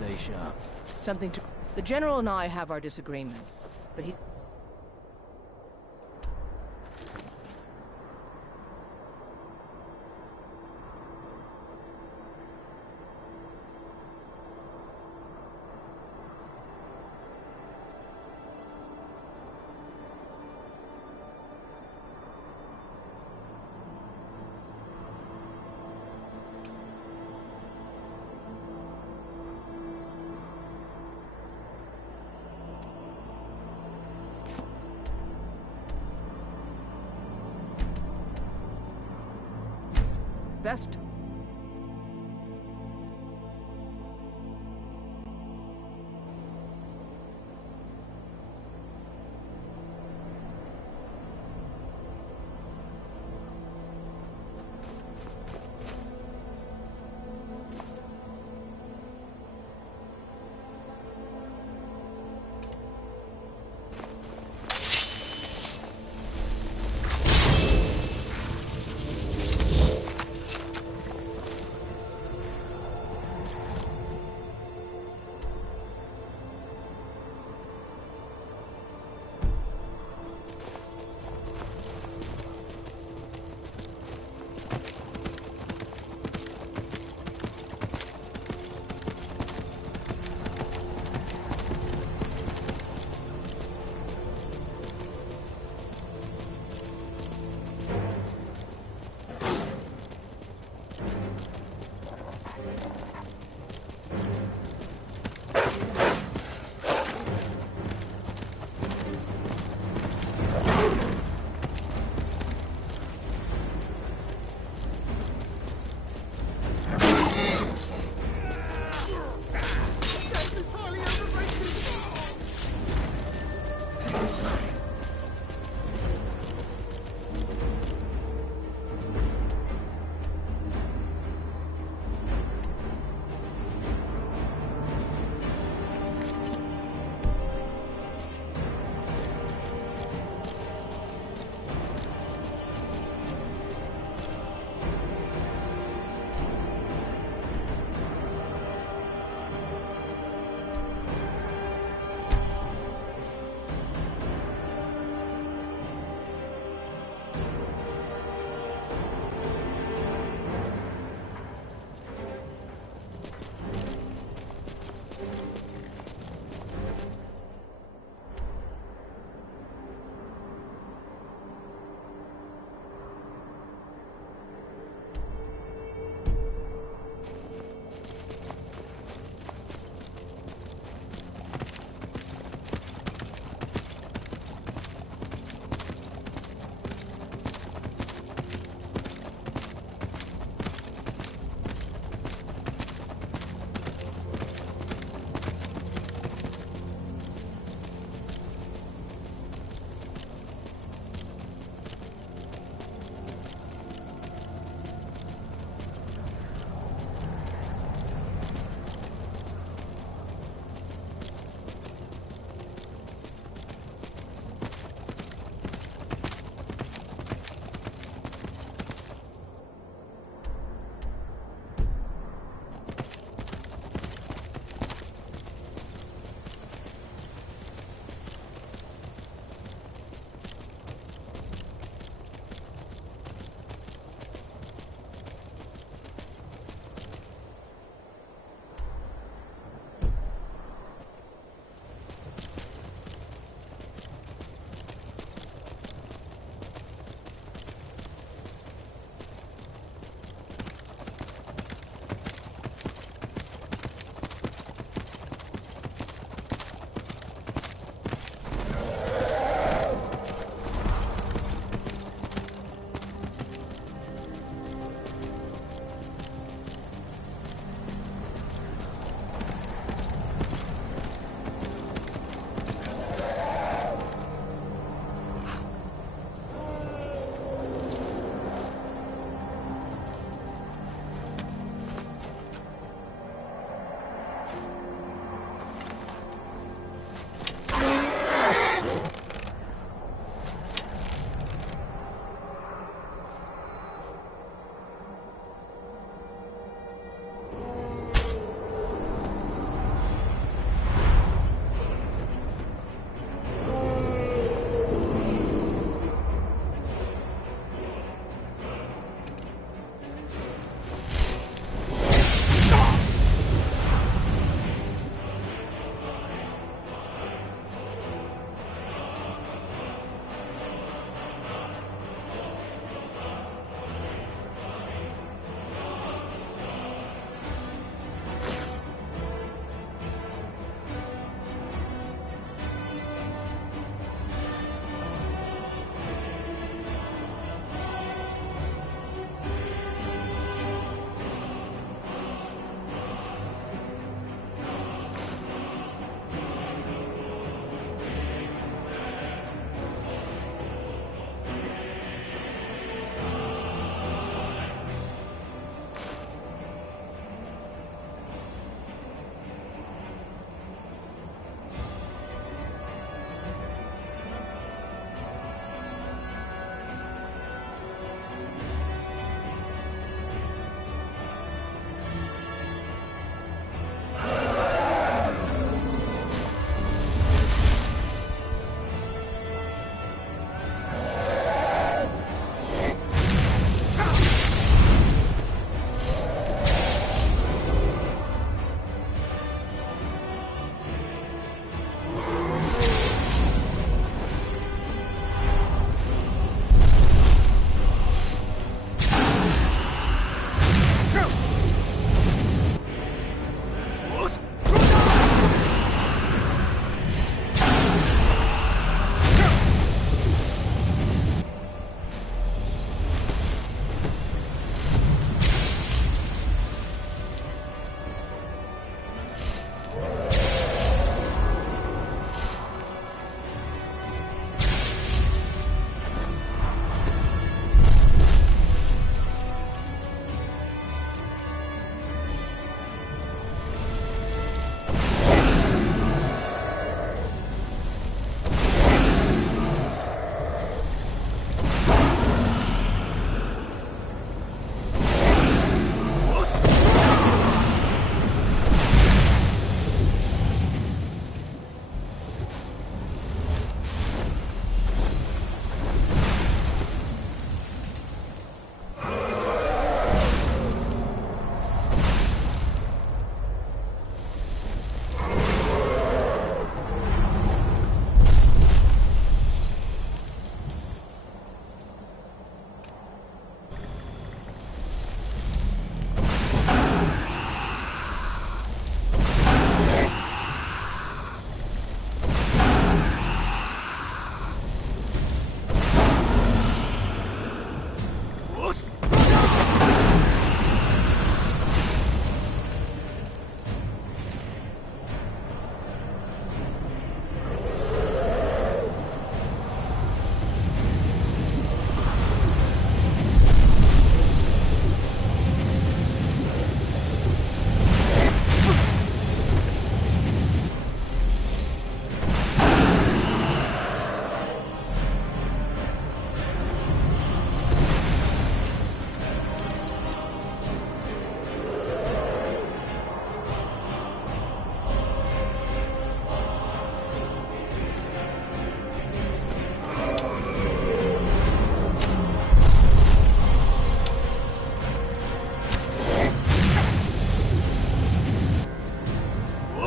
stay sharp. Something to... The General and I have our disagreements, but he's... Best.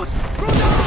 outpost! Throw down!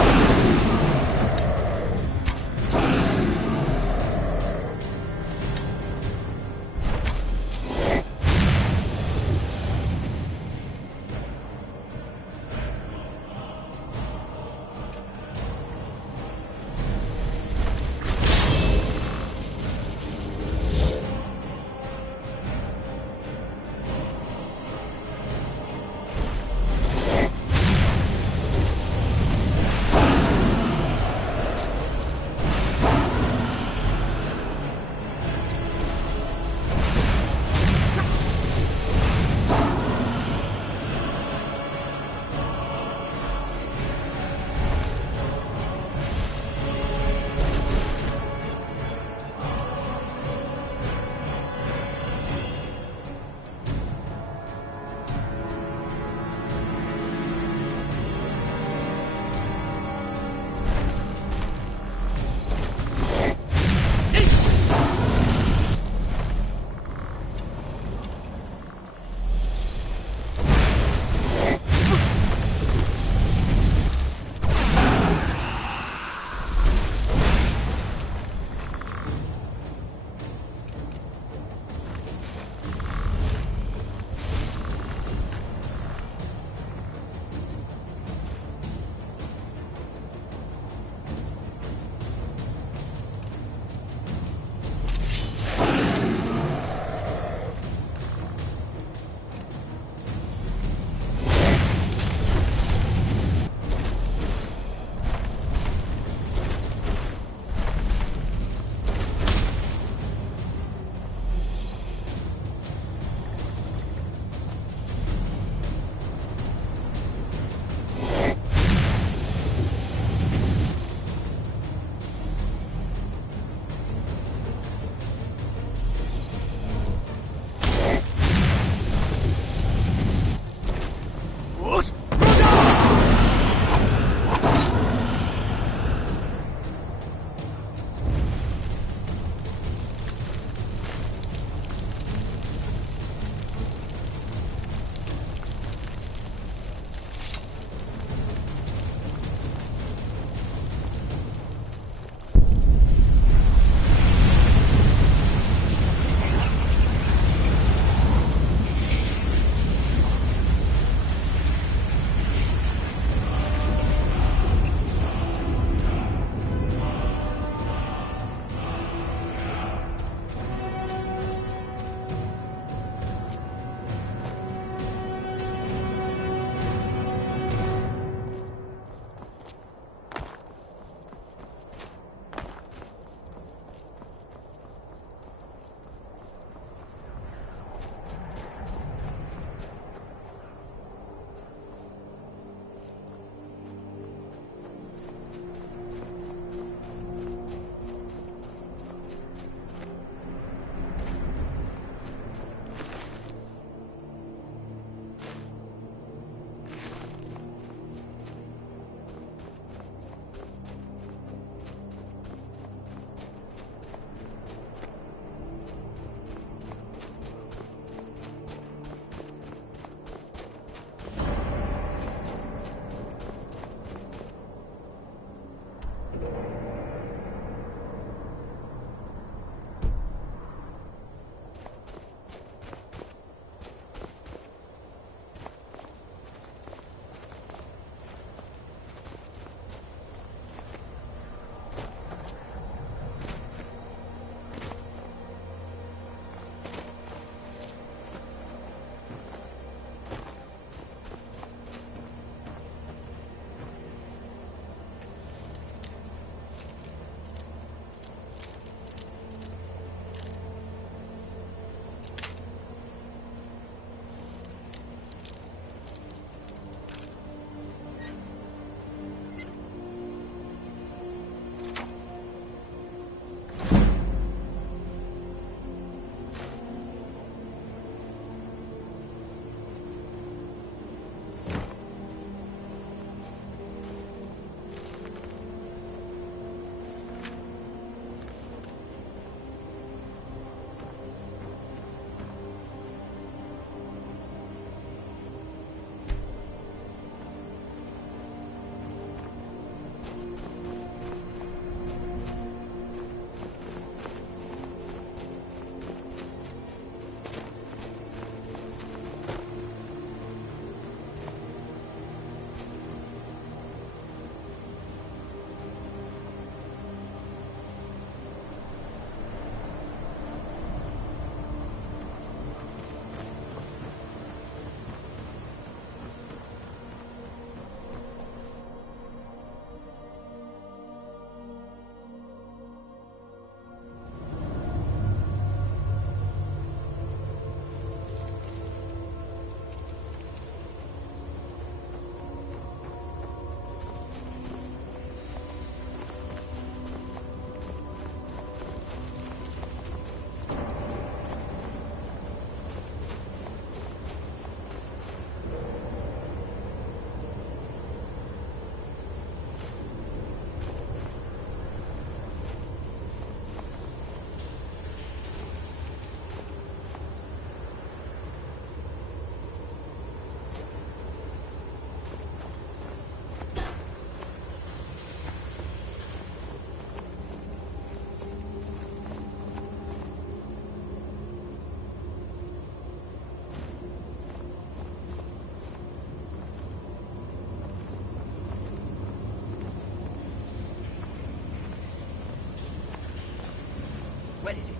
Where is it?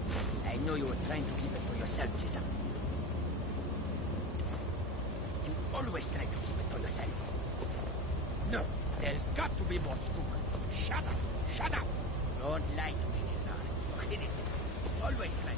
I know you were trying to keep it for yourself, Chisholm. You always try to keep it for yourself. No, there's got to be more skooma. Shut up! Shut up! Don't lie to me, Chisholm. You hid it. You always try to.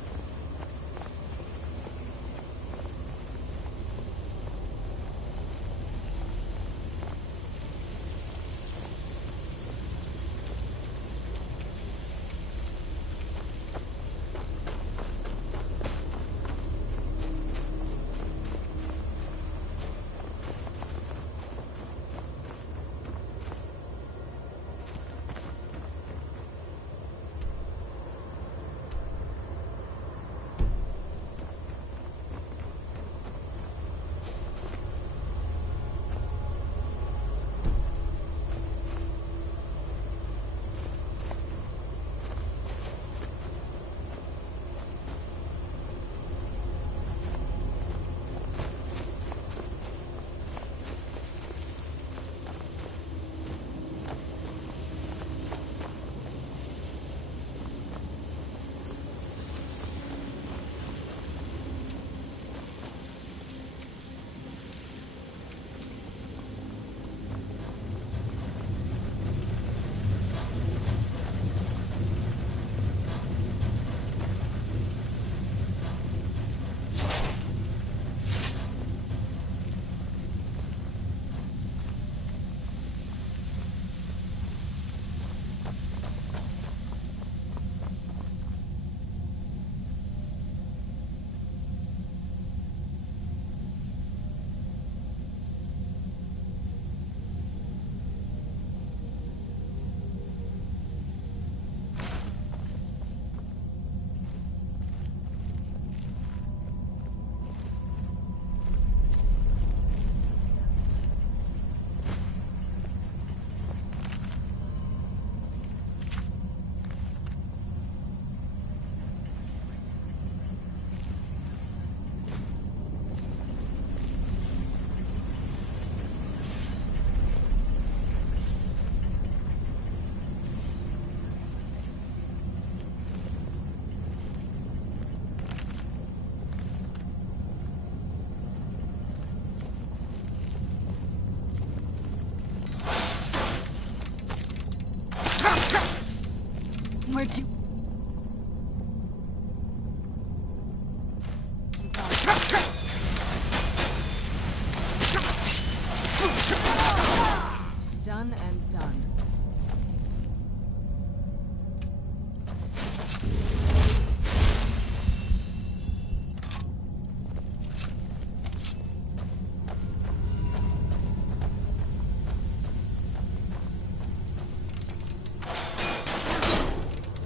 Where'd you... Done and done.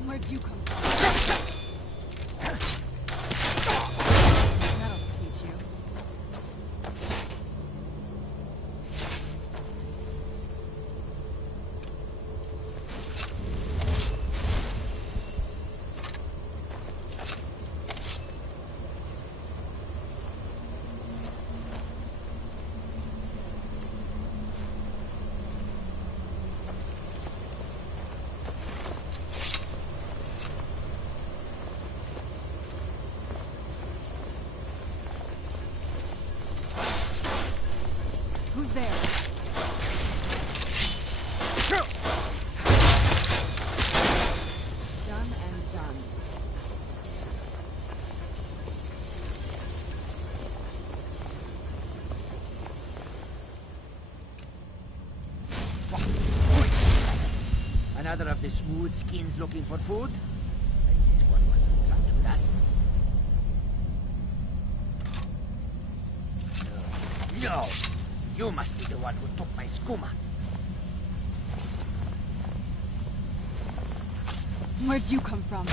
Where'd you come from? That'll teach you. Who's there? Done and done. Another of the smooth skins looking for food? And this one wasn't trapped with us. No! You must be the one who took my skooma. Where'd you come from?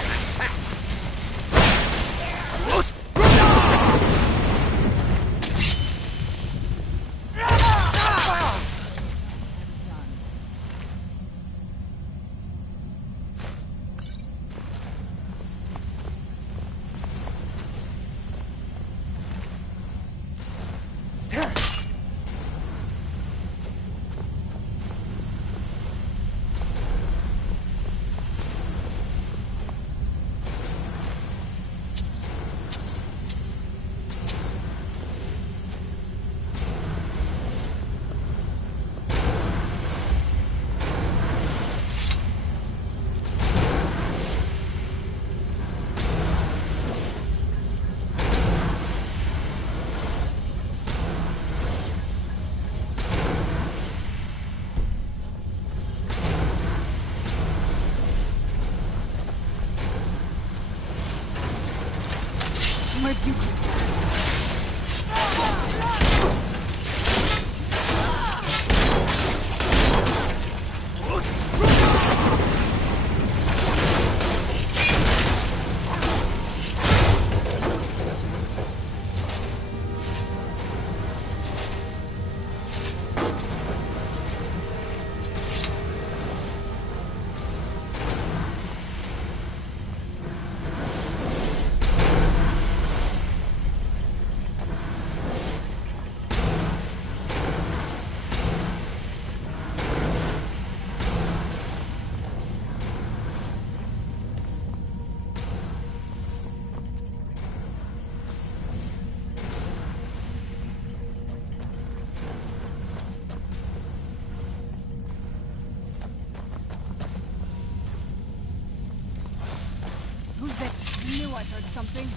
something?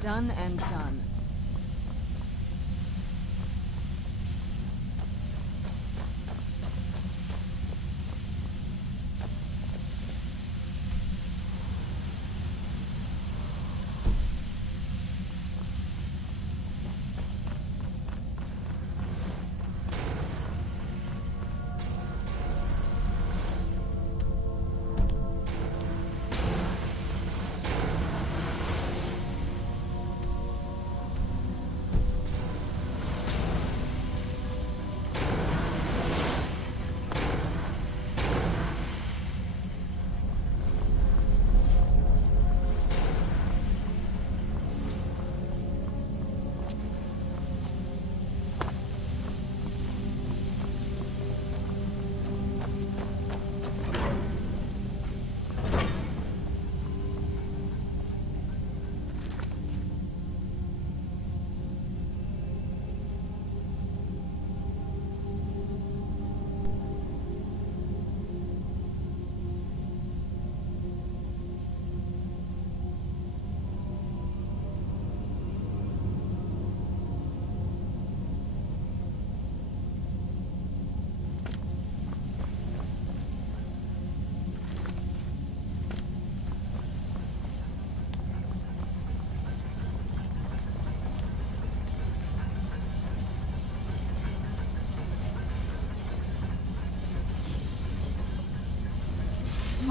Done and done.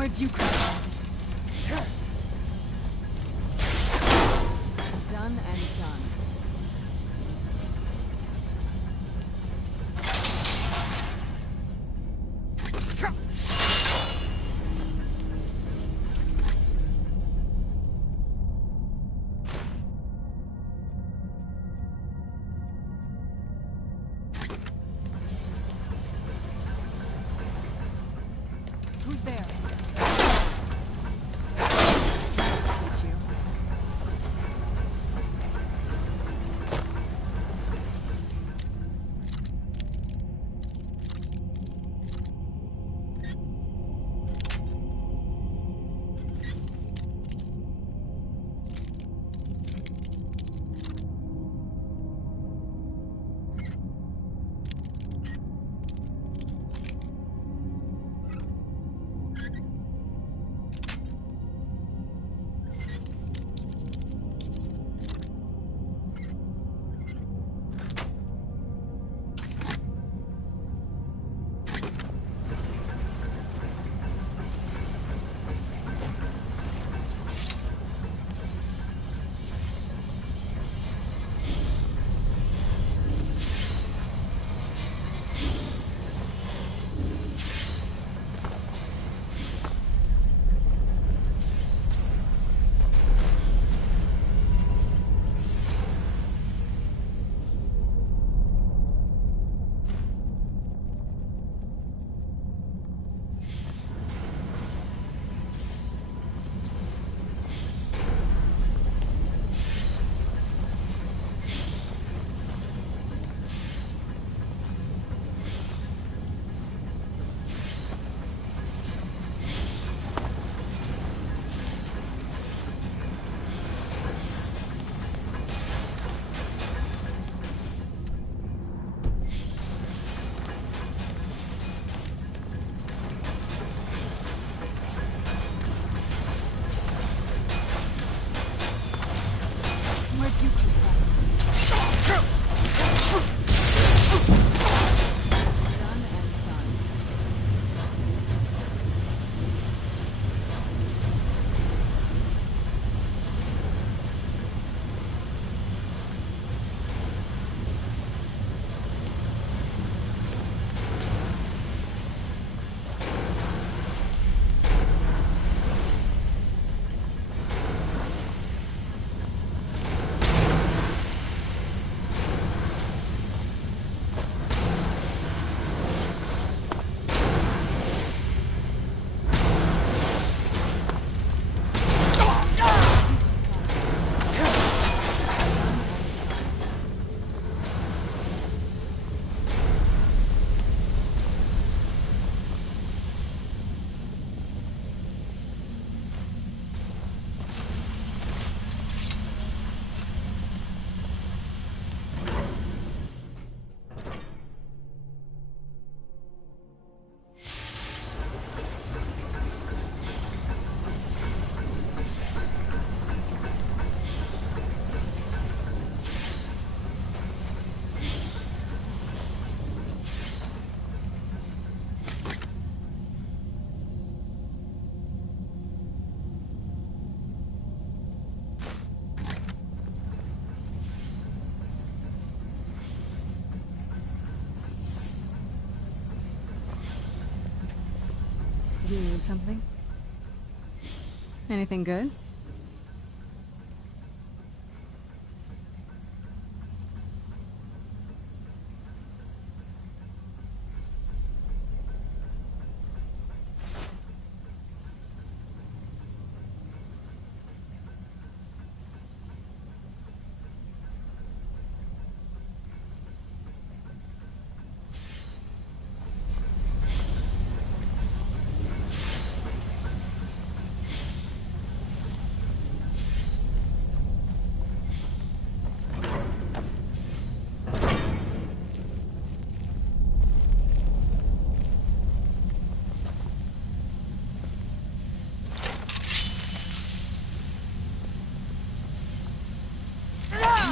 Where'd you come from? Done and done. Who's there? Teach you. find something? Anything good?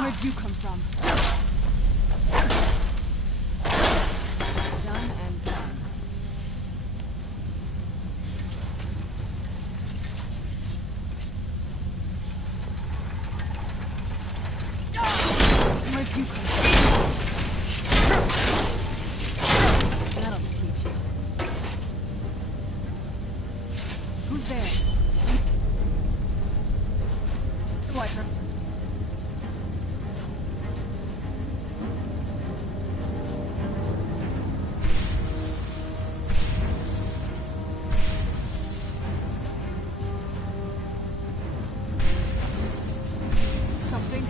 Where'd you come from? Done and done. Where'd you come from? That'll teach you. Who's there? What? Something?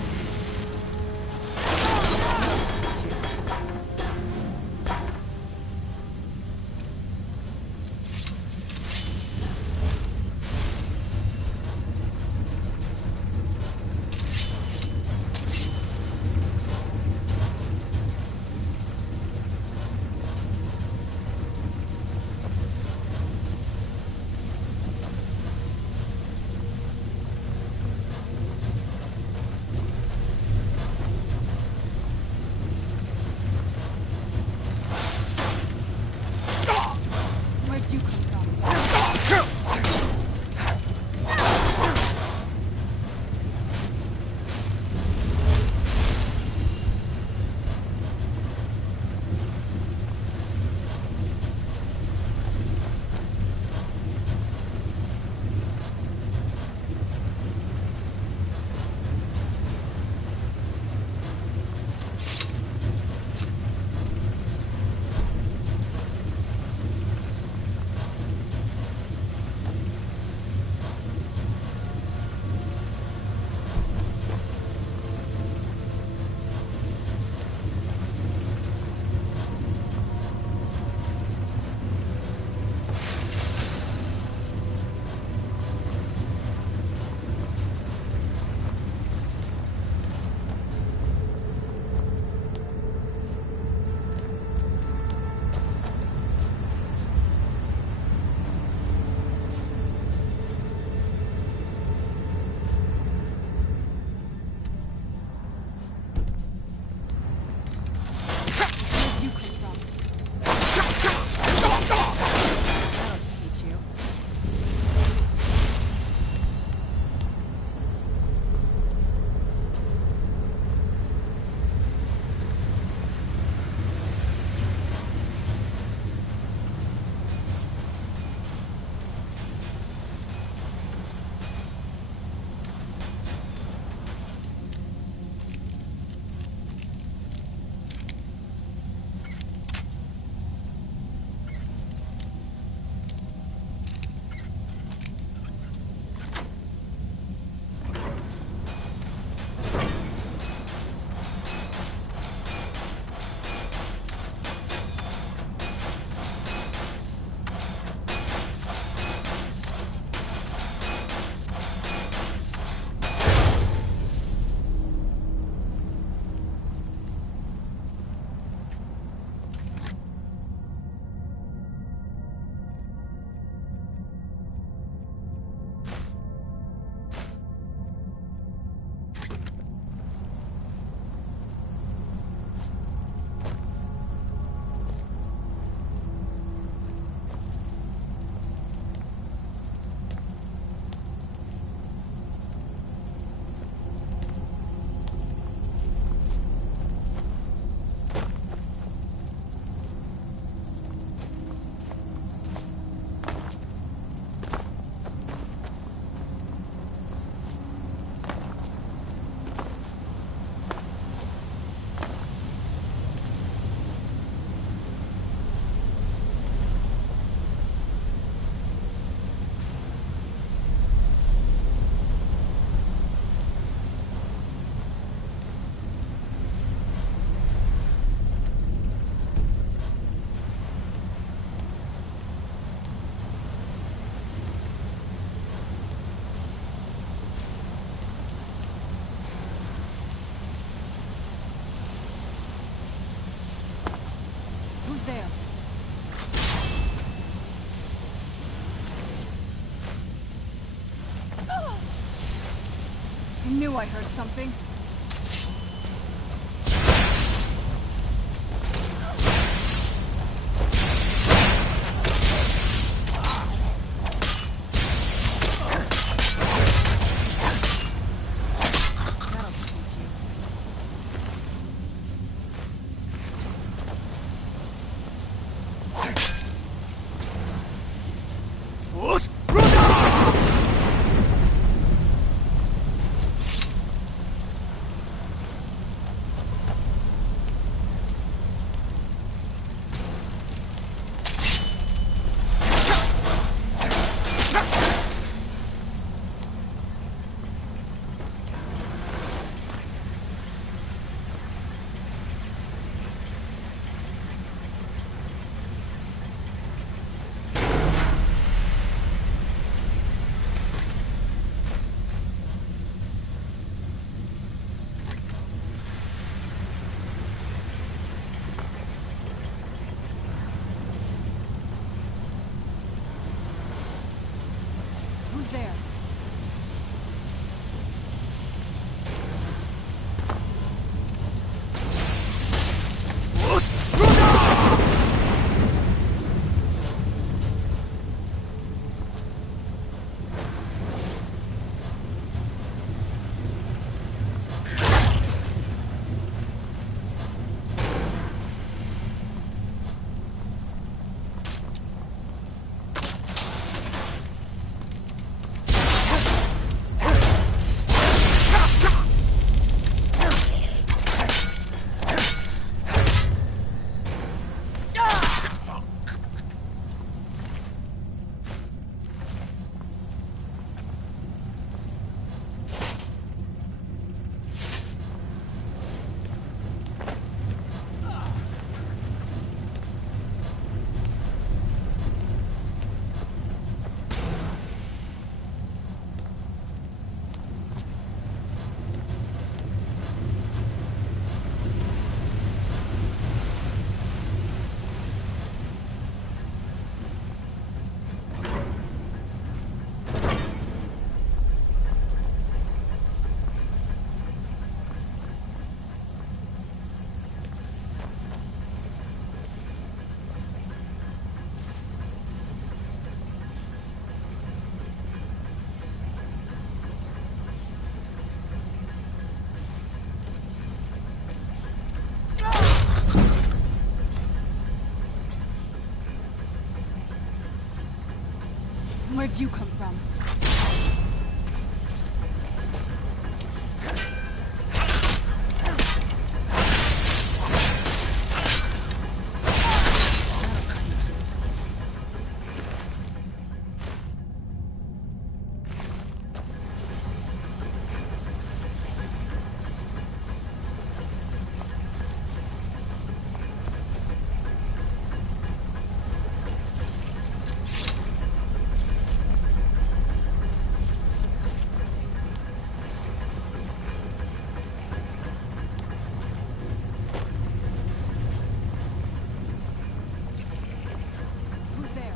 Knew I heard something. That'll teach you. Who's there? Where'd you come from? Who's there?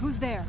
Who's there?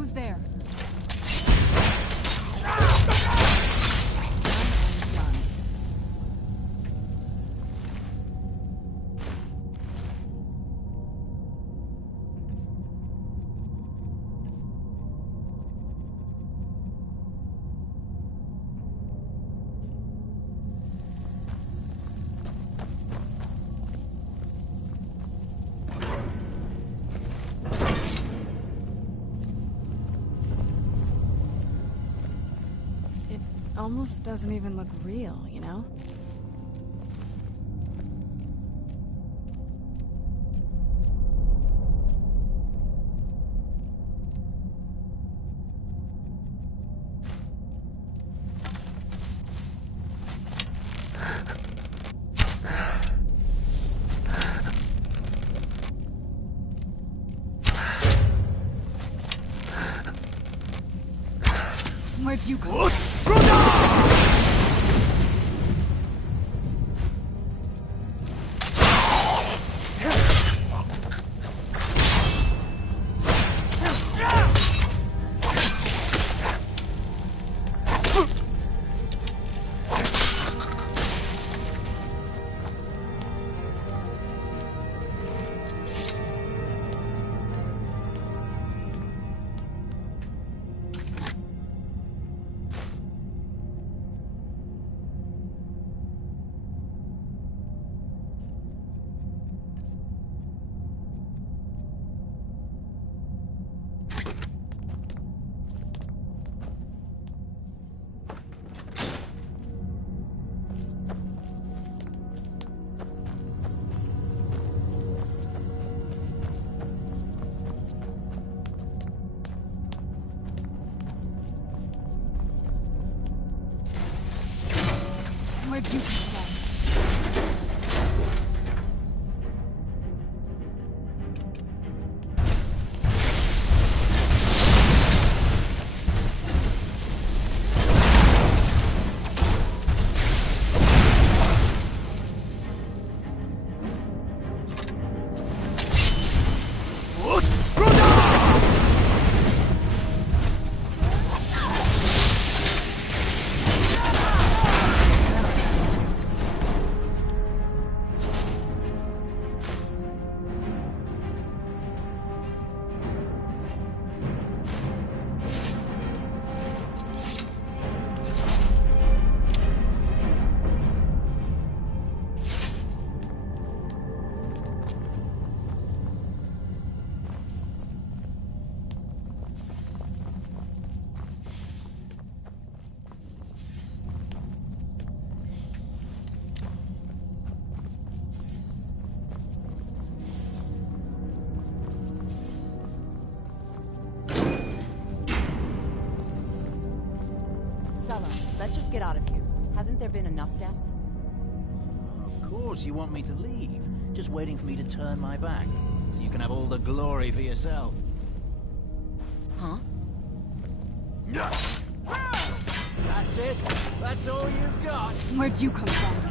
Who's there? Almost doesn't even look real, you know? Where'd you go? Where'd you come from? Let's just get out of here. Hasn't there been enough death? Of course you want me to leave. Just waiting for me to turn my back. So you can have all the glory for yourself. Huh? That's it? That's all you've got? Where'd you come from?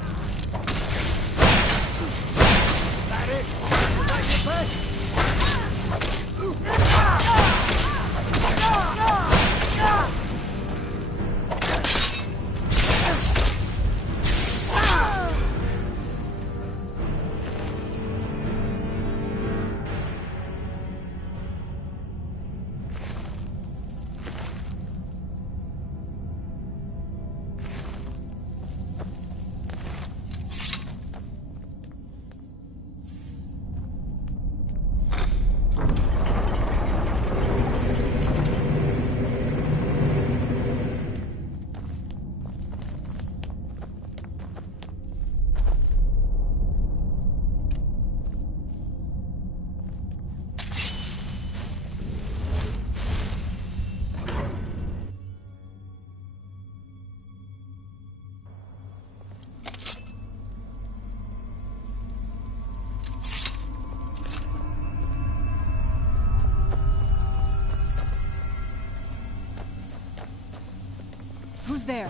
That it? Is that your best? Who's there?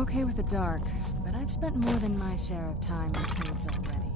okay with the dark, but I've spent more than my share of time in caves already.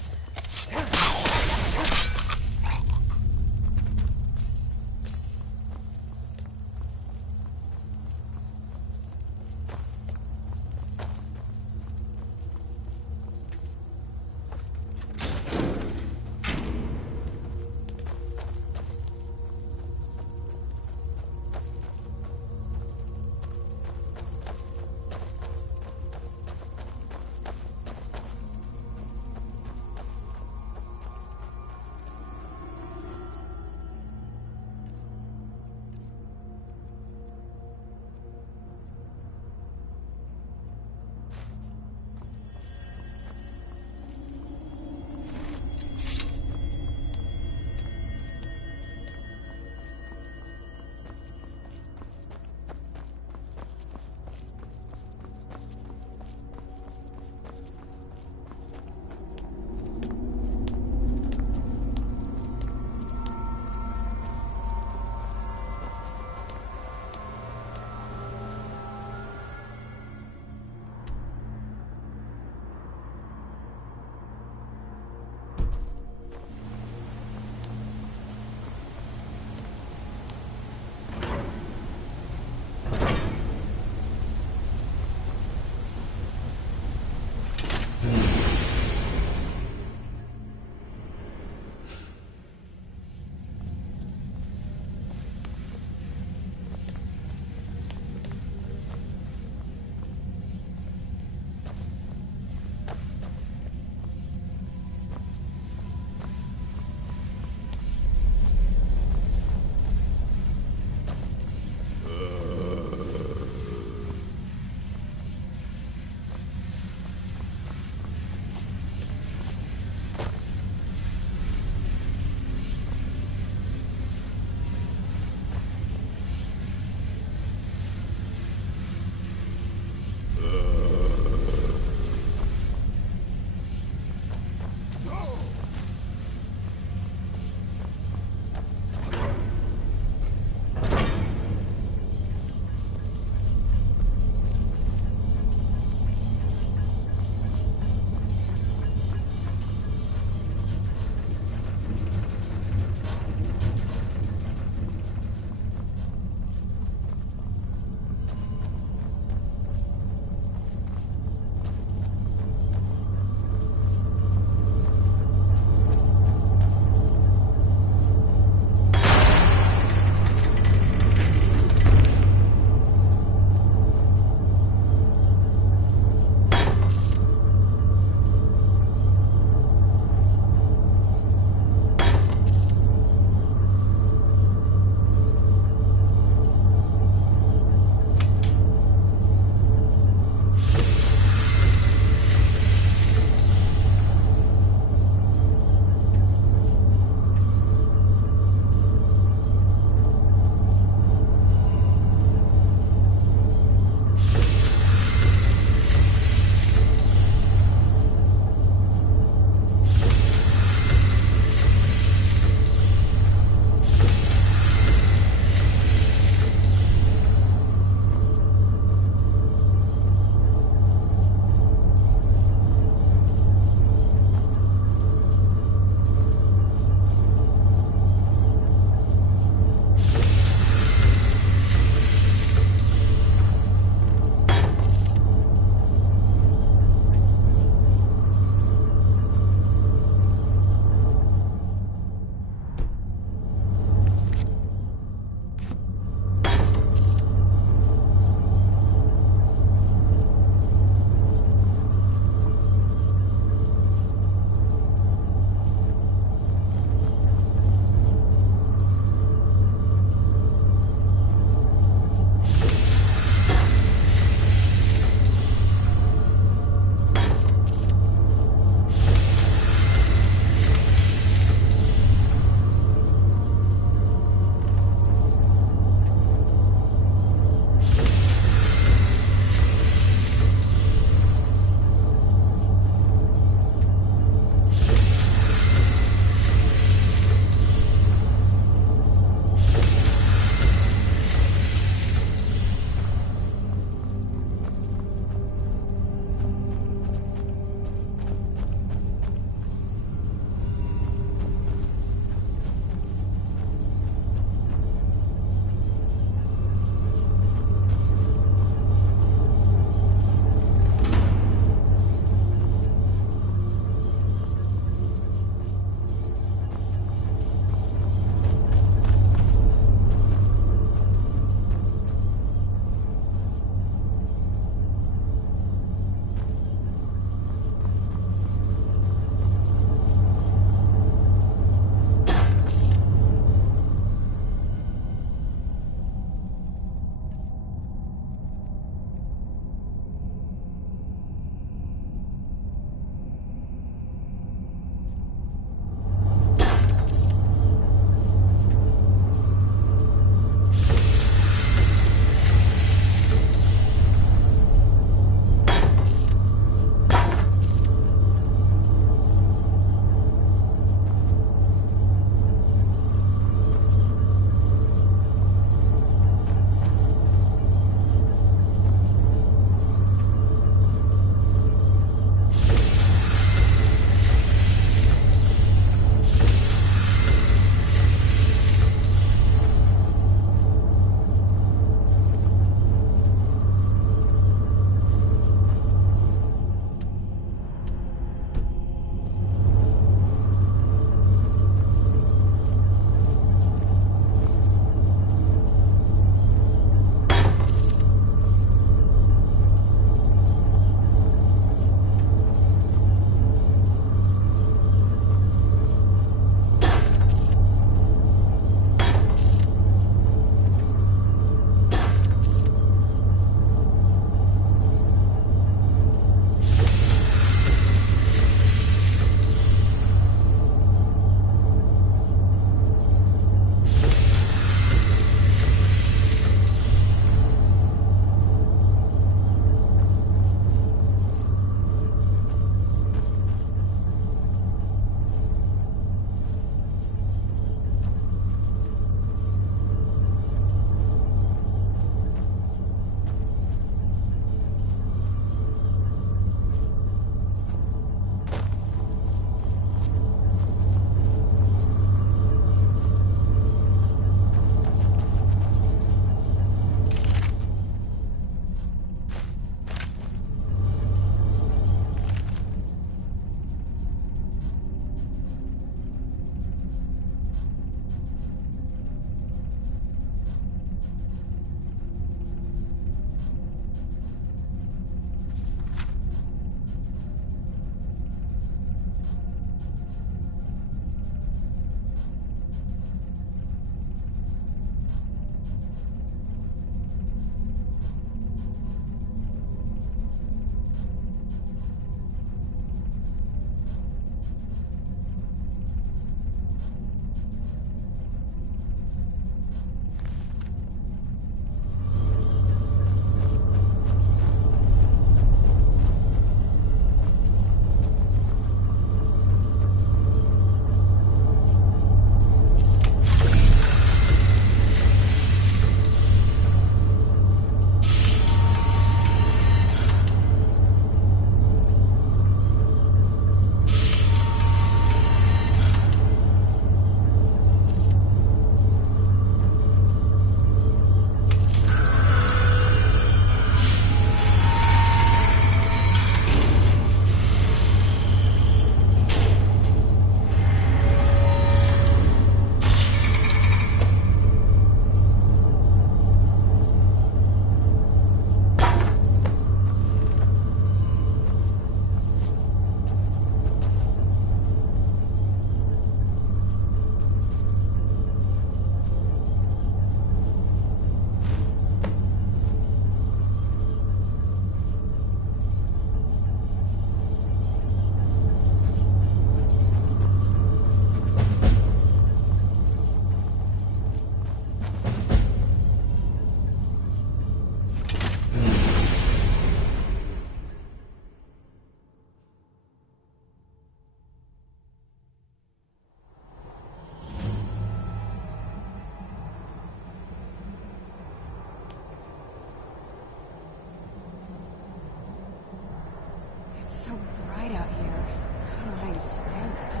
It's so bright out here. I don't know how you stand it.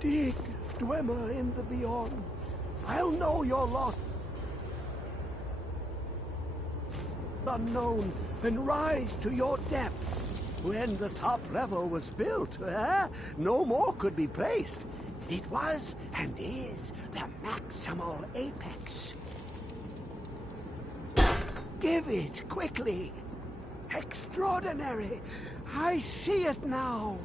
Dig, Dwemer in the beyond. I'll know your lost unknown and rise to your depths. When the top level was built, no more could be placed. It was and is the maximal apex. Give it quickly. Extraordinary. I see it now.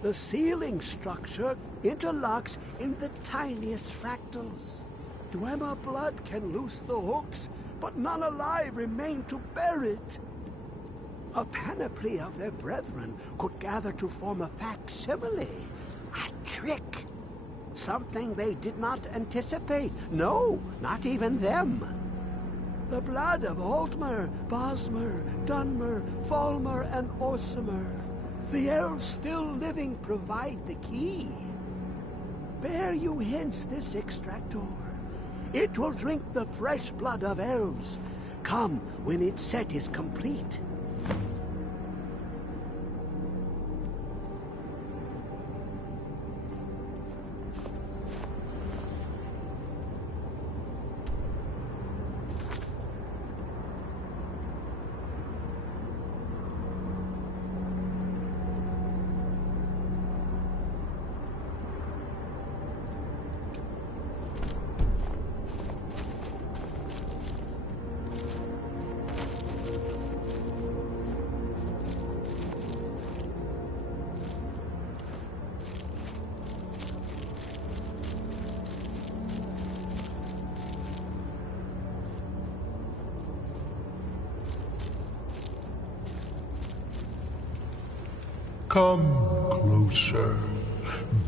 The ceiling structure interlocks in the tiniest fractals. Dwemer blood can loose the hooks, but none alive remain to bear it. A panoply of their brethren could gather to form a facsimile. A trick. Something they did not anticipate. No, not even them. The blood of Altmer, Bosmer, Dunmer, Falmer, and Orsimer. The elves still living provide the key. Bear you hence this extractor. It will drink the fresh blood of elves. Come when its set is complete. Come closer,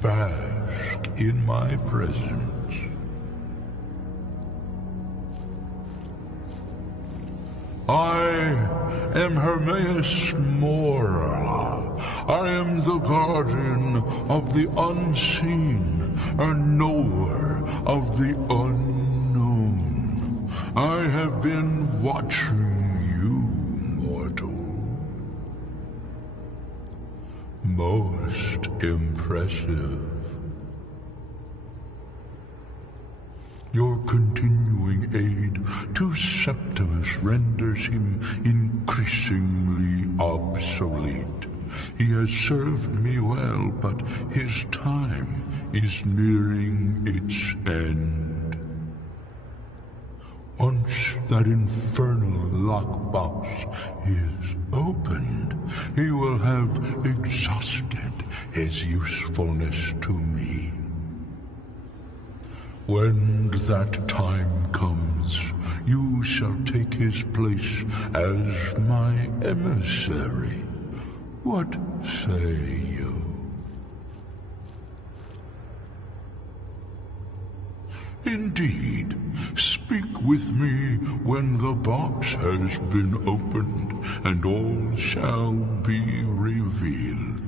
bask in my presence. I am Hermaeus Mora. I am the guardian of the unseen, a knower of the unknown. I have been watching you, mortal. Most impressive. Your continuing aid to Septimus renders him increasingly obsolete. He has served me well, but his time is nearing its end. Once that infernal lockbox is opened, he will have exhausted his usefulness to me. When that time comes, you shall take his place as my emissary. What say you? Indeed, speak with me when the box has been opened, and all shall be revealed.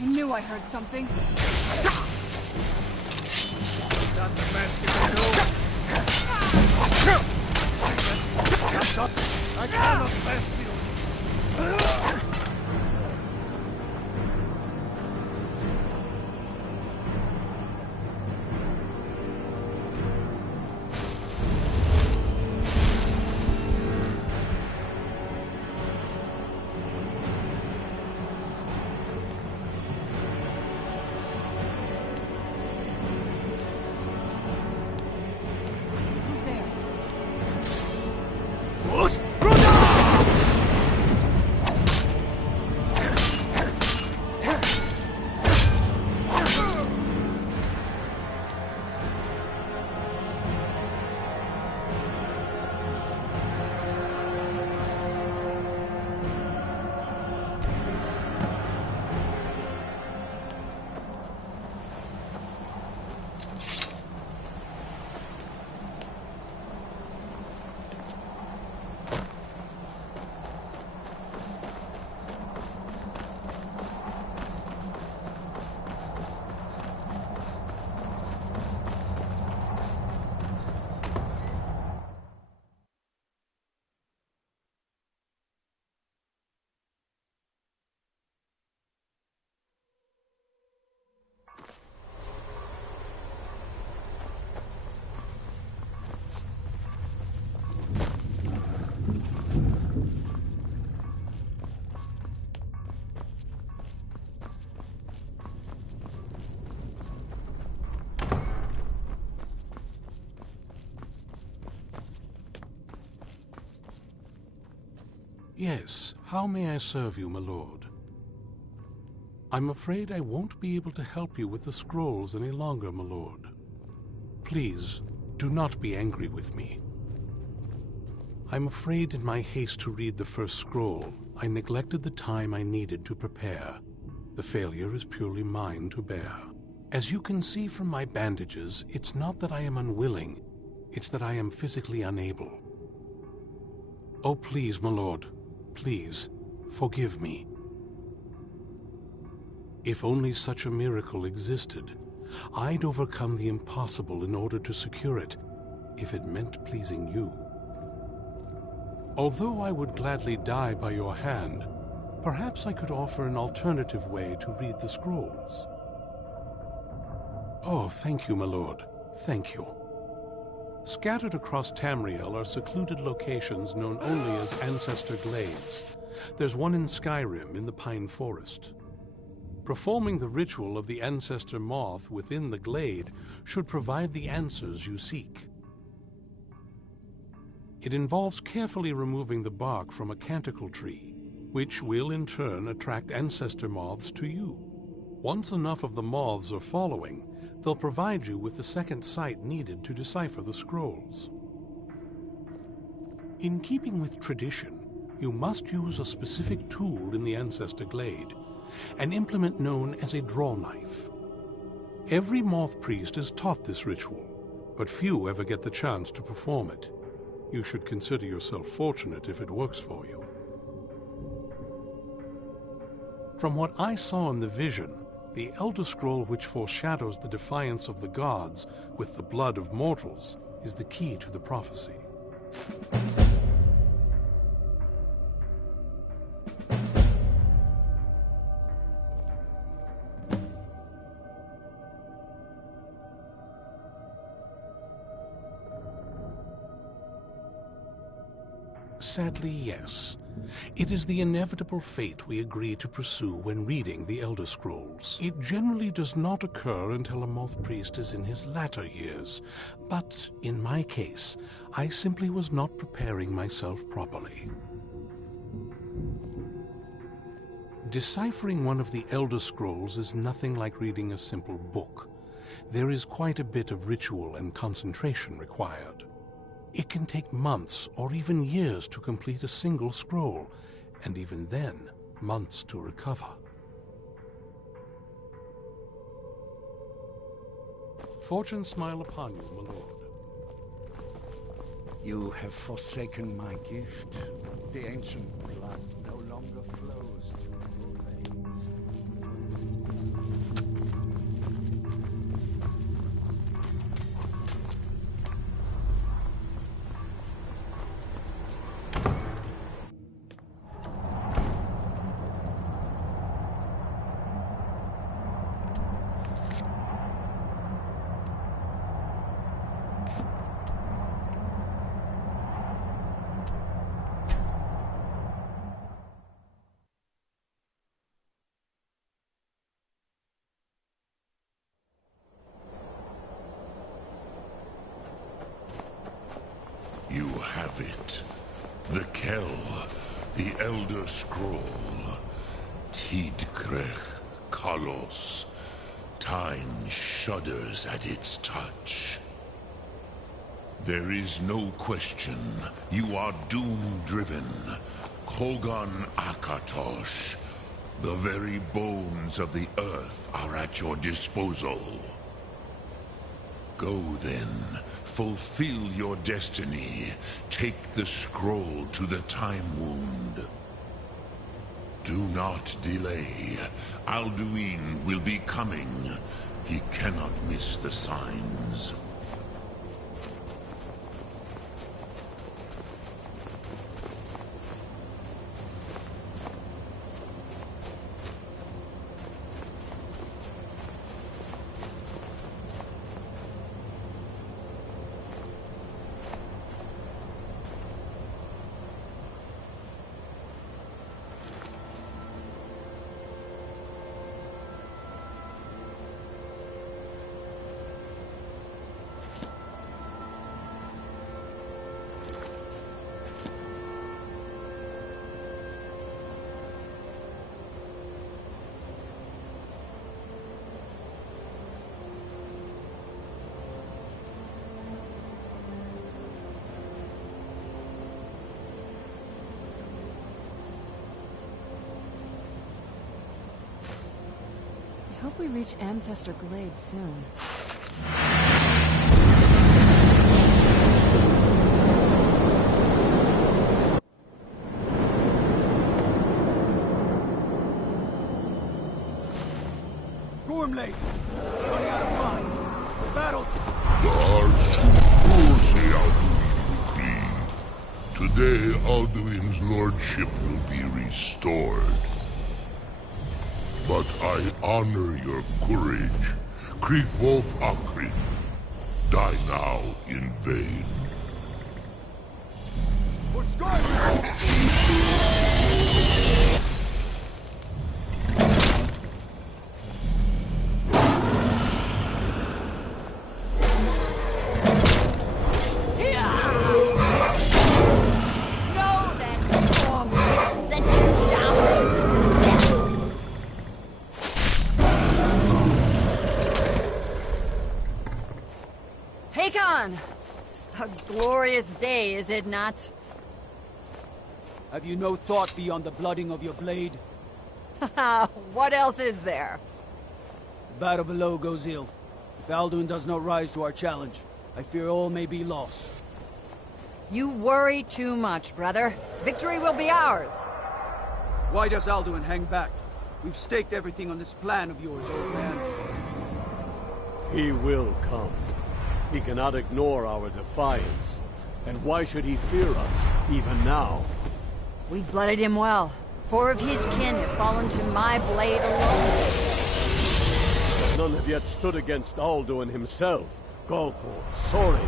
I knew I heard something. That's the best you can do. I cannot bless you. Who's there? Yes, how may I serve you, my lord? I'm afraid I won't be able to help you with the scrolls any longer, my lord. Please, do not be angry with me. I'm afraid in my haste to read the first scroll, I neglected the time I needed to prepare. The failure is purely mine to bear. As you can see from my bandages, it's not that I am unwilling, it's that I am physically unable. Oh, please, my lord, please, forgive me. If only such a miracle existed, I'd overcome the impossible in order to secure it, if it meant pleasing you. Although I would gladly die by your hand, perhaps I could offer an alternative way to read the scrolls. Oh, thank you, my lord. Thank you. Scattered across Tamriel are secluded locations known only as Ancestor Glades. There's one in Skyrim in the Pine Forest. Performing the ritual of the Ancestor Moth within the glade should provide the answers you seek. It involves carefully removing the bark from a canticle tree, which will in turn attract ancestor moths to you. Once enough of the moths are following, they'll provide you with the second sight needed to decipher the scrolls. In keeping with tradition, you must use a specific tool in the Ancestor Glade, an implement known as a draw knife. Every moth priest is taught this ritual, but few ever get the chance to perform it. You should consider yourself fortunate if it works for you. From what I saw in the vision, the Elder Scroll which foreshadows the defiance of the gods with the blood of mortals is the key to the prophecy. Sadly, yes. It is the inevitable fate we agree to pursue when reading the Elder Scrolls. It generally does not occur until a moth priest is in his latter years, but in my case, I simply was not preparing myself properly. Deciphering one of the Elder Scrolls is nothing like reading a simple book. There is quite a bit of ritual and concentration required. It can take months or even years to complete a single scroll, and even then, months to recover. Fortune smile upon you, my lord. You have forsaken my gift. The ancient blood no longer flows through your veins. it. The Kell, the Elder Scroll. Tidkrech Kalos. Time shudders at its touch. There is no question. You are doom-driven. Kogan Akatosh. The very bones of the earth are at your disposal. Go then. Fulfill your destiny. Take the scroll to the Time Wound. Do not delay. Alduin will be coming. He cannot miss the signs. I hope we reach Ancestor Glade soon. Gormley! Running out of time. The battle! Today, Alduin's lordship will be restored. But I honor your courage. Kriegwolf Akrin. Die now in vain. For Skyrim! A glorious day, is it not? Have you no thought beyond the blooding of your blade? What else is there? The battle below goes ill. If Alduin does not rise to our challenge, I fear all may be lost. You worry too much, brother. Victory will be ours. Why does Alduin hang back? We've staked everything on this plan of yours, old man. He will come. He cannot ignore our defiance. And why should he fear us, even now? We blooded him well. 4 of his kin have fallen to my blade alone. None have yet stood against Alduin himself. Golthor, Sori,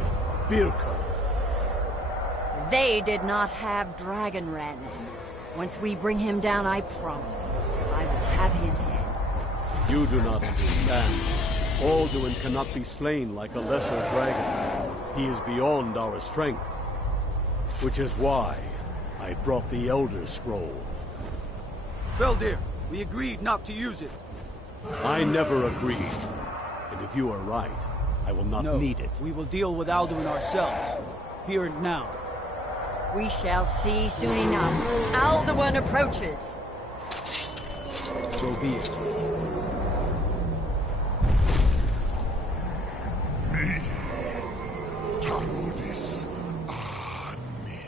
Birka. They did not have Dragonrend. Once we bring him down, I promise, I will have his head. You do not understand. Alduin cannot be slain like a lesser dragon. He is beyond our strength. Which is why I brought the Elder Scroll. Feldir, we agreed not to use it. I never agreed. And if you are right, I will not need it. We will deal with Alduin ourselves. Here and now. We shall see soon enough. Alduin approaches. So be it. Tarudis Ani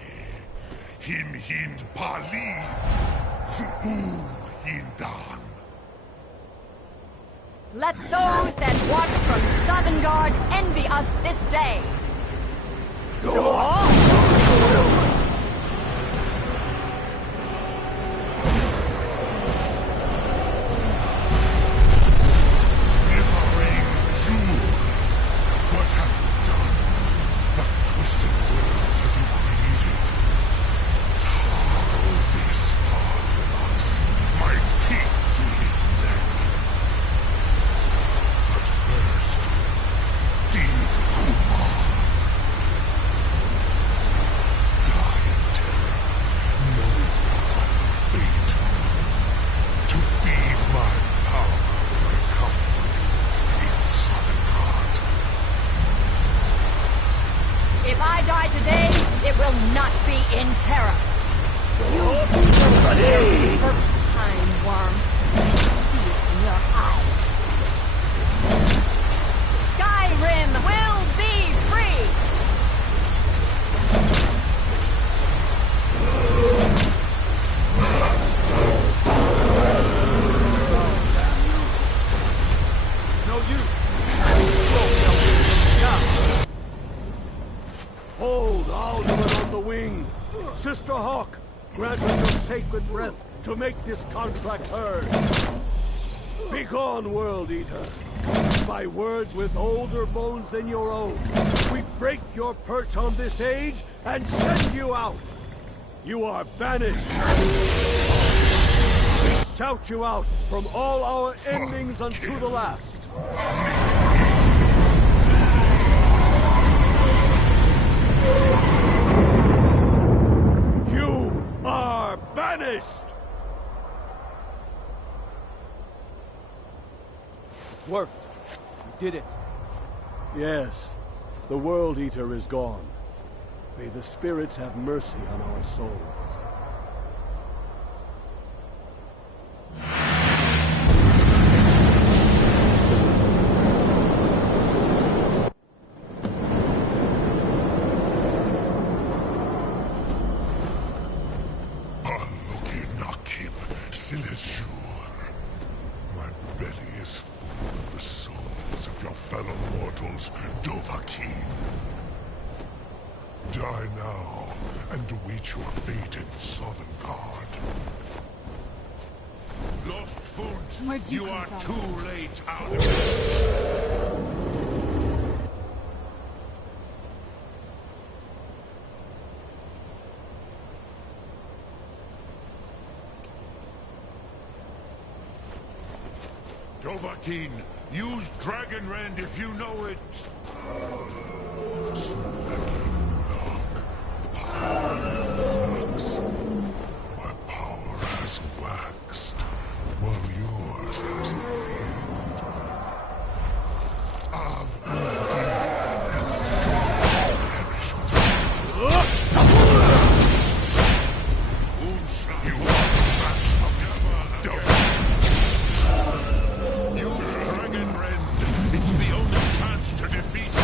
Him Hind Pali Zuu Hindan. Let those that watch from Sovngarde envy us this day. What have you done? What twisted worlds have you created? Tarudis Parvus, my teeth to his neck. But first, Deep Kumar. Sister Hawk, grant us your sacred breath to make this contract heard. Begone, World Eater. By words with older bones than your own, we break your perch on this age and send you out. You are banished. We shout you out from all our endings unto the last. You are banished! Worked. We did it. Yes. The World Eater is gone. May the spirits have mercy on our souls. My belly is full of the souls of your fellow mortals, Dovahkiin. Die now, and await your fate in Sovngarde. Lost foot, you are too late out of it. Dovahkiin, use Dragon Rend if you know it. My power has waxed, while yours has waned. I've perish with you. You are the master. Use Dragon Rend. It's the only chance to defeat it.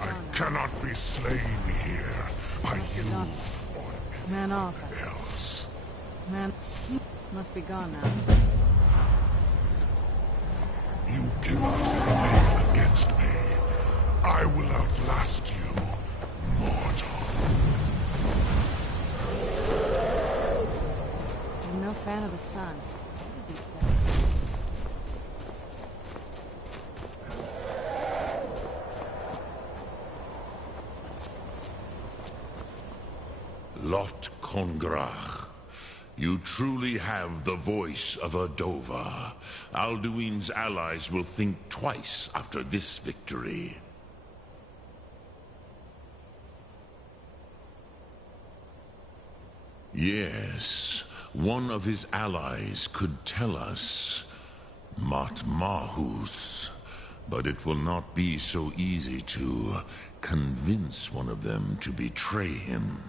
I cannot be slain here by you or Man off. anyone else. Man must be gone now. You cannot prevail against me. I will outlast you, mortal. I'm no fan of the sun. Lot Kongrach. You truly have the voice of a Dova. Alduin's allies will think twice after this victory. Yes, one of his allies could tell us. Matmahus. But it will not be so easy to convince one of them to betray him.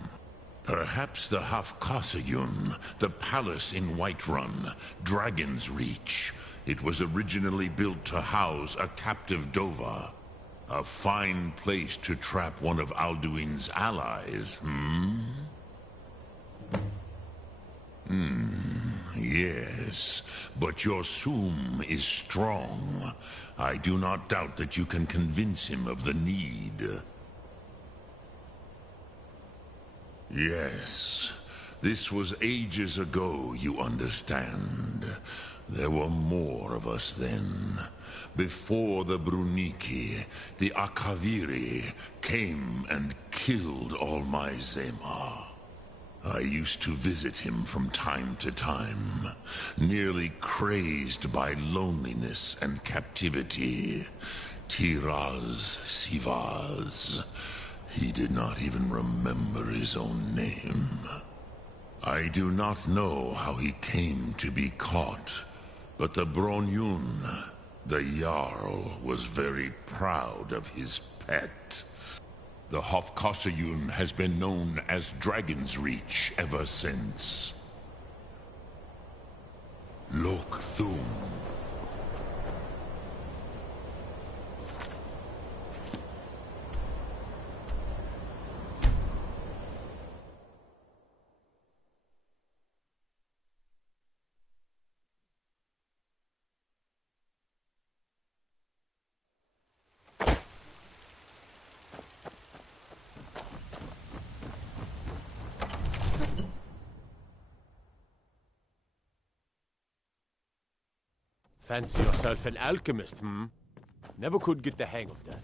Perhaps the Hafkasayun, the palace in Whiterun, Dragon's Reach. It was originally built to house a captive Dova. A fine place to trap one of Alduin's allies, Yes, but your Soom is strong. I do not doubt that you can convince him of the need. Yes, this was ages ago, you understand. There were more of us then. Before the Bruniki, the Akaviri came and killed all my Zema. I used to visit him from time to time, nearly crazed by loneliness and captivity. Tiraz Sivaz. He did not even remember his own name. I do not know how he came to be caught, but the Bronyun, the Jarl, was very proud of his pet. The Hofkasayun has been known as Dragon's Reach ever since. Lok Thum. Fancy yourself an alchemist, Never could get the hang of that.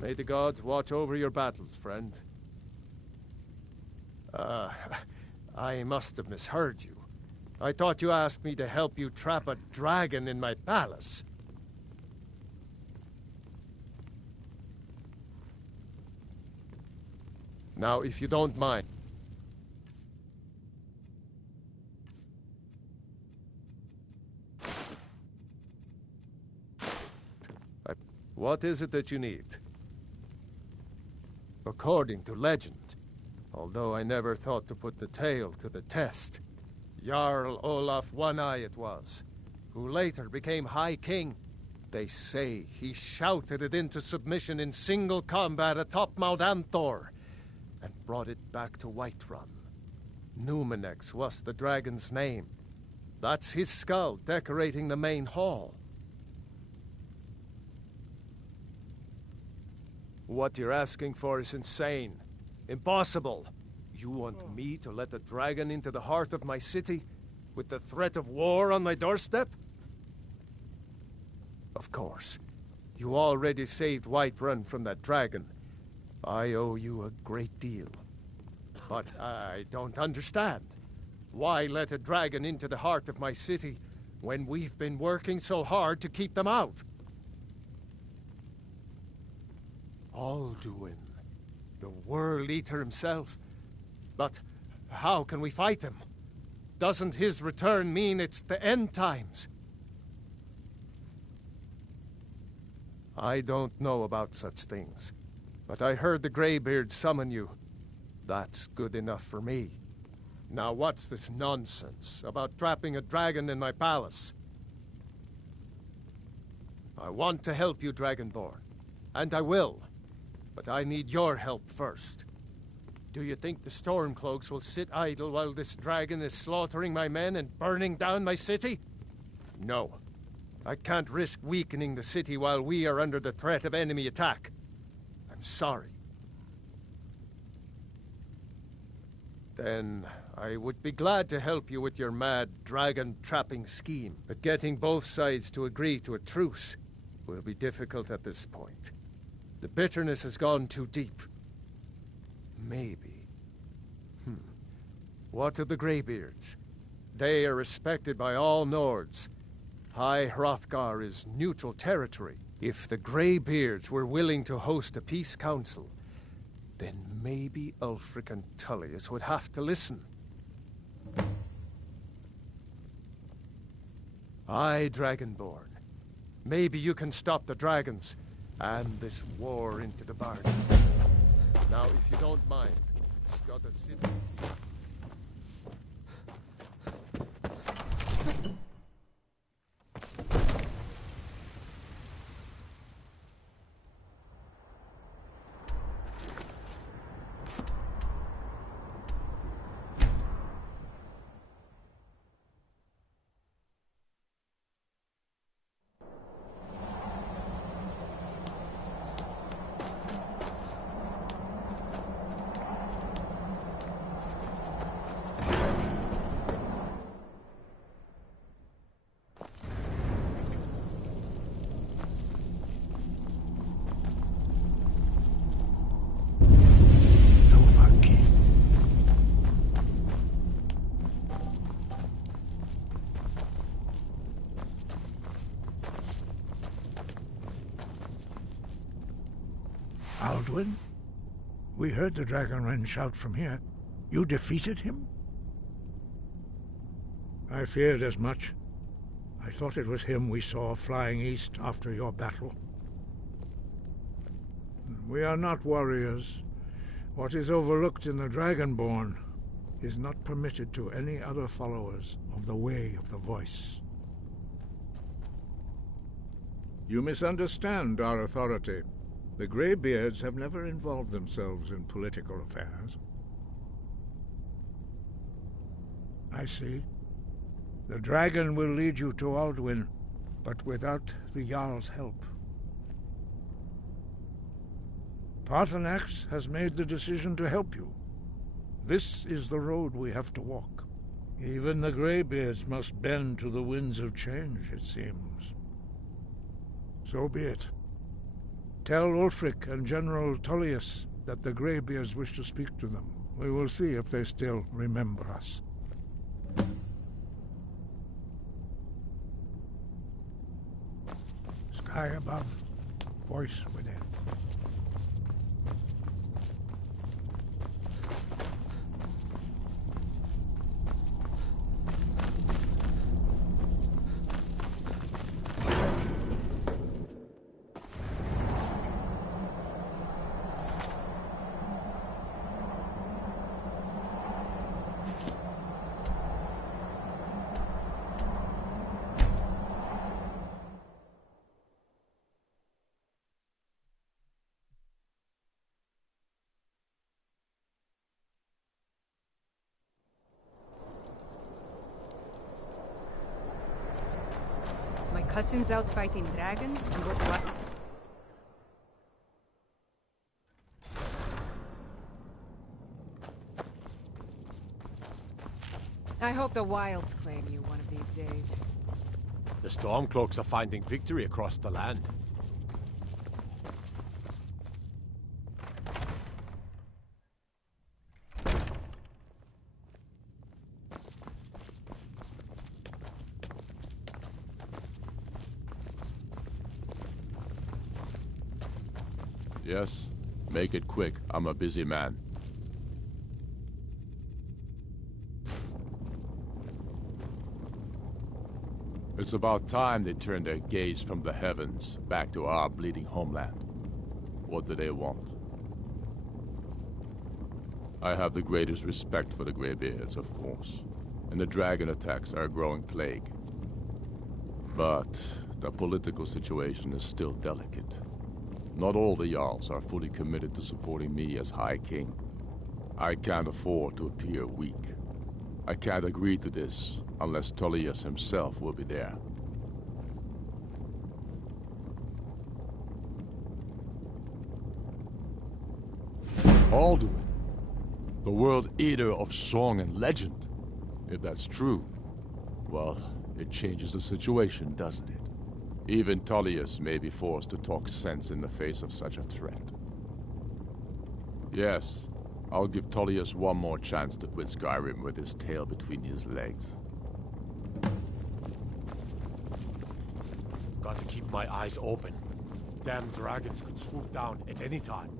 May the gods watch over your battles, friend. I must have misheard you. I thought you asked me to help you trap a dragon in my palace. Now, if you don't mind... What is it that you need? According to legend, although I never thought to put the tale to the test, Jarl Olaf One-Eye it was, who later became High King. They say he shouted it into submission in single combat atop Mount Anthor, and brought it back to Whiterun. Numenex was the dragon's name. That's his skull decorating the main hall. What you're asking for is insane. Impossible. You want me to let a dragon into the heart of my city, with the threat of war on my doorstep? Of course. You already saved Whiterun from that dragon. I owe you a great deal. But I don't understand. Why let a dragon into the heart of my city when we've been working so hard to keep them out? Alduin, the World Eater himself. But how can we fight him? Doesn't his return mean it's the end times? I don't know about such things. But I heard the Greybeard summon you. That's good enough for me. Now what's this nonsense about trapping a dragon in my palace? I want to help you, Dragonborn. And I will. But I need your help first. Do you think the Stormcloaks will sit idle while this dragon is slaughtering my men and burning down my city? No. I can't risk weakening the city while we are under the threat of enemy attack. Sorry. Then I would be glad to help you with your mad dragon-trapping scheme, but getting both sides to agree to a truce will be difficult at this point. The bitterness has gone too deep. Maybe. What of the Greybeards? They are respected by all Nords. High Hrothgar is neutral territory. If the Greybeards were willing to host a peace council, then maybe Ulfric and Tullius would have to listen. Aye, Dragonborn. Maybe you can stop the dragons and this war into the bargain. Now, if you don't mind, I've got a sit. Alduin? We heard the Dragonren shout from here. You defeated him? I feared as much. I thought it was him we saw flying east after your battle. We are not warriors. What is overlooked in the Dragonborn is not permitted to any other followers of the Way of the Voice. You misunderstand our authority. The Greybeards have never involved themselves in political affairs. I see. The dragon will lead you to Alduin, but without the Jarl's help. Paarthurnax has made the decision to help you. This is the road we have to walk. Even the Greybeards must bend to the winds of change, it seems. So be it. Tell Ulfric and General Tullius that the Greybeards wish to speak to them. We will see if they still remember us. Sky above, voice within. Cousin's out fighting dragons? What? I hope the wilds claim you one of these days. The Stormcloaks are finding victory across the land. Yes? Make it quick. I'm a busy man. It's about time they turned their gaze from the heavens back to our bleeding homeland. What do they want? I have the greatest respect for the Greybeards, of course, and the dragon attacks are a growing plague. But the political situation is still delicate. Not all the Jarls are fully committed to supporting me as High King. I can't afford to appear weak. I can't agree to this unless Tullius himself will be there. Alduin, the World Eater of song and legend. If that's true, well, it changes the situation, doesn't it? Even Tullius may be forced to talk sense in the face of such a threat. Yes, I'll give Tullius one more chance to quit Skyrim with his tail between his legs. Got to keep my eyes open. Damn dragons could swoop down at any time.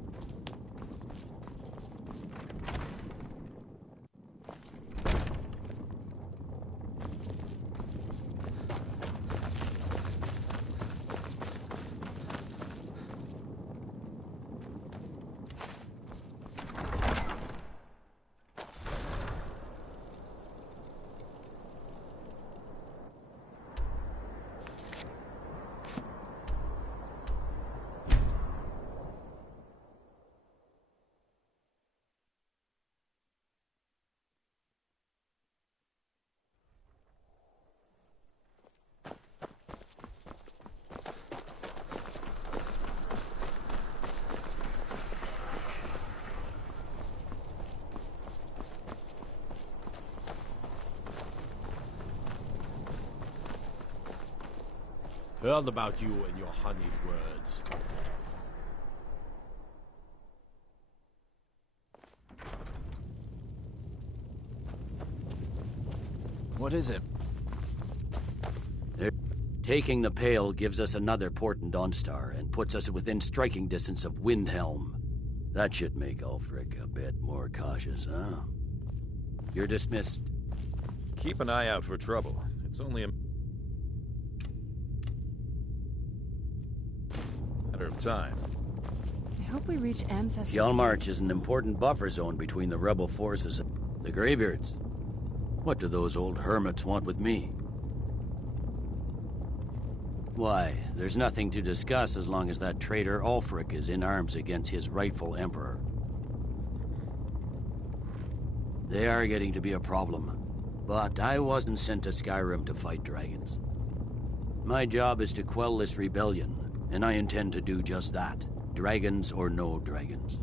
Heard about you and your honeyed words. What is it? Taking the Pale gives us another port in Dawnstar and puts us within striking distance of Windhelm. That should make Ulfric a bit more cautious, huh? You're dismissed. Keep an eye out for trouble. It's only a matter of time. I hope we reach Ancestor. Hjalmarch is an important buffer zone between the rebel forces and the Greybeards. What do those old hermits want with me? Why, there's nothing to discuss as long as that traitor Ulfric is in arms against his rightful emperor. They are getting to be a problem, but I wasn't sent to Skyrim to fight dragons. My job is to quell this rebellion, and I intend to do just that, dragons or no dragons.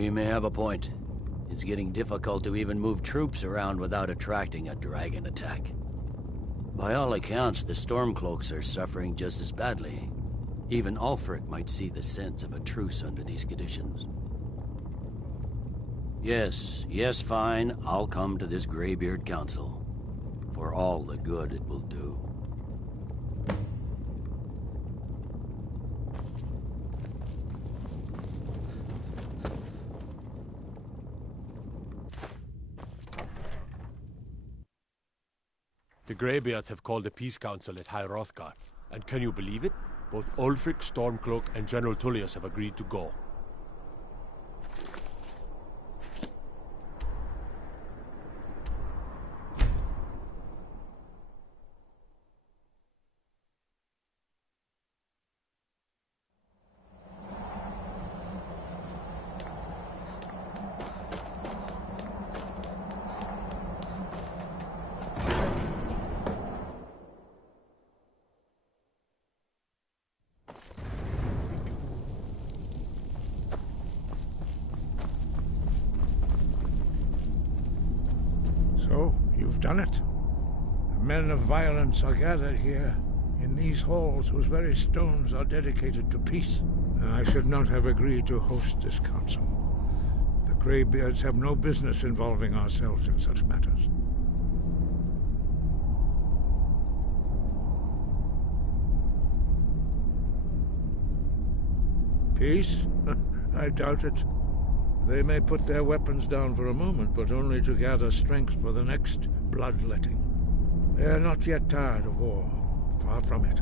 You may have a point. It's getting difficult to even move troops around without attracting a dragon attack. By all accounts, the Stormcloaks are suffering just as badly. Even Ulfric might see the sense of a truce under these conditions. Yes, fine. I'll come to this Greybeard Council. For all the good it will do. The Greybeards have called a peace council at High Hrothgar, and can you believe it? Both Ulfric, Stormcloak, and General Tullius have agreed to go. So, you've done it. The men of violence are gathered here, in these halls whose very stones are dedicated to peace. And I should not have agreed to host this council. The Greybeards have no business involving ourselves in such matters. Peace? I doubt it. They may put their weapons down for a moment, but only to gather strength for the next bloodletting. They are not yet tired of war. Far from it.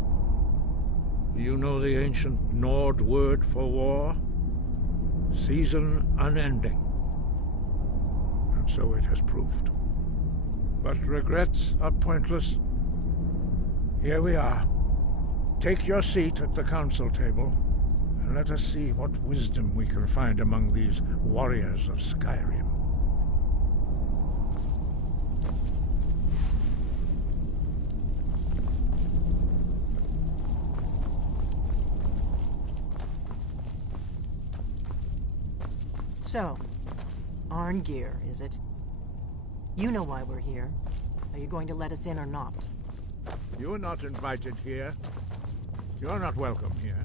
You know the ancient Nord word for war? Season unending. And so it has proved. But regrets are pointless. Here we are. Take your seat at the council table, and let us see what wisdom we can find among these warriors of Skyrim. So, Arngeir, is it? You know why we're here. Are you going to let us in or not? You're not invited here. You're not welcome here.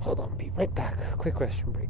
Hold on, people. right back. Quick restroom break.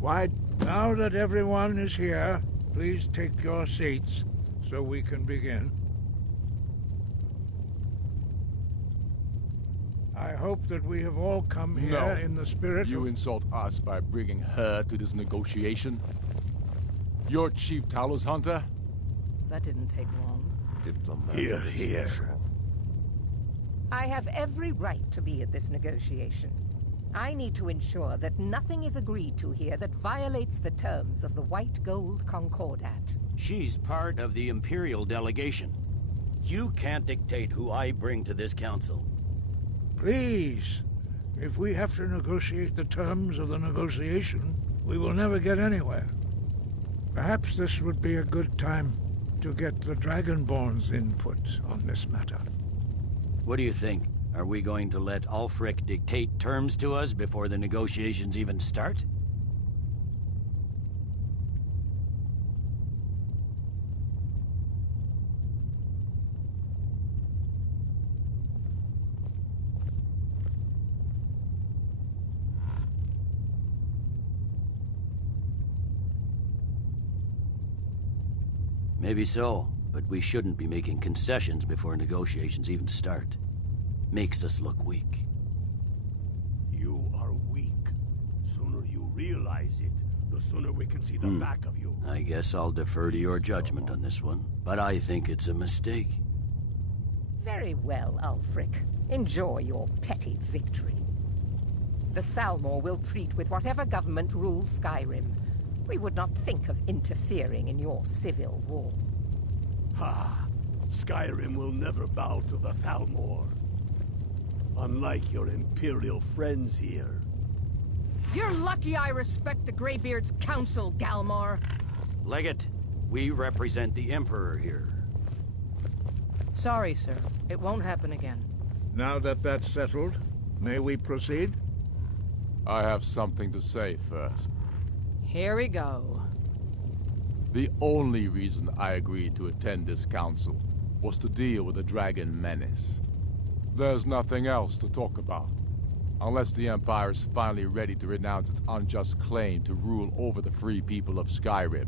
Why, now that everyone is here, please take your seats so we can begin. I hope that we have all come here in the spirit You of... insult us by bringing her to this negotiation? You're Chief Talos Hunter? That didn't take long. Here, here. I have every right to be at this negotiation. I need to ensure that nothing is agreed to here that violates the terms of the White Gold Concordat. She's part of the Imperial delegation. You can't dictate who I bring to this council. Please, if we have to negotiate the terms of the negotiation, we will never get anywhere. Perhaps this would be a good time to get the Dragonborn's input on this matter. What do you think? Are we going to let Ulfric dictate terms to us before the negotiations even start? Maybe so, but we shouldn't be making concessions before negotiations even start. Makes us look weak. You are weak. Sooner you realize it, the sooner we can see the back of you. I guess I'll defer to your judgment on this one, but I think it's a mistake. Very well, Ulfric. Enjoy your petty victory. The Thalmor will treat with whatever government rules Skyrim. We would not think of interfering in your civil war. Ha! Skyrim will never bow to the Thalmor. Unlike your Imperial friends here. You're lucky I respect the Greybeard's counsel, Galmar. Legate, we represent the Emperor here. Sorry, sir. It won't happen again. Now that that's settled, may we proceed? I have something to say first. Here we go. The only reason I agreed to attend this council was to deal with the dragon menace. There's nothing else to talk about, unless the Empire is finally ready to renounce its unjust claim to rule over the free people of Skyrim.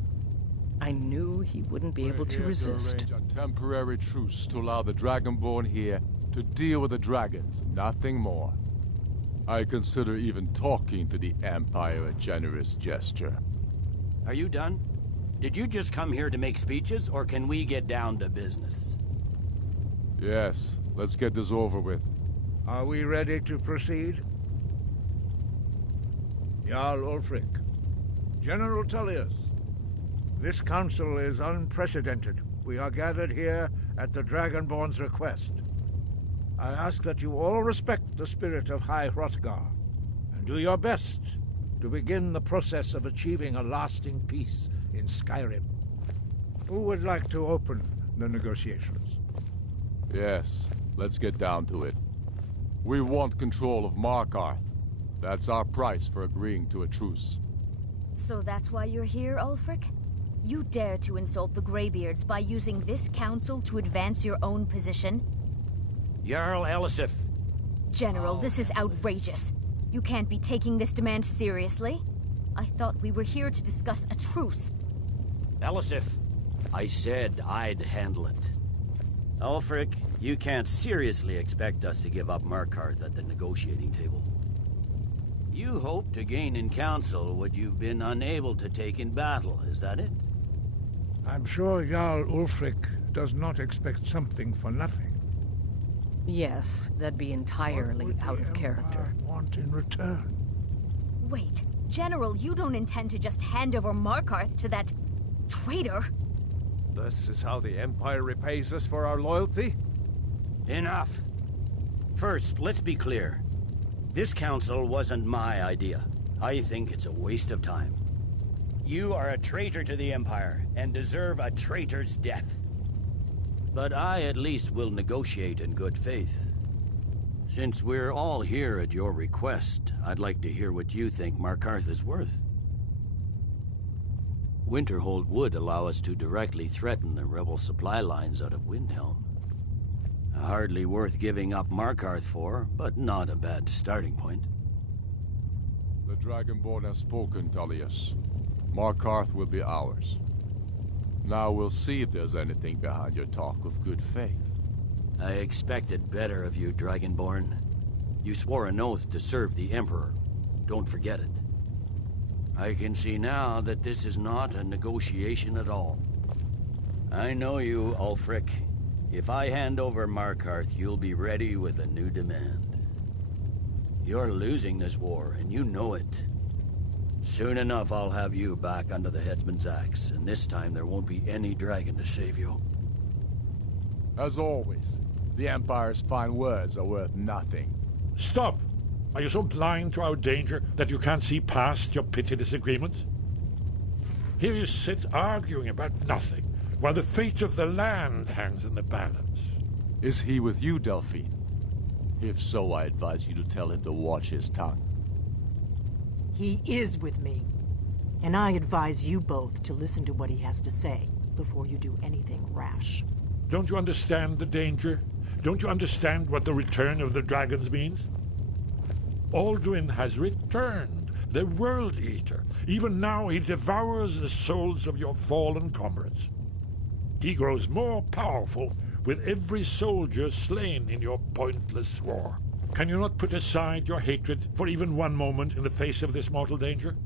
I knew he wouldn't be able to resist. To arrange a temporary truce to allow the Dragonborn here to deal with the dragons, nothing more. I consider even talking to the Empire a generous gesture. Are you done? Did you just come here to make speeches, or can we get down to business? Yes, let's get this over with. Are we ready to proceed? Jarl Ulfric, General Tullius, this council is unprecedented. We are gathered here at the Dragonborn's request. I ask that you all respect the spirit of High Hrothgar, and do your best to begin the process of achieving a lasting peace in Skyrim. Who would like to open the negotiations? Yes, let's get down to it. We want control of Markarth. That's our price for agreeing to a truce. So that's why you're here, Ulfric? You dare to insult the Greybeards by using this council to advance your own position? Jarl Elisif. General, this is outrageous. You can't be taking this demand seriously. I thought we were here to discuss a truce. Elisif, I said I'd handle it. Ulfric, you can't seriously expect us to give up Markarth at the negotiating table. You hope to gain in council what you've been unable to take in battle, is that it? I'm sure Jarl Ulfric does not expect something for nothing. Yes, that'd be entirely out of character. Want in return? Wait, General, you don't intend to just hand over Markarth to that traitor? This is how the Empire repays us for our loyalty? Enough. First, let's be clear. This council wasn't my idea. I think it's a waste of time. You are a traitor to the Empire, and deserve a traitor's death. But I at least will negotiate in good faith. Since we're all here at your request, I'd like to hear what you think Markarth is worth. Winterhold would allow us to directly threaten the rebel supply lines out of Windhelm. Hardly worth giving up Markarth for, but not a bad starting point. The Dragonborn has spoken, Tullius. Markarth will be ours. Now we'll see if there's anything behind your talk of good faith. I expected better of you, Dragonborn. You swore an oath to serve the Emperor. Don't forget it. I can see now that this is not a negotiation at all. I know you, Ulfric. If I hand over Markarth, you'll be ready with a new demand. You're losing this war, and you know it. Soon enough, I'll have you back under the headsman's axe, and this time there won't be any dragon to save you. As always, the Empire's fine words are worth nothing. Stop! Are you so blind to our danger that you can't see past your petty disagreements? Here you sit arguing about nothing, while the fate of the land hangs in the balance. Is he with you, Delphine? If so, I advise you to tell him to watch his tongue. He is with me. And I advise you both to listen to what he has to say before you do anything rash. Don't you understand the danger? Don't you understand what the return of the dragons means? Alduin has returned, the World Eater. Even now he devours the souls of your fallen comrades. He grows more powerful with every soldier slain in your pointless war. Can you not put aside your hatred for even one moment in the face of this mortal danger?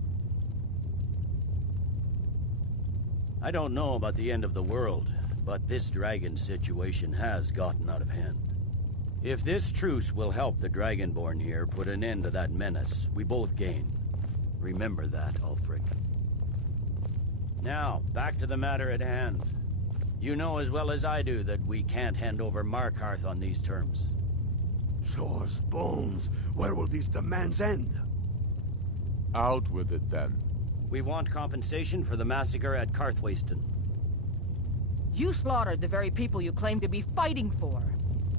I don't know about the end of the world, but this dragon situation has gotten out of hand. If this truce will help the Dragonborn here put an end to that menace, we both gain. Remember that, Ulfric. Now, back to the matter at hand. You know as well as I do that we can't hand over Markarth on these terms. Show us bones. Where will these demands end? Out with it, then. We want compensation for the massacre at Karthwasten. You slaughtered the very people you claim to be fighting for.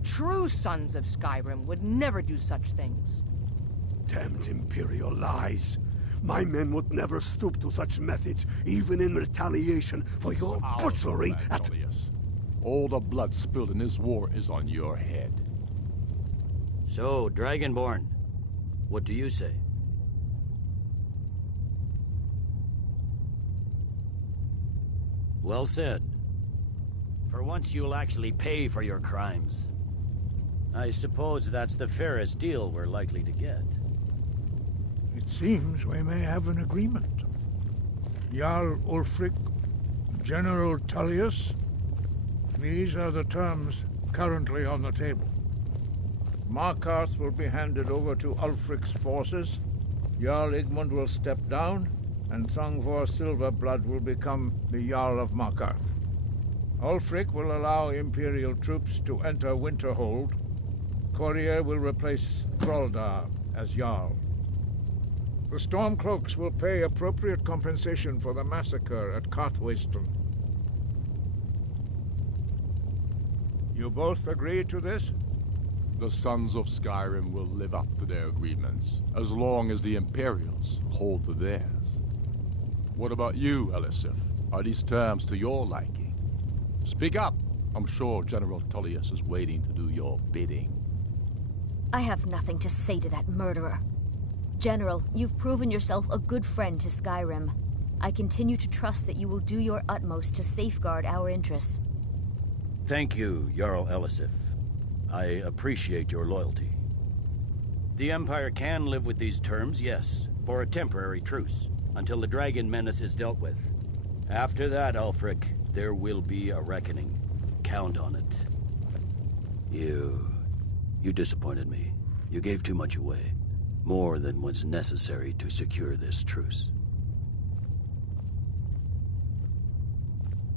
True sons of Skyrim would never do such things. Damned Imperial lies. My men would never stoop to such methods, even in retaliation for your butchery at... Tullius. All the blood spilled in this war is on your head. So, Dragonborn, what do you say? Well said. For once you'll actually pay for your crimes. I suppose that's the fairest deal we're likely to get. It seems we may have an agreement. Jarl Ulfric, General Tullius, these are the terms currently on the table. Markarth will be handed over to Ulfric's forces, Jarl Igmund will step down, and Thongvor Silverblood will become the Jarl of Markarth. Ulfric will allow Imperial troops to enter Winterhold. Courier will replace Thraldar as Jarl. The Stormcloaks will pay appropriate compensation for the massacre at Karthwasten. You both agree to this? The Sons of Skyrim will live up to their agreements, as long as the Imperials hold to theirs. What about you, Elisif? Are these terms to your liking? Speak up! I'm sure General Tullius is waiting to do your bidding. I have nothing to say to that murderer. General, you've proven yourself a good friend to Skyrim. I continue to trust that you will do your utmost to safeguard our interests. Thank you, Jarl Elisif. I appreciate your loyalty. The Empire can live with these terms, yes, for a temporary truce, until the dragon menace is dealt with. After that, Ulfric, there will be a reckoning. Count on it. You disappointed me. You gave too much away. More than was necessary to secure this truce.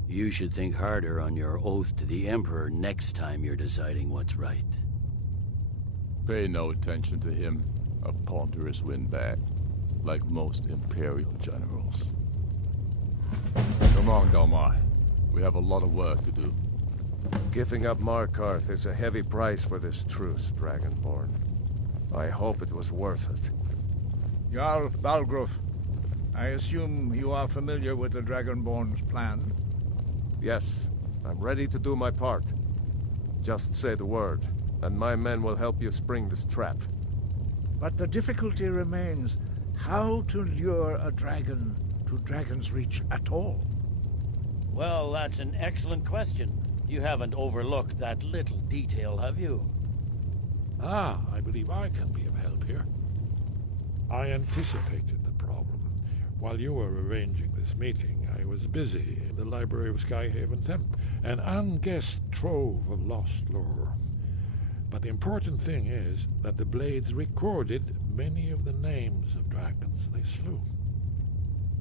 You should think harder on your oath to the Emperor next time you're deciding what's right. Pay no attention to him. A ponderous windbag, like most Imperial generals. Come on, Delmar. We have a lot of work to do. Giving up Markarth is a heavy price for this truce, Dragonborn. I hope it was worth it. Jarl Balgruf, I assume you are familiar with the Dragonborn's plan? Yes, I'm ready to do my part. Just say the word, and my men will help you spring this trap. But the difficulty remains how to lure a dragon to Dragon's Reach at all. Well, that's an excellent question. You haven't overlooked that little detail, have you? Ah, I believe I can be of help here. I anticipated the problem. While you were arranging this meeting, I was busy in the library of Skyhaven Temp, an unguessed trove of lost lore. But the important thing is that the Blades recorded many of the names of dragons they slew.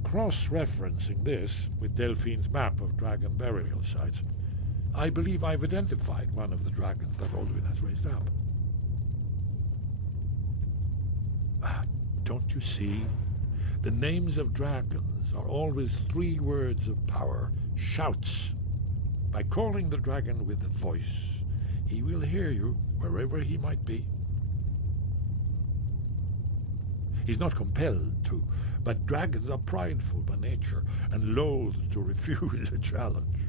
Cross-referencing this with Delphine's map of dragon burial sites, I believe I've identified one of the dragons that Alduin has raised up. Don't you see? The names of dragons are always 3 words of power, shouts. By calling the dragon with a voice, he will hear you wherever he might be. He's not compelled to, but dragons are prideful by nature and loath to refuse a challenge.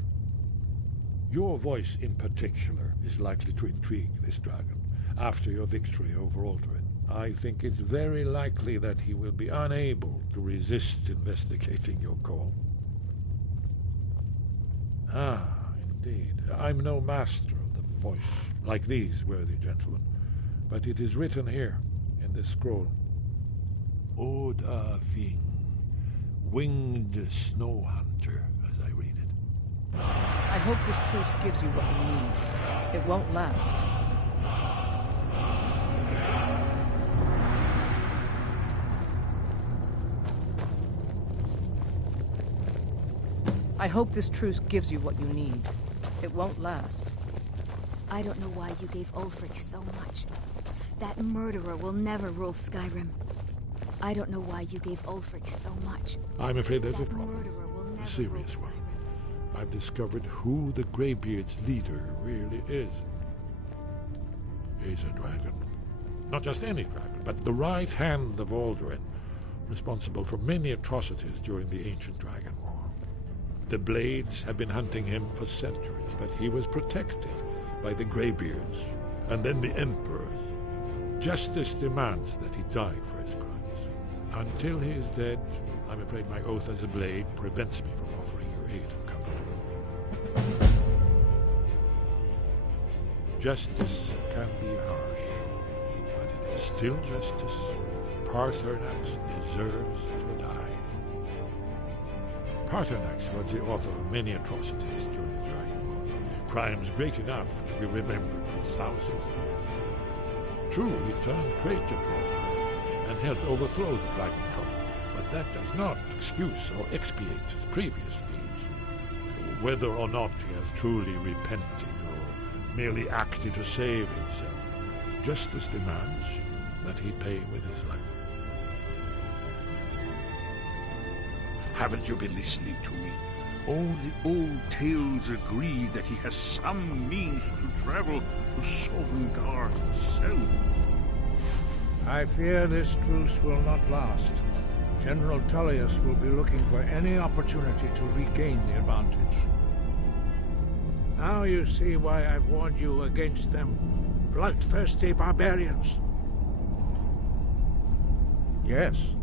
Your voice in particular is likely to intrigue this dragon after your victory over Alduin. I think it's very likely that he will be unable to resist investigating your call. Ah, indeed. I'm no master of the voice, like these worthy gentlemen, but it is written here in this scroll. Oda Ving, winged snow hunter, as I read it. I hope this truce gives you what you need. It won't last. I hope this truce gives you what you need. It won't last. I don't know why you gave Ulfric so much. That murderer will never rule Skyrim. I don't know why you gave Ulfric so much. I'm afraid there's a problem. A serious one. I've discovered who the Greybeard's leader really is. He's a dragon. Not just any dragon, but the right hand of Alduin, responsible for many atrocities during the Ancient Dragon War. The Blades had been hunting him for centuries, but he was protected by the Greybeards, and then the Emperors. Justice demands that he die for his crimes. Until he is dead, I'm afraid my oath as a Blade prevents me from offering you aid and comfort. Justice can be harsh, but it is still justice. Paarthurnax deserves to die. Paarthurnax was the author of many atrocities during the Dragon War, crimes great enough to be remembered for thousands of years. True, he turned traitor to Alduin and helped overthrow the Dragon Cup, but that does not excuse or expiate his previous deeds. Whether or not he has truly repented or merely acted to save himself, justice demands that he pay with his life. Haven't you been listening to me? All the old tales agree that he has some means to travel to Sovngarde itself. I fear this truce will not last. General Tullius will be looking for any opportunity to regain the advantage. Now you see why I've warned you against them bloodthirsty barbarians. Yes,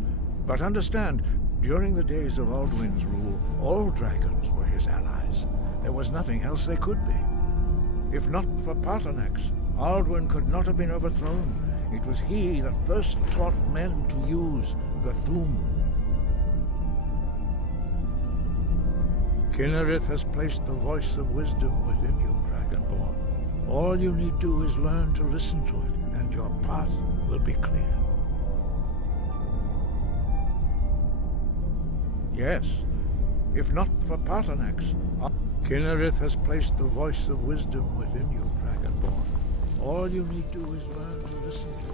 but understand, during the days of Alduin's rule, all dragons were his allies. There was nothing else they could be. If not for Paarthurnax, Alduin could not have been overthrown. It was he that first taught men to use the Thu'um. Kynareth has placed the voice of wisdom within you, Dragonborn. All you need do is learn to listen to it, and your path will be clear. Yes, if not for Paarthurnax, Kynareth has placed the voice of wisdom within you, Dragonborn. All you need to do is learn to listen to it.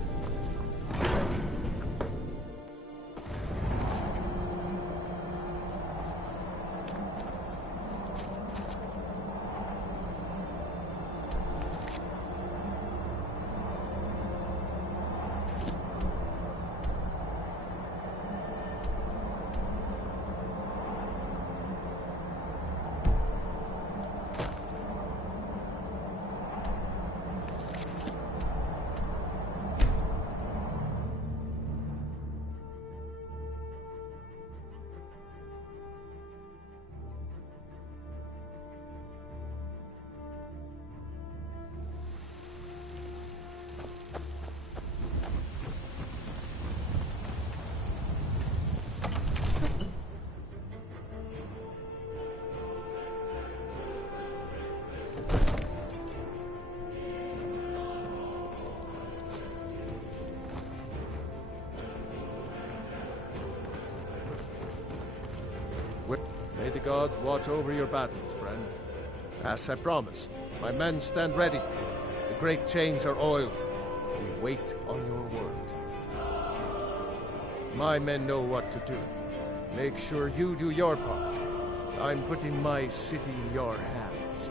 May the gods watch over your battles, friend. As I promised, my men stand ready. The great chains are oiled. We wait on your word. My men know what to do. Make sure you do your part. I'm putting my city in your hands.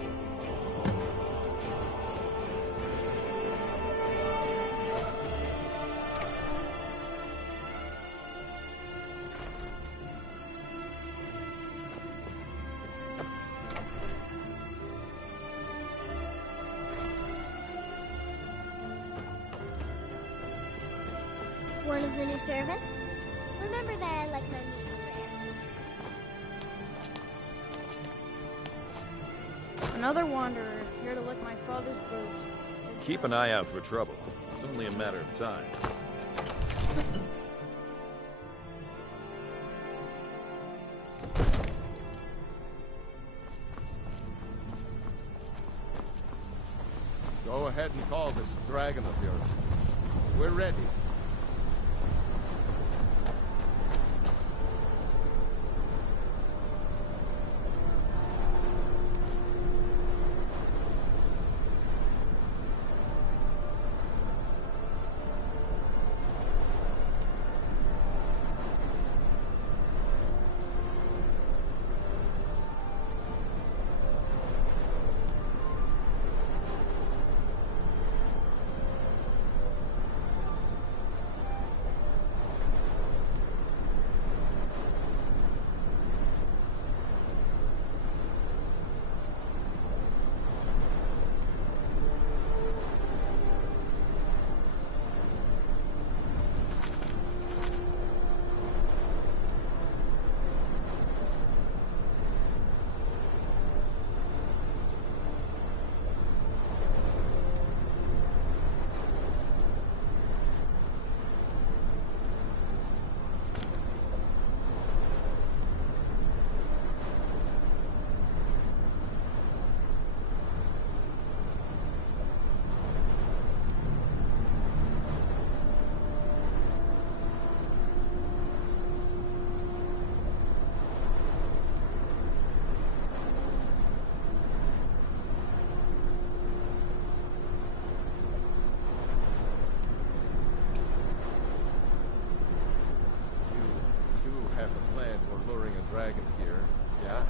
One of the new servants? Remember that I like my meat rare. Another wanderer, here to lick my father's boots. Keep an eye out for trouble. It's only a matter of time. Go ahead and call this dragon of yours. We're ready. Dragon here, yeah?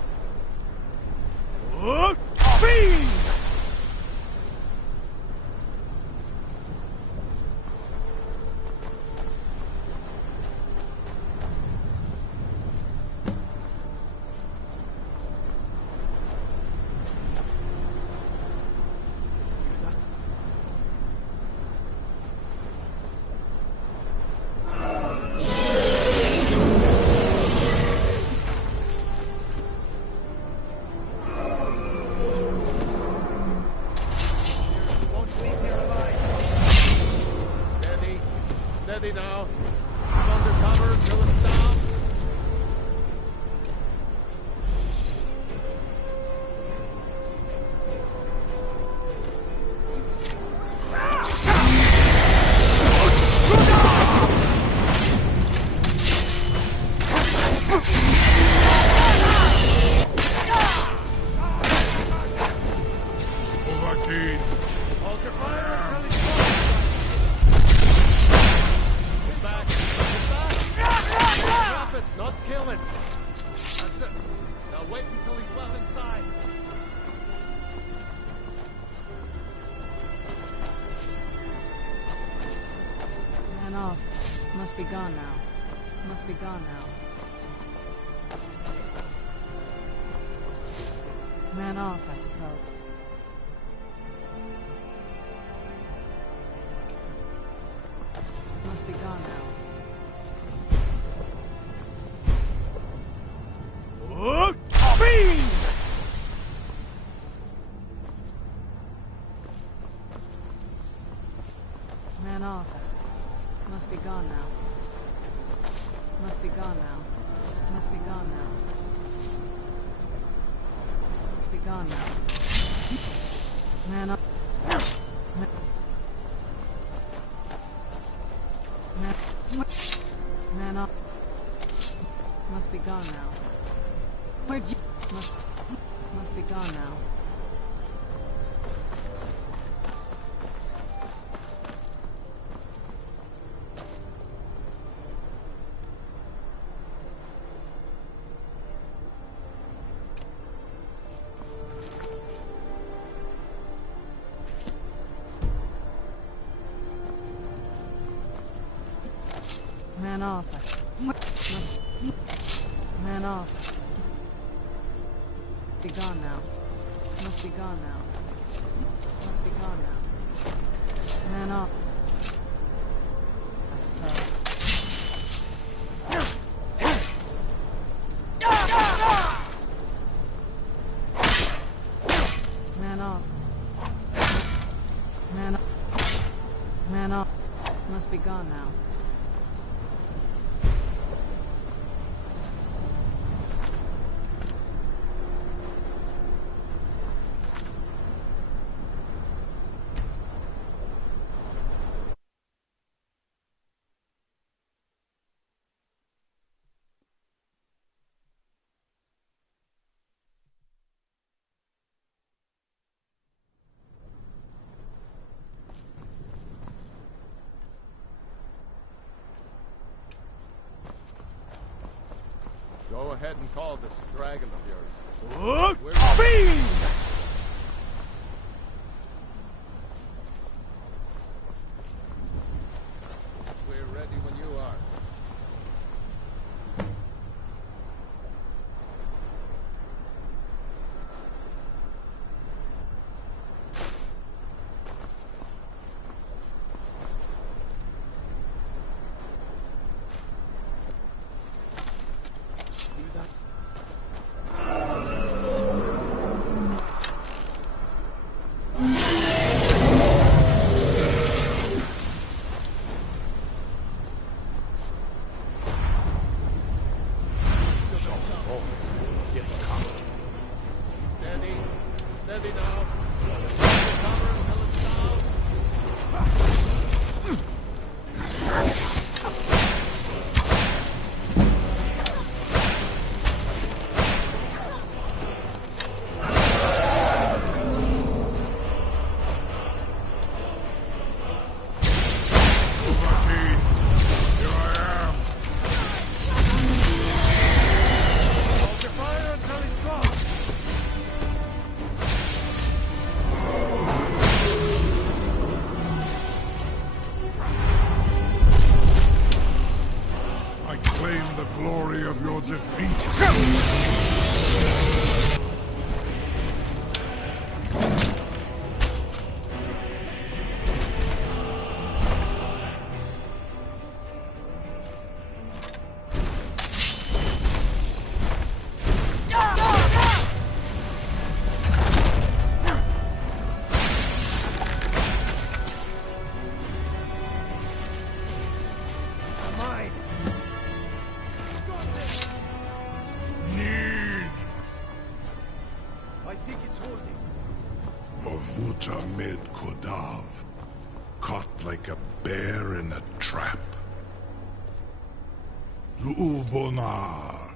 Steady now. Keep under cover till it's down. Overkeen. Hold your fire until Man off. Must be gone now. Must be gone now. Man off, I suppose. Must be gone now. Man off, I suppose. Must be gone now. Must be gone now. Must be gone now. Must be gone now. Man off. Man off. Must be gone now. Where'd you... Must be gone now. Man off. Man off. Be gone now. Must be gone now. Must be gone now. Man off. I suppose. Man off. Man off. Man off. Must be gone now. Go ahead and call this dragon of yours. Fiend! We're ready when you are. Steady now. Cover until it's down. Claim the glory of your defeat. Ovuta mid Kodav, caught like a bear in a trap. Zuubonar,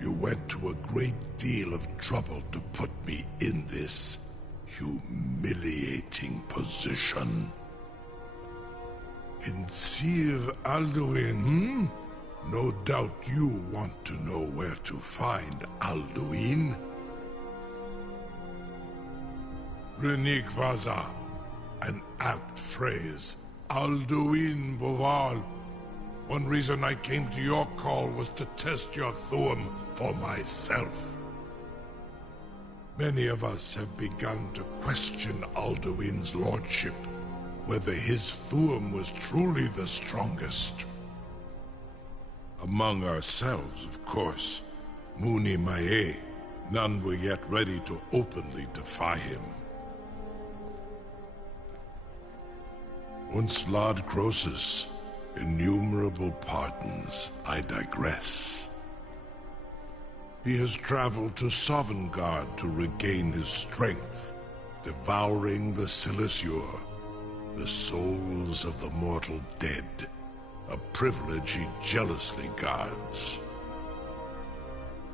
you went to a great deal of trouble to put me in this humiliating position. In Sir Alduin, no doubt you want to know where to find Alduin. Renik Vaza, an apt phrase. Alduin Boval. One reason I came to your call was to test your Thuum for myself. Many of us have begun to question Alduin's lordship, whether his Thuum was truly the strongest. Among ourselves, of course, Muni Mae, none were yet ready to openly defy him. Once Lord Croesus, innumerable pardons, I digress. He has traveled to Sovngarde to regain his strength, devouring the Silesur, the souls of the mortal dead, a privilege he jealously guards.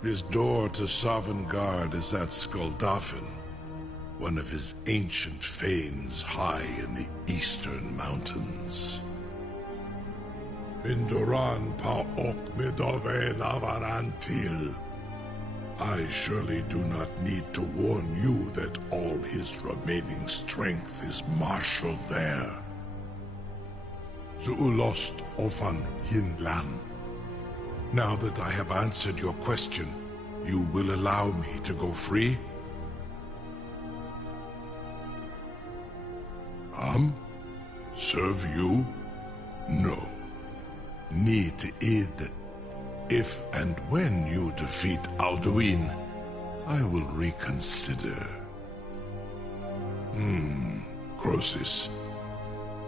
His door to Sovngarde is at Skuldafn, one of his ancient fanes high in the eastern mountains. Mindoran pa ok midove navarantil. I surely do not need to warn you that all his remaining strength is marshaled there. Zuulost ofan hinlan. Now that I have answered your question, you will allow me to go free? Serve you? No. Need id. If and when you defeat Alduin, I will reconsider. Croesus.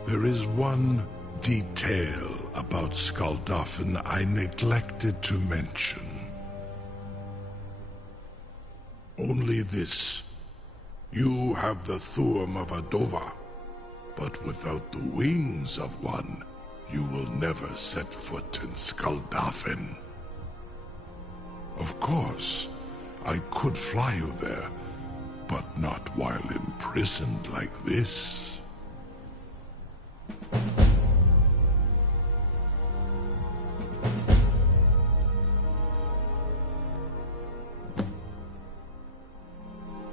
There is one detail about Skuldafn I neglected to mention. Only this. You have the Thuum of a Dova, but without the wings of one, you will never set foot in Skuldafn. Of course, I could fly you there, but not while imprisoned like this.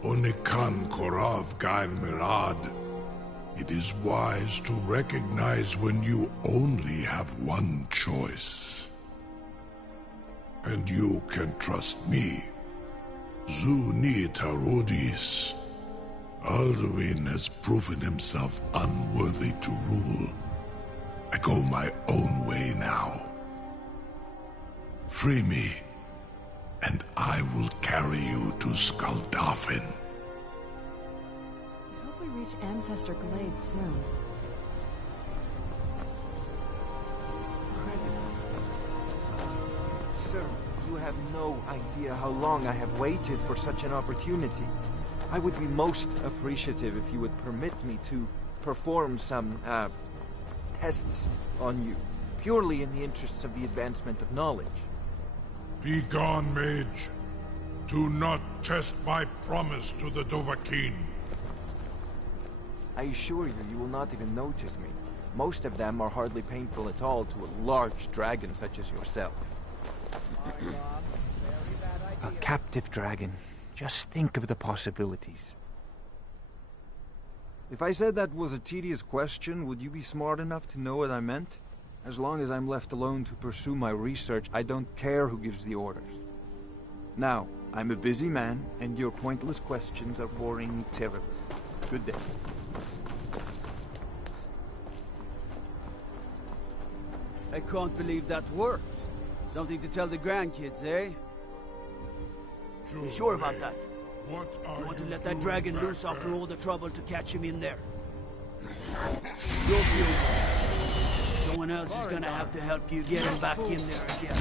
Onikan Korav Gain Mirad. It is wise to recognize when you only have one choice. And you can trust me. Zuni Tarodis. Alduin has proven himself unworthy to rule. I go my own way now. Free me, and I will carry you to Skuldafn. I hope we reach Ancestor Glade soon. Sir, you have no idea how long I have waited for such an opportunity. I would be most appreciative if you would permit me to perform some, tests on you, purely in the interests of the advancement of knowledge. Be gone, mage. Do not test my promise to the Dovahkiin. I assure you, you will not even notice me. Most of them are hardly painful at all to a large dragon such as yourself. A captive dragon. Just think of the possibilities. If I said that was a tedious question, would you be smart enough to know what I meant? As long as I'm left alone to pursue my research, I don't care who gives the orders. Now, I'm a busy man, and your pointless questions are boring me terribly. Good day. I can't believe that worked. Something to tell the grandkids, eh? You sure about that? You want to let that dragon loose after all the trouble to catch him in there? You'll feel good. Someone else is gonna have to help you get him back in there again.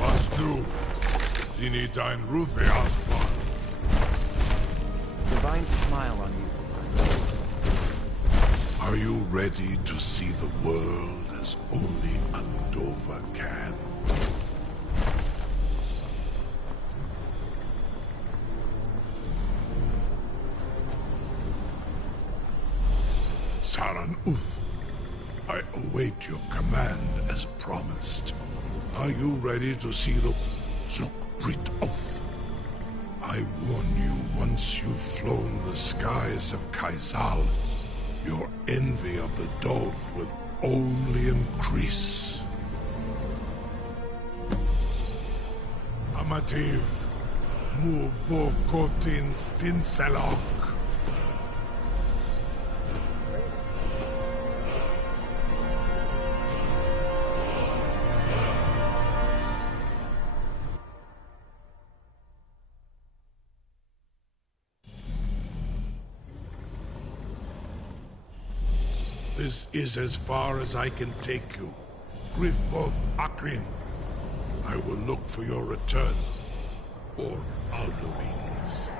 Was du? Dini dein Rufe Astman. Divine smile on you. Are you ready to see the world as only a Dova can? Saran Uth, I await your command as promised. Are you ready to see the Zukbrit Uth? I warn you, once you've flown the skies of Kaisal, Your envy of the Dolph will only increase. Amativ, mu bokotin stinselok. This is as far as I can take you. Grifboth Akrin. I will look for your return, or Alduin's.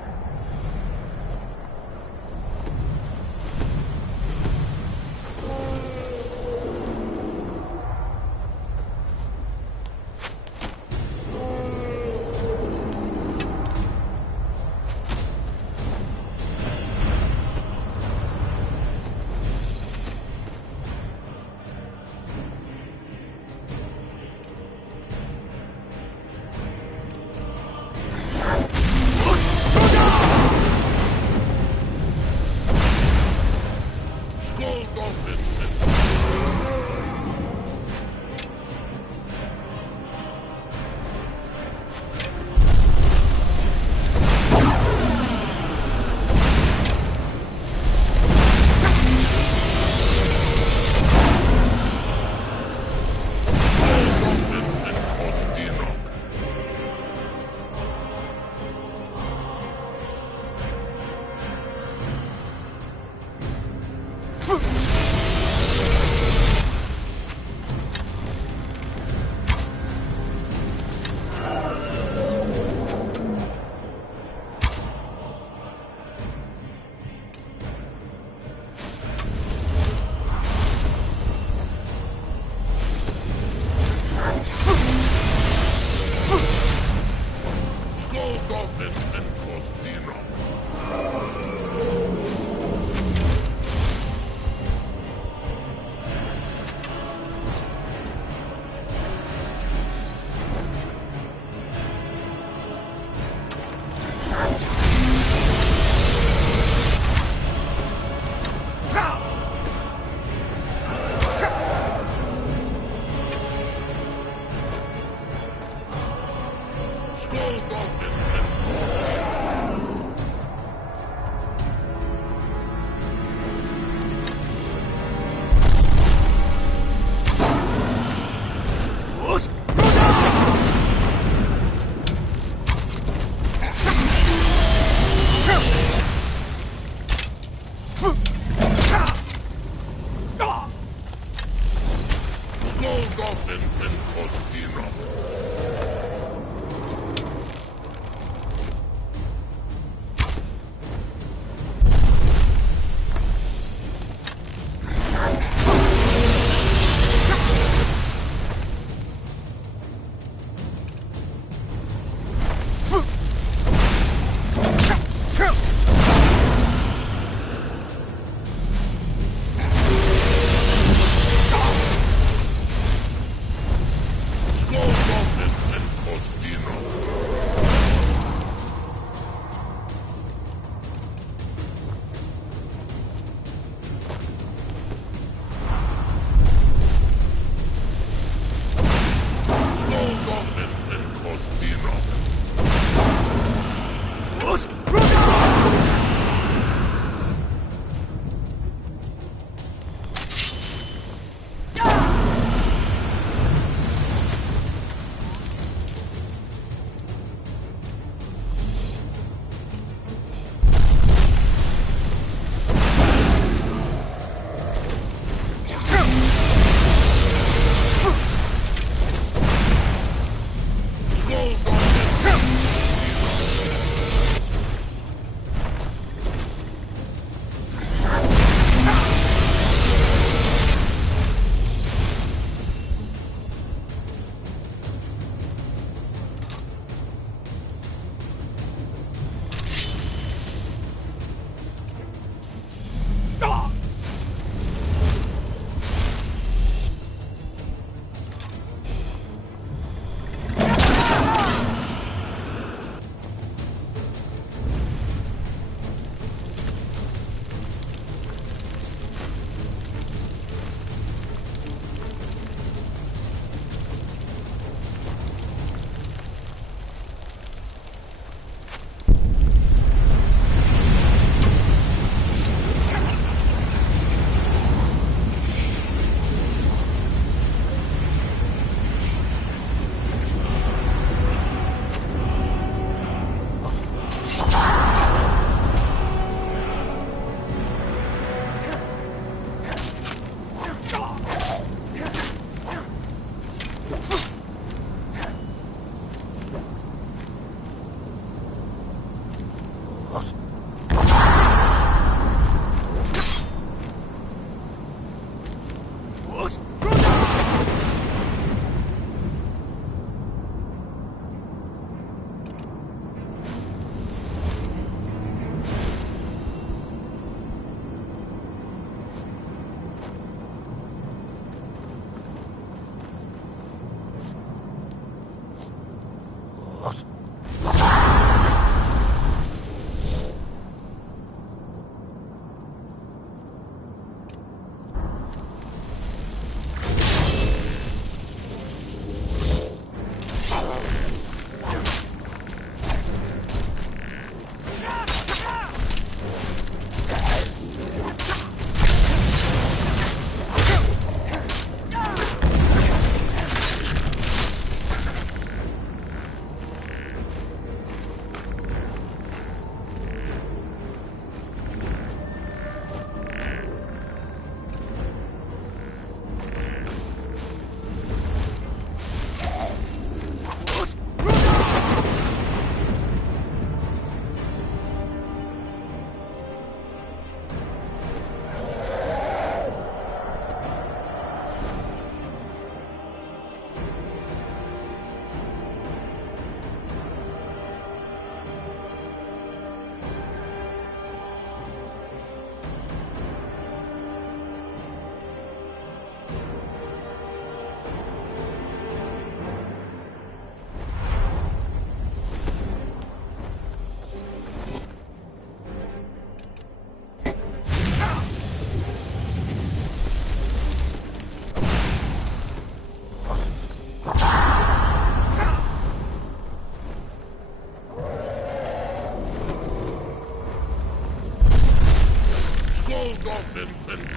Skålgången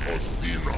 Kostira.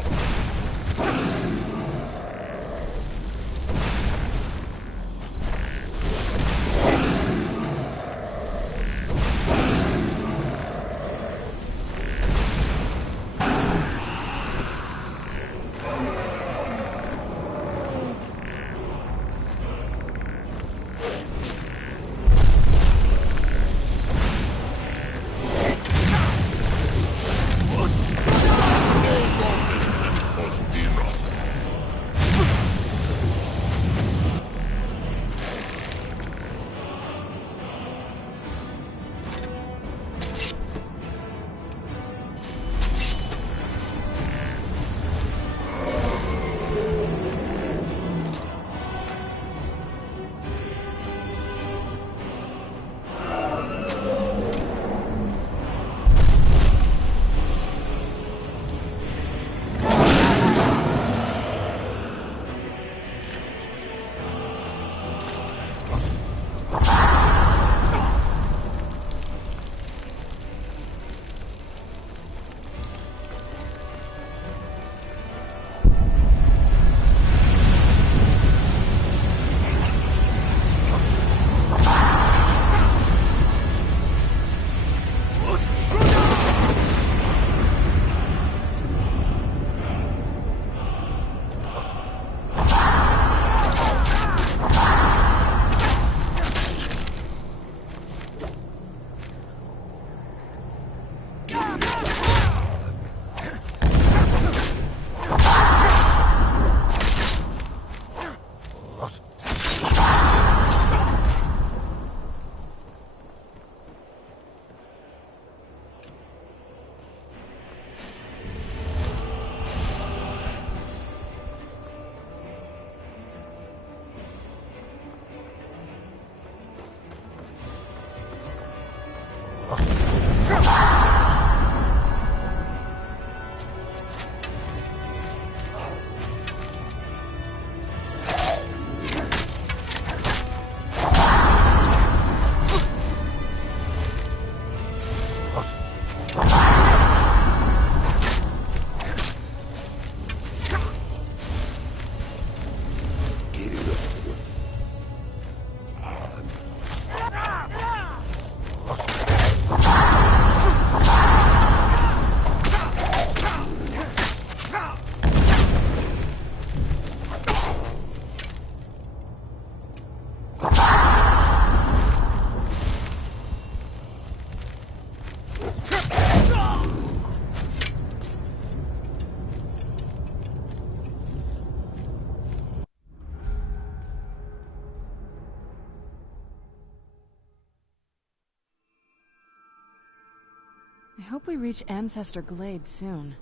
I hope we reach Ancestor Glade soon.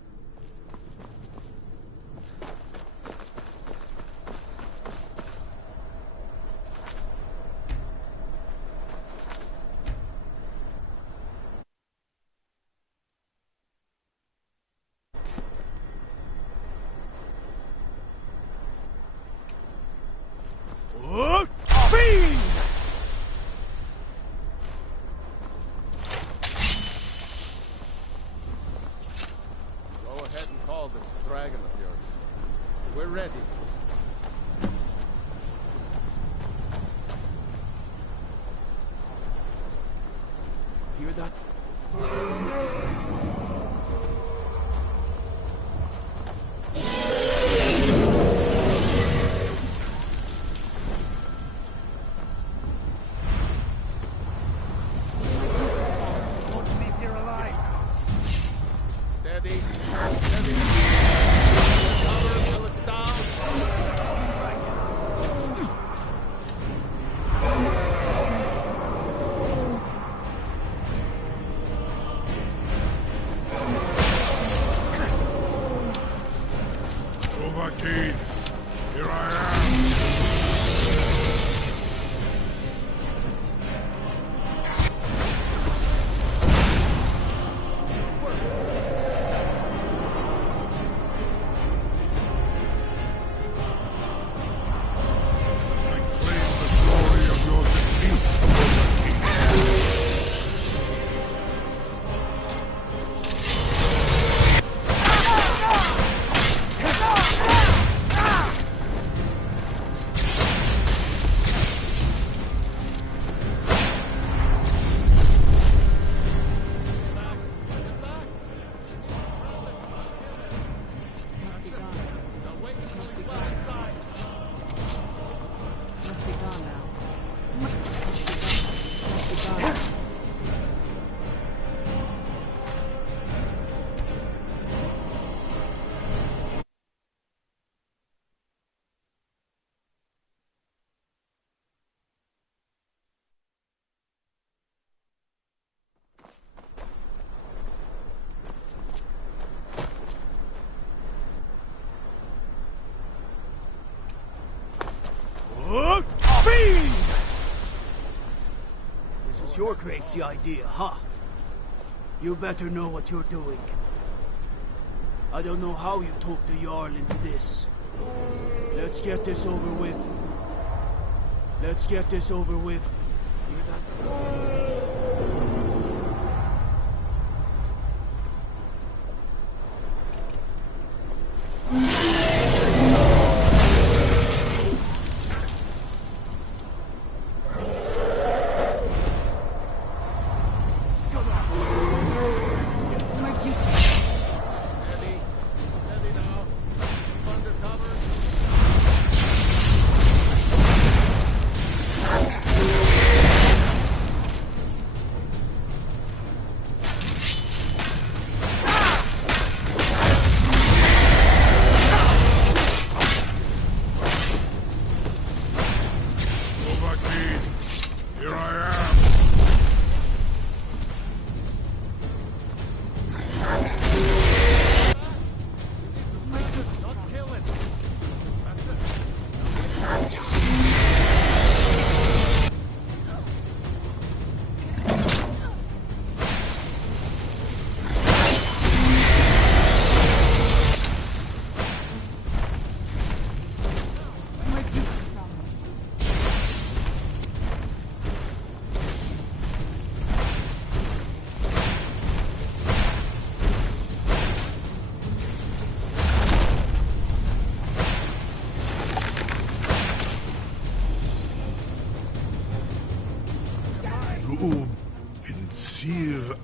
Hear that? Here I am! Sure crazy idea, huh? You better know what you're doing. I don't know how you talked the Jarl into this. Let's get this over with. Let's get this over with. Hear that?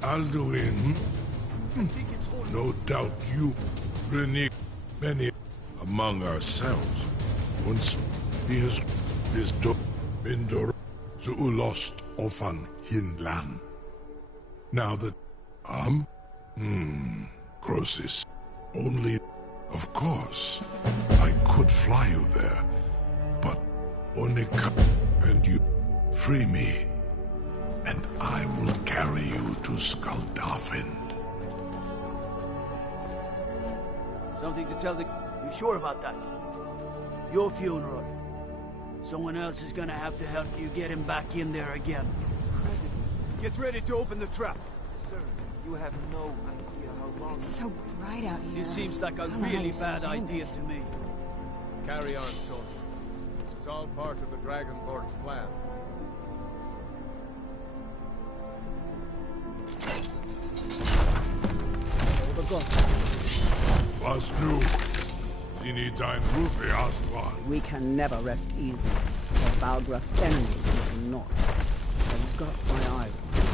Alduin, no doubt you, Renik, many among ourselves. Once he has been lost ofan Hinlan. Now that Crosis, only, of course, I could fly you there, but Onika and you free me. And I will carry you to Skuldafend. Something to tell the... You sure about that? Your funeral. Someone else is gonna have to help you get him back in there again. Get ready to open the trap. Sir, you have no idea how long... It's so bright out here. This seems like a really bad idea to me. Carry on, soldier. This is all part of the Dragonborn's plan. Was nu? Dini dein Rufe Astral. We can never rest easy. For Balgraf's enemies we cannot. I've got my eyes on them.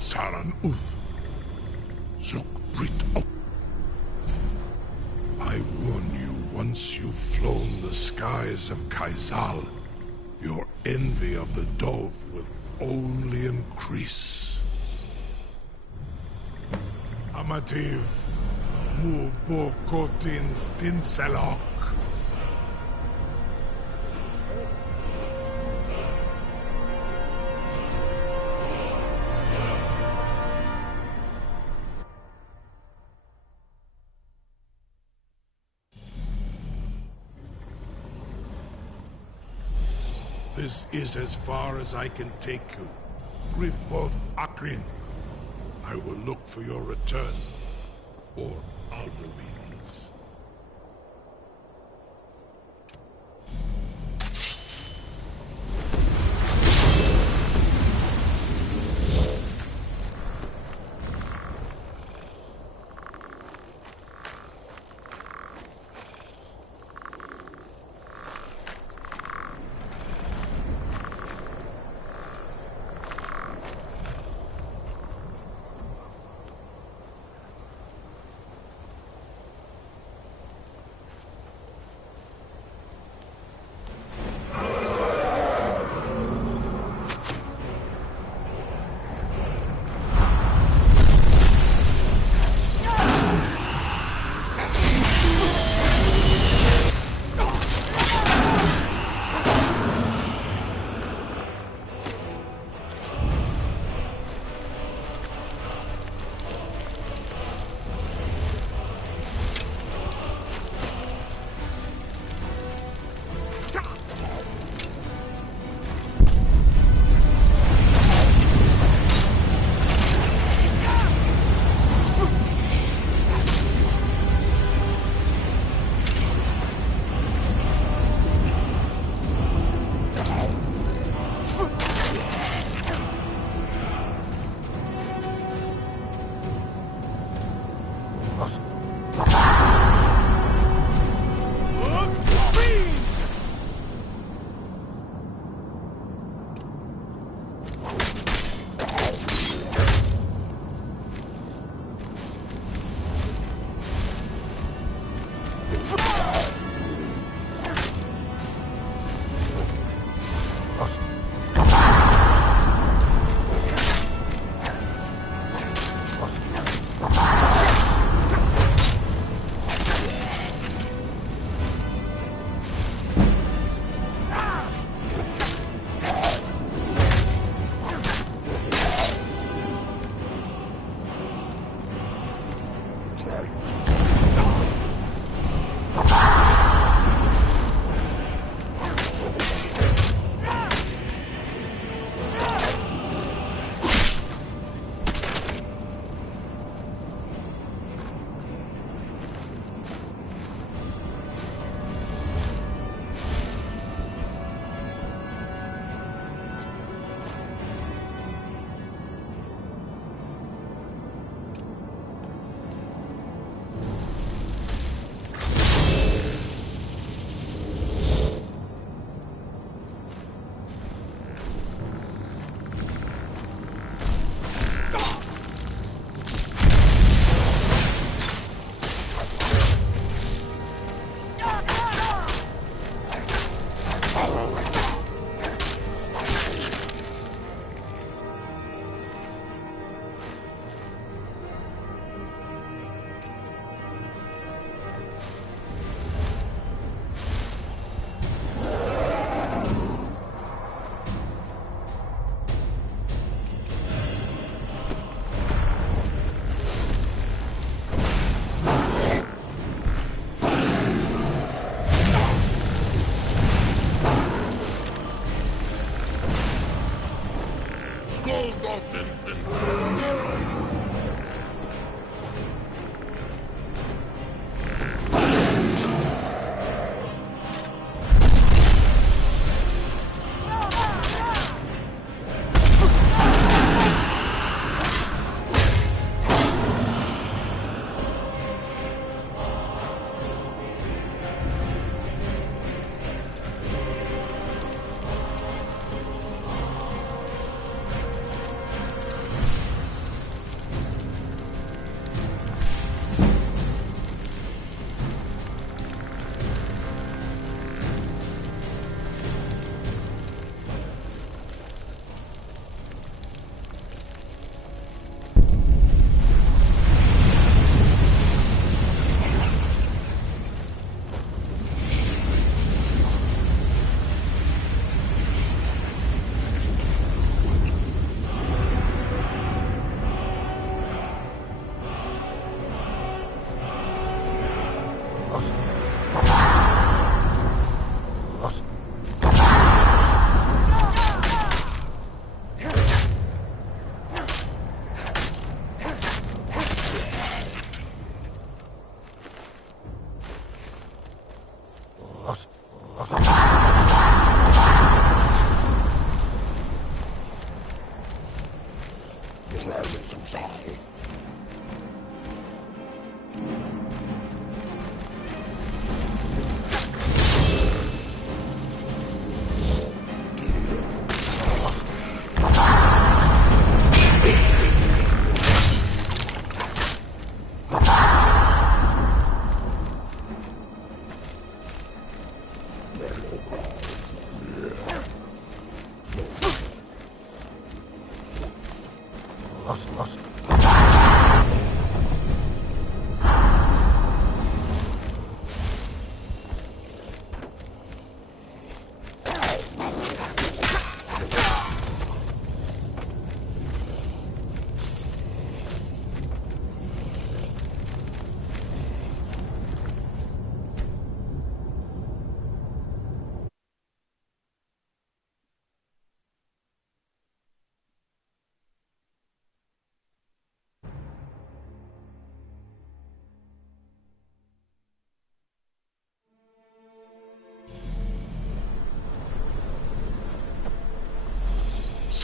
Saran Uth. Zuk Brit of. I warn you, once you've flown the skies of Kaizal, your envy of the Dove will only increase. Amativ Mubokotin Stinselok. This is as far as I can take you. Griffboth Akrin. I will look for your return, or Alduin's.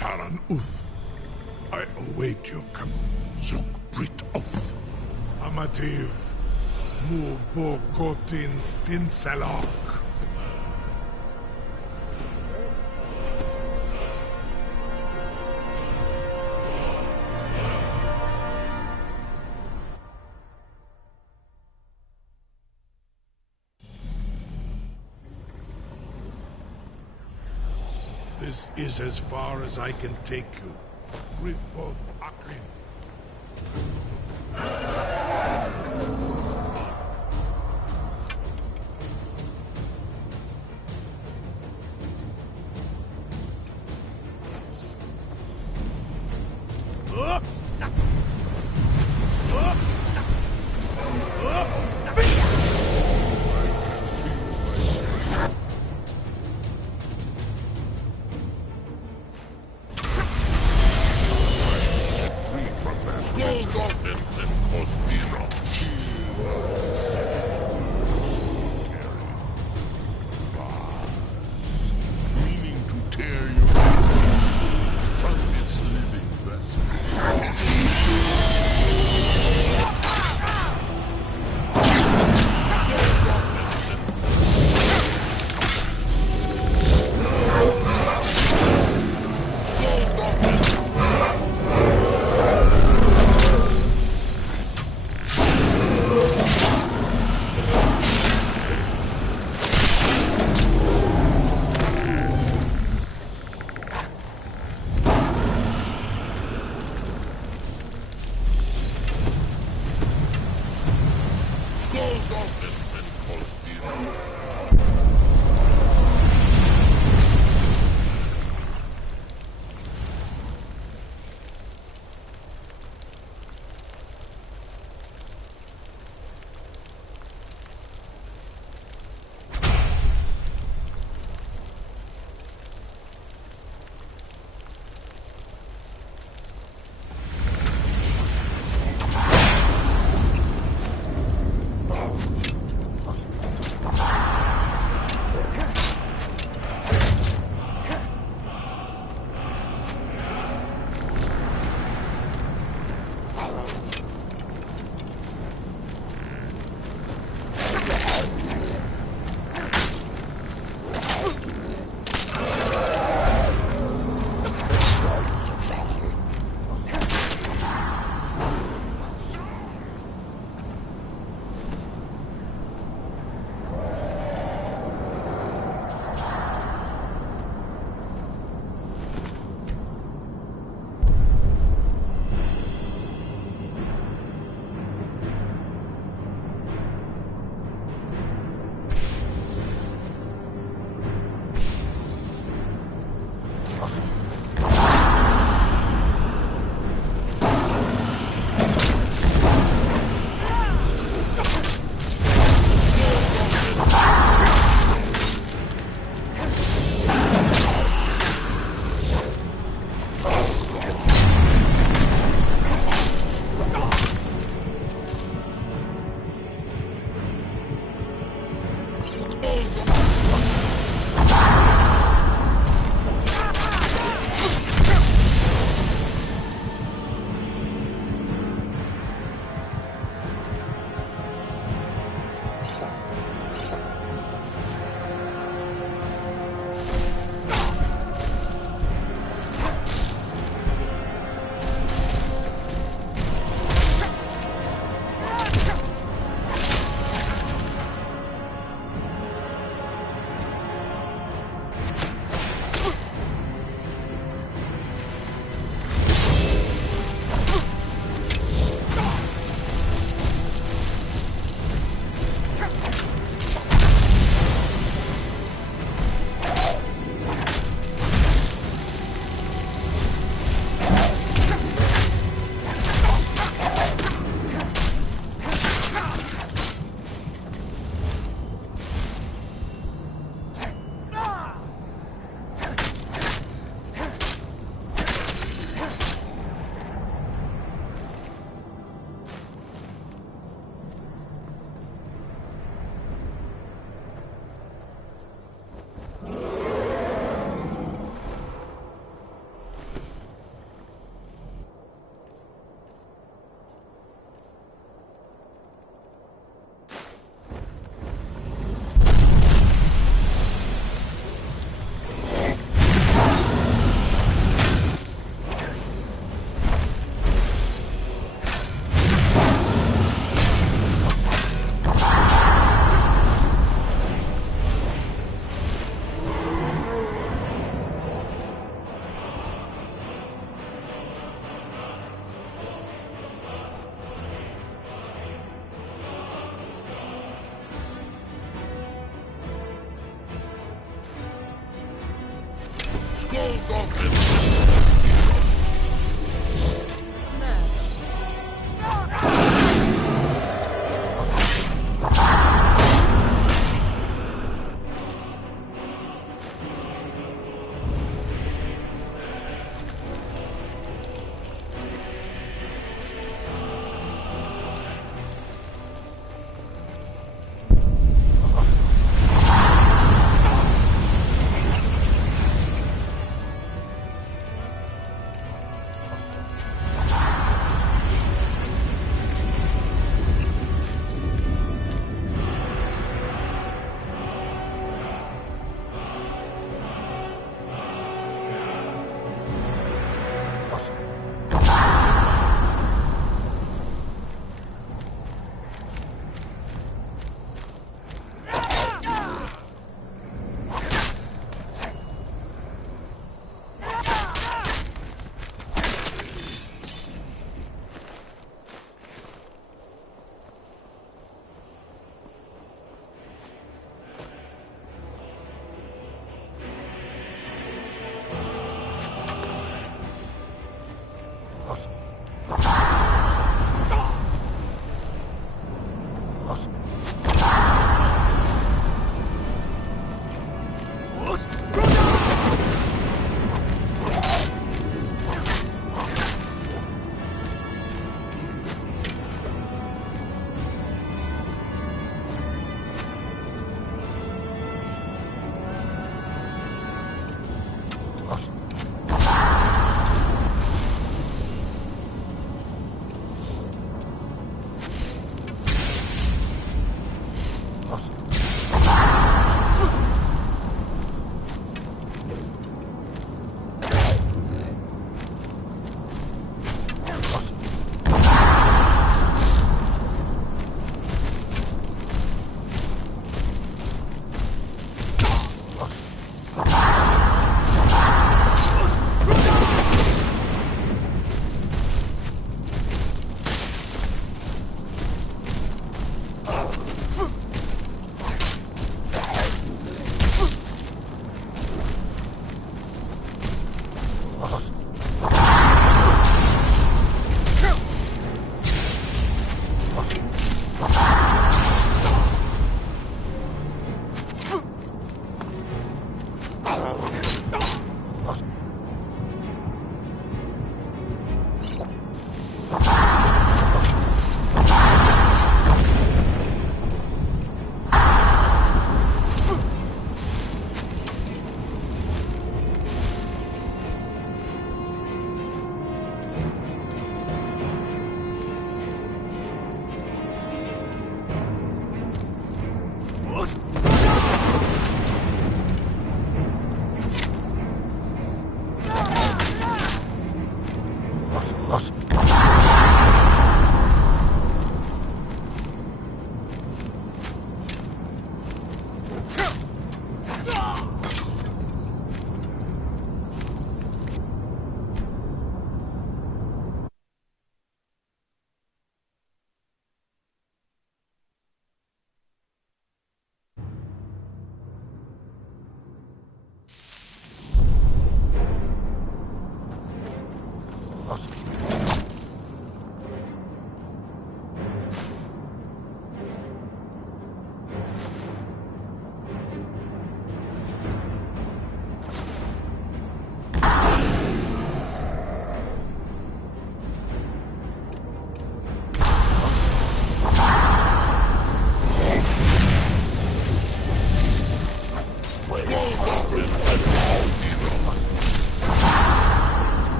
Saran Uth, I await your come. Zuk Brit Oth. Amativ, Mu Bo Kotin Stinsalok. This is as far as I can take you. Grifboth Akrin.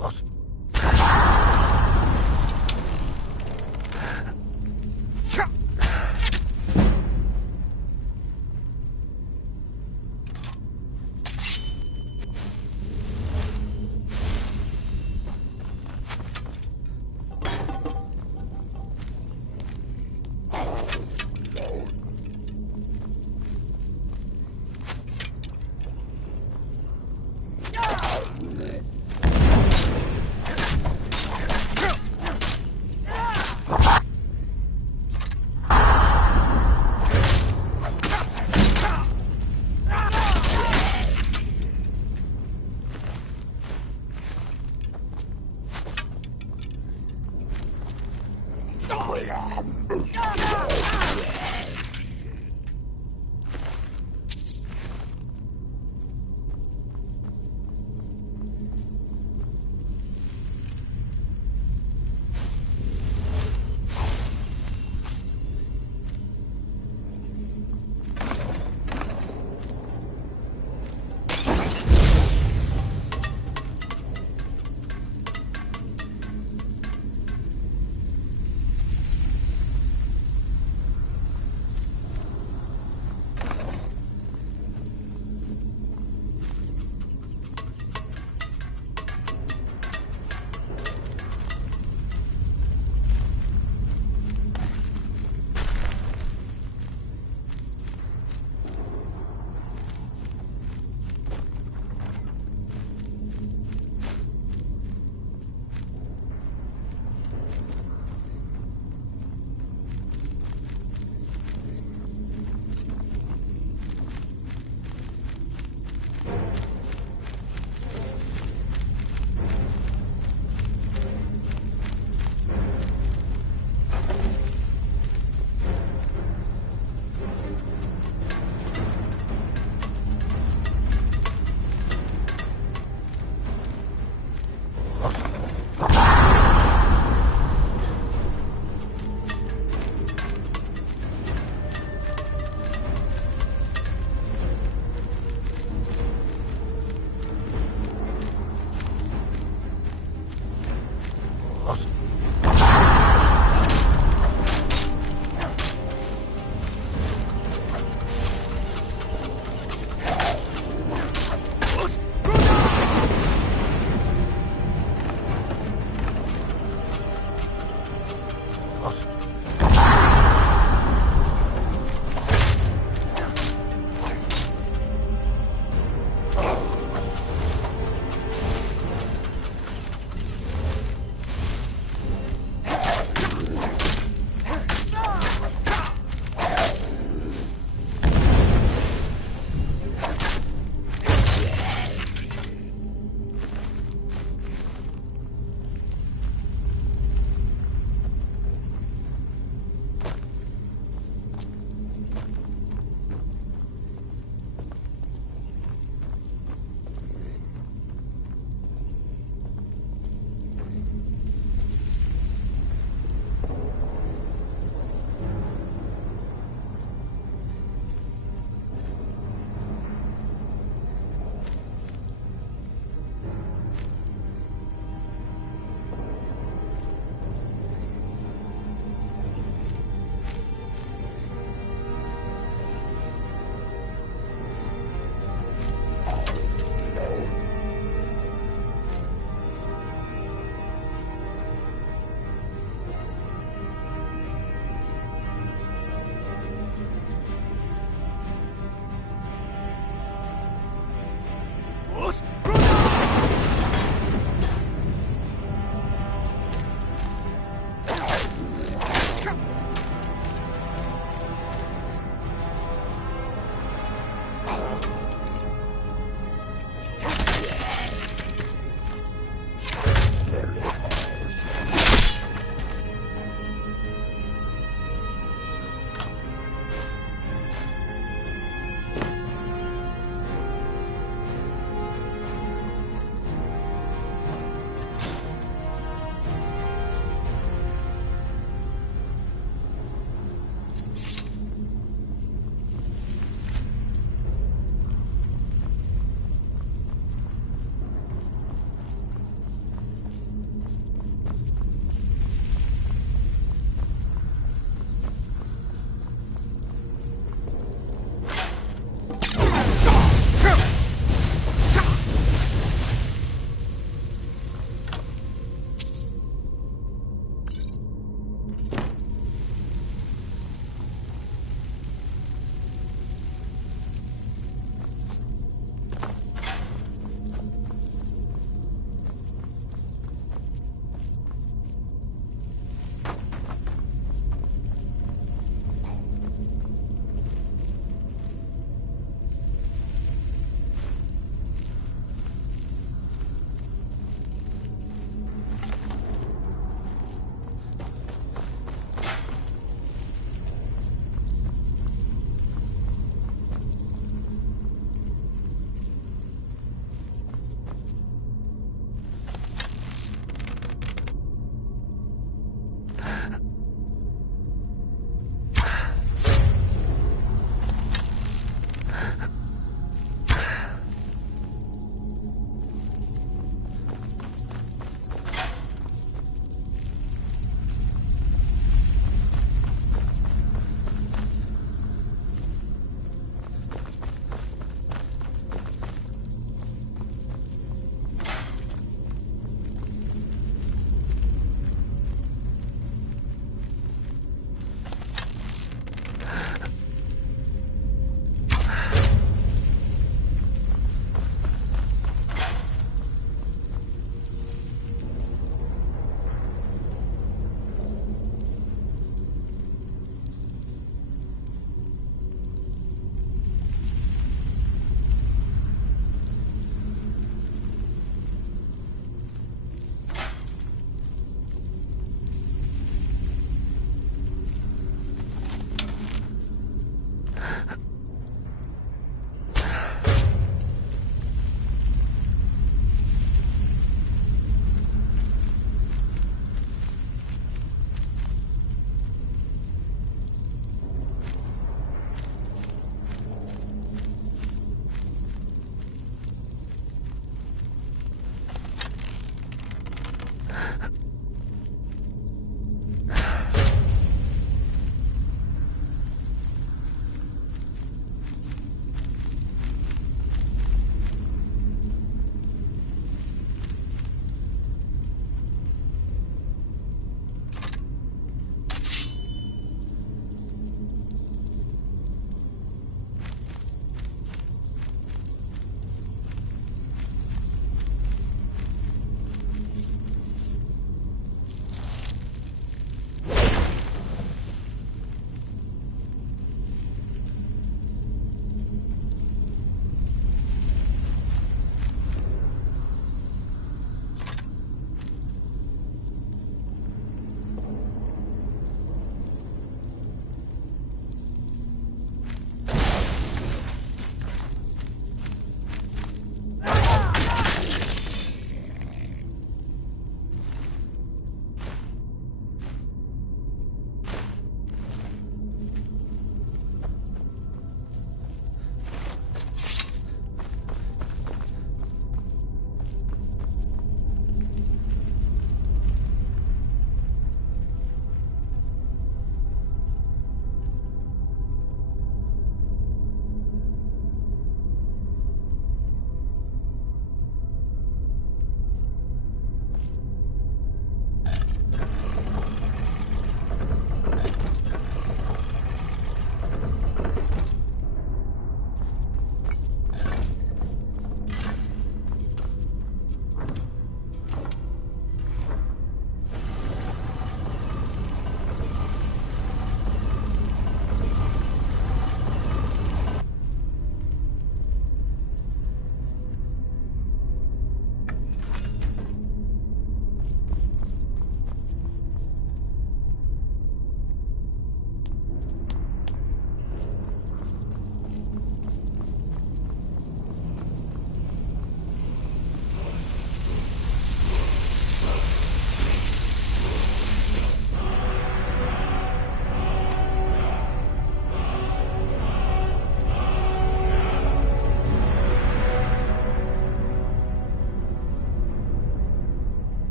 What?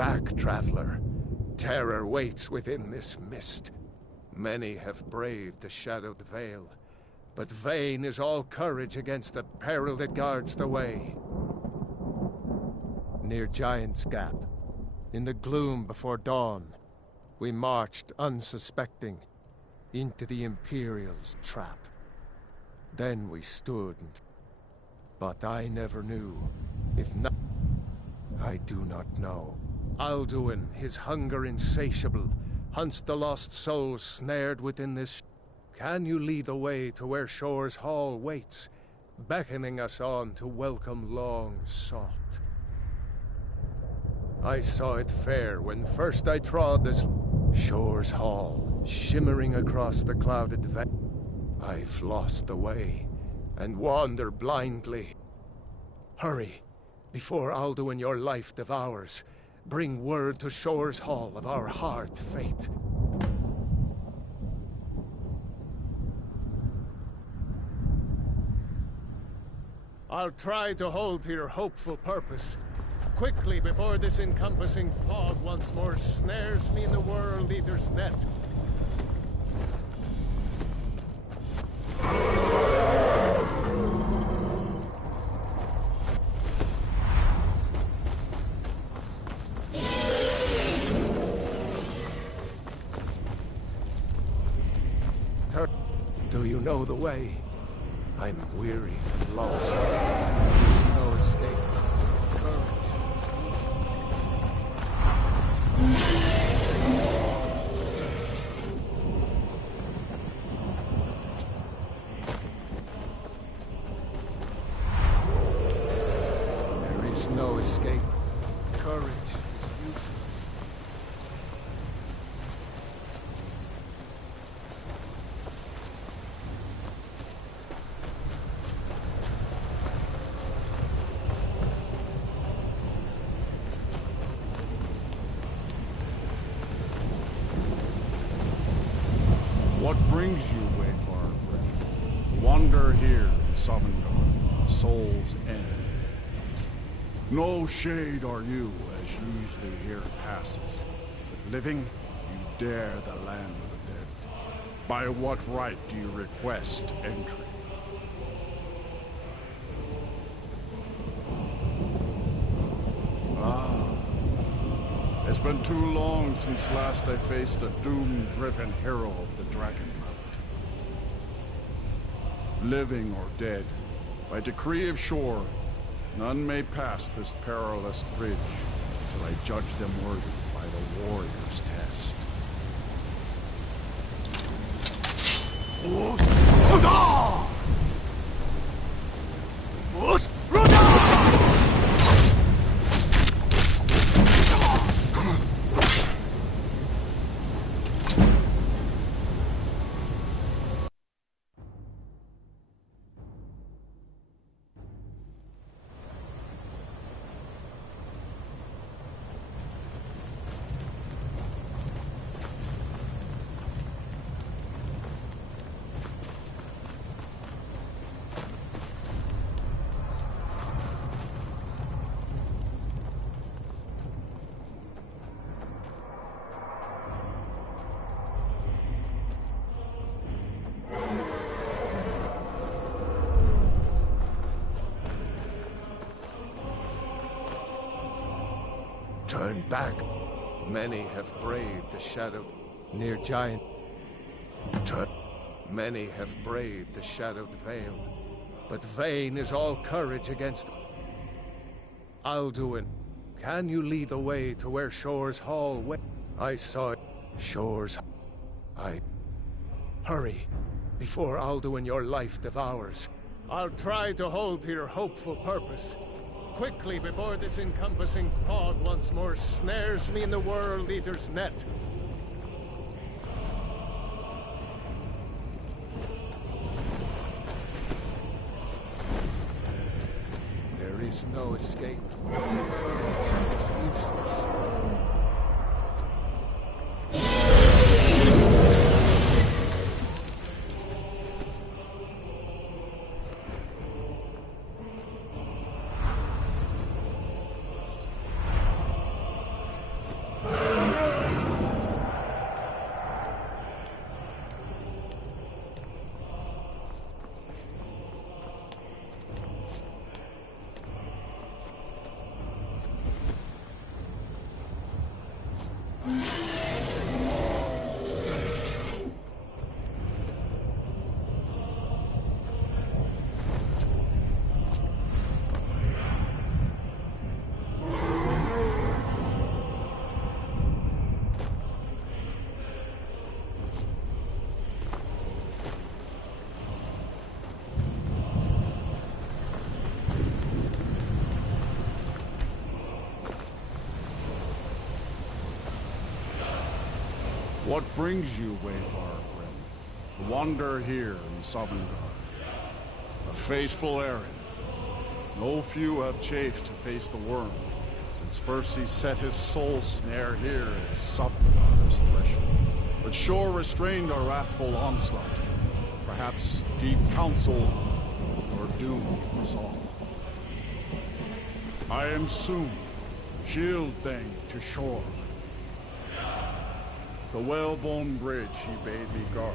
back, traveler. Terror waits within this mist. Many have braved the shadowed vale, but vain is all courage against the peril that guards the way. Near Giant's Gap, in the gloom before dawn, we marched unsuspecting into the Imperial's trap. Then we stood, but I never knew, if not, I do not know. Alduin, his hunger insatiable, hunts the lost souls snared within this. Can you lead the way to where Shore's Hall waits, beckoning us on to welcome long sought? I saw it fair when first I trod this Shore's Hall, shimmering across the clouded vale. I've lost the way, and wander blindly. Hurry, before Alduin your life devours. Bring word to Shore's Hall of our hard fate. I'll try to hold to your hopeful purpose. Quickly, before this encompassing fog once more snares me in the World Eater's net. Do you know the way? I'm weary and lost. There's no escape. There is no escape. Courage is useless. What brings you, wayfarer friend? Wander here in Sovngarde, soul's end. No shade are you, as usually here passes. But living, you dare the land of the dead. By what right do you request entry? It's been too long since last I faced a doom-driven hero of the Dragon Mound. Living or dead, by decree of Shore, none may pass this perilous bridge till I judge them worthy by the warrior's test. Turn back. Many have braved the shadowed near Giant. Many have braved the shadowed vale, but vain is all courage against. Alduin, can you lead the way to where Shore's Hall went? I saw it. Shore's. Hurry, before Alduin your life devours. I'll try to hold to your hopeful purpose. Quickly, before this encompassing fog once more snares me in the World Eater's net. There is no escape. It's useless. What brings you, Wayfarer Grim, to wander here in Sovngarde? A fateful errand. No few have chafed to face the worm, since first he set his soul snare here at Sovngarde's threshold. But sure restrained our wrathful onslaught. Perhaps deep counsel, your doom foresaw. I am soon, shield thing to shore. The whalebone bridge he bade me guard,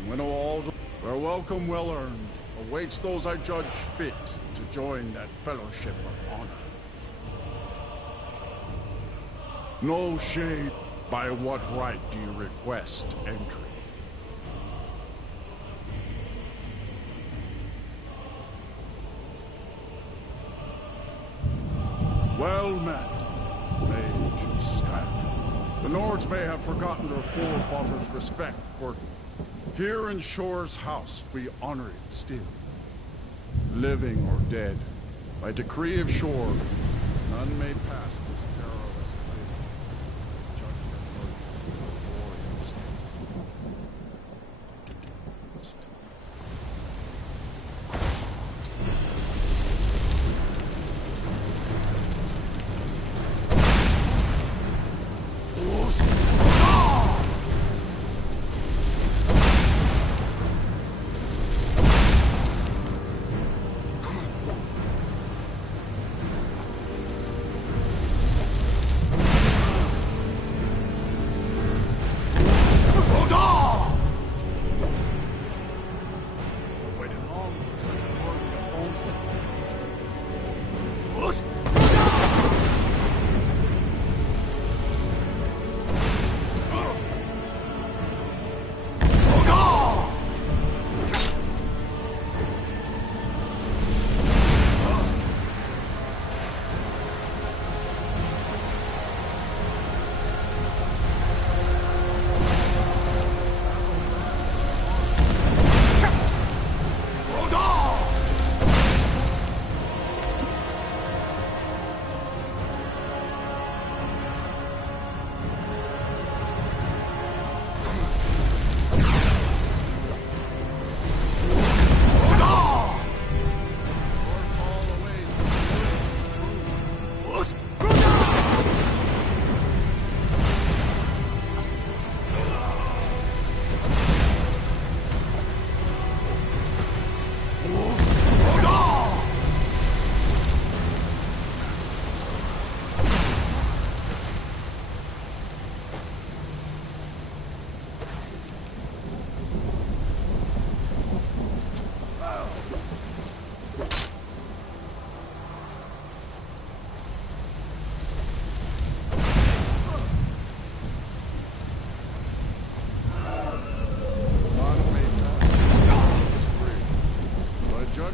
and when all where welcome well earned awaits those I judge fit to join that fellowship of honor. No shade, by what right do you request entry? Well met, mage of Skyrim. The Nords may have forgotten their forefathers' respect, for here in Shore's house we honor it still. Living or dead, by decree of Shore, none may pass this perilous way. Judge their murder with a warrior's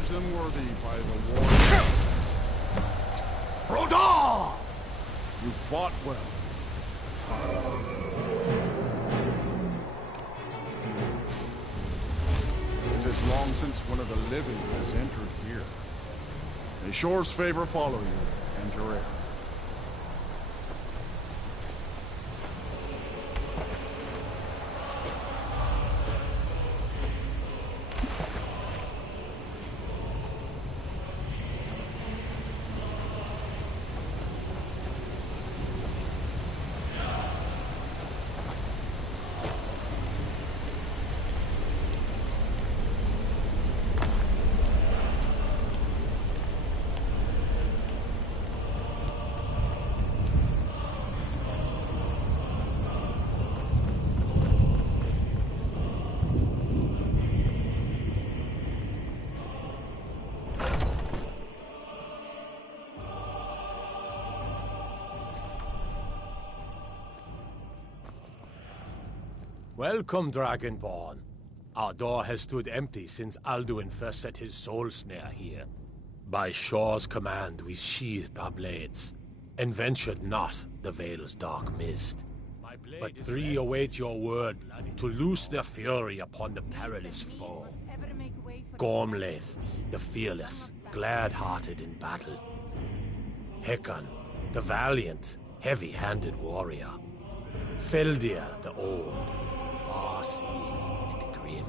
them worthy by the war. Rodal! You fought well. It is long since one of the living has entered here. May Shore's favor follow you and your heir. Welcome, Dragonborn. Our door has stood empty since Alduin first set his soul snare here. By Shore's command, we sheathed our blades, and ventured not the Vale's dark mist. But three await your word to loose their fury upon the perilous foe. Gormlaith, the fearless, glad-hearted in battle. Hecon, the valiant, heavy-handed warrior. Feldir the Old, far-seeing and grim.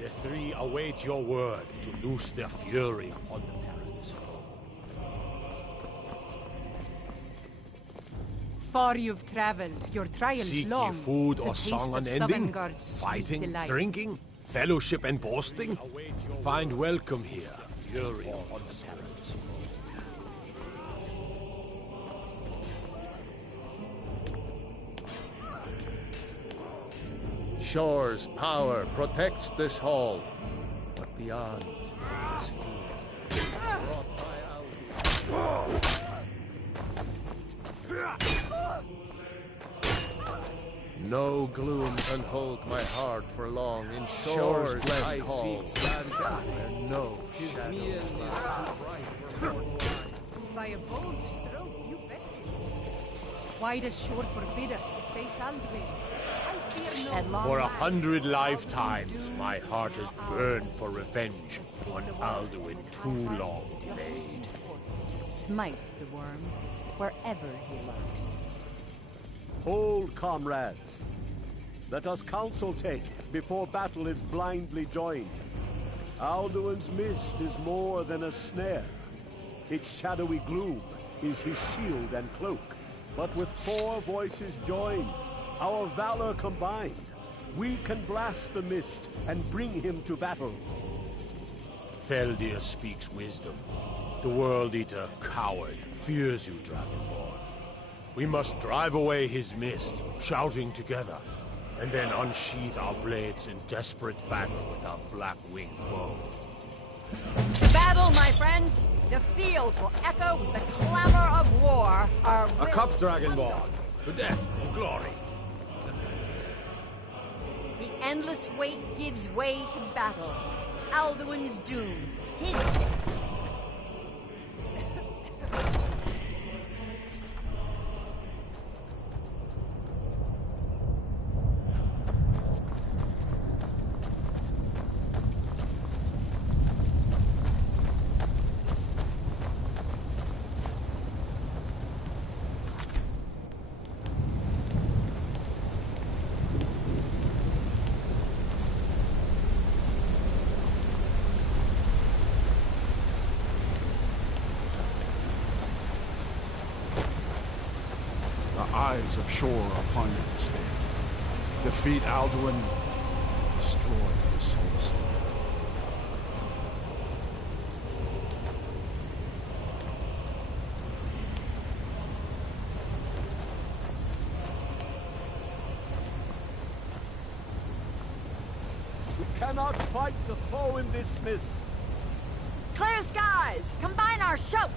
The three await your word to loose their fury upon the perilous foe. Far you've traveled, your trials Seek long. ye food The or taste song of unending? Sovngarde's sweet Fighting, delights. drinking, fellowship and boasting? Find welcome here, fury upon the perilous foe. Shore's power protects this hall, but beyond is fear. Brought by no gloom can hold my heart for long in Shore's blessed hall. Where no shadow By a bold stroke, you bested me. Why does Shore forbid us to face Alduin? I fear no For 100 lifetimes, my heart has burned for revenge on Alduin too long delayed. To smite the worm wherever he lurks. Hold, comrades. Let us counsel take before battle is blindly joined. Alduin's mist is more than a snare. Its shadowy gloom is his shield and cloak. But with 4 voices joined, our valor combined, we can blast the mist and bring him to battle. Feldir speaks wisdom. The World Eater, coward, fears you, Dragonborn. We must drive away his mist, shouting together, and then unsheath our blades in desperate battle with our black-winged foe. To battle, my friends! The field will echo with the clamor of war. A cup, Dragonborn, to death and glory. The endless wait gives way to battle. Alduin's doomed. His death. Eyes of Shore upon you this day. Defeat Alduin, destroy his soul snare. We cannot fight the foe in this mist. Clear skies! Combine our shouts!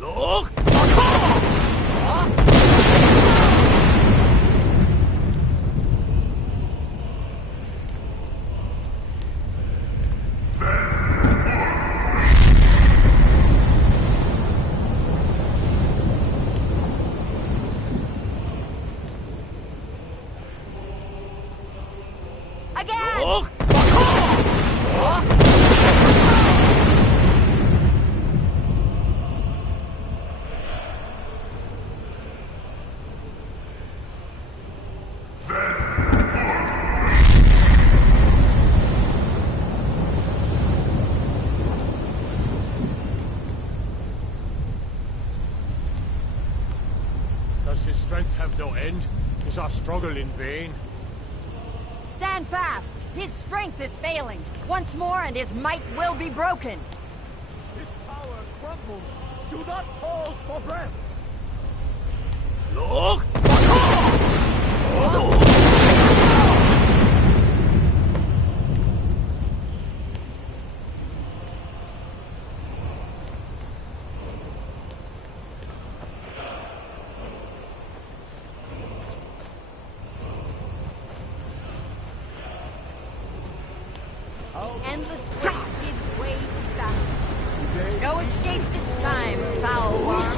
Look! Again! Look! Does his strength have no end? Is our struggle in vain? Stand fast! His strength is failing. Once more and his might will be broken. His power crumbles. Do not pause for breath. Look! Endless wait gives way to battle. No escape this time, foul worm.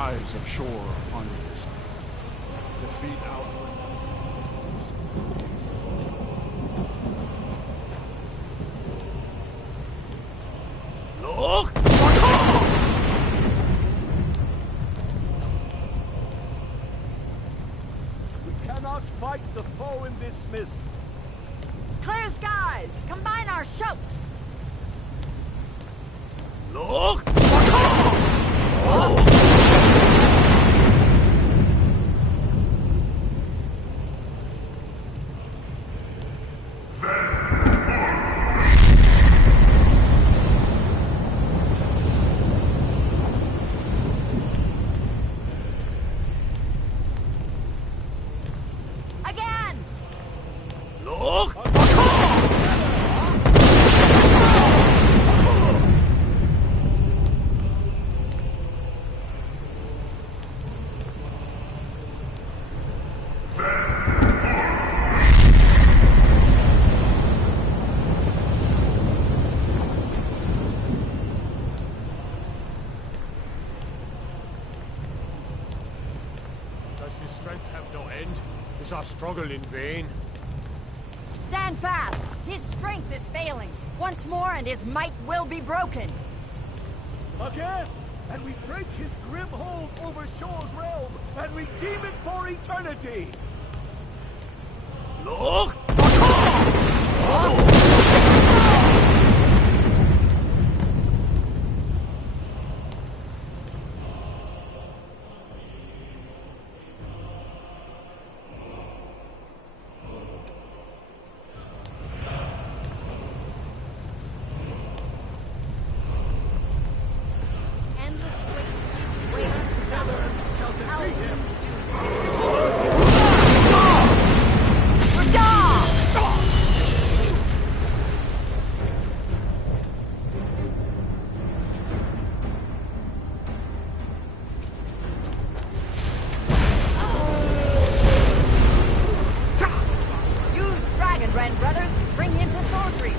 eyes of shore upon you. The feet outward. Look! We cannot fight the foe in this mist. Clear skies! Combine our shouts! Look! Again! Look! Does his strength have no end? Is our struggle in vain? Stand fast! His strength is failing. Once more and his might will be broken. Again! And we break his grim hold over Shor's realm and redeem it for eternity! Look! Endless weight gives way to power. Shall defeat him. Use Dragon Rend, brothers. Bring him to sorcery.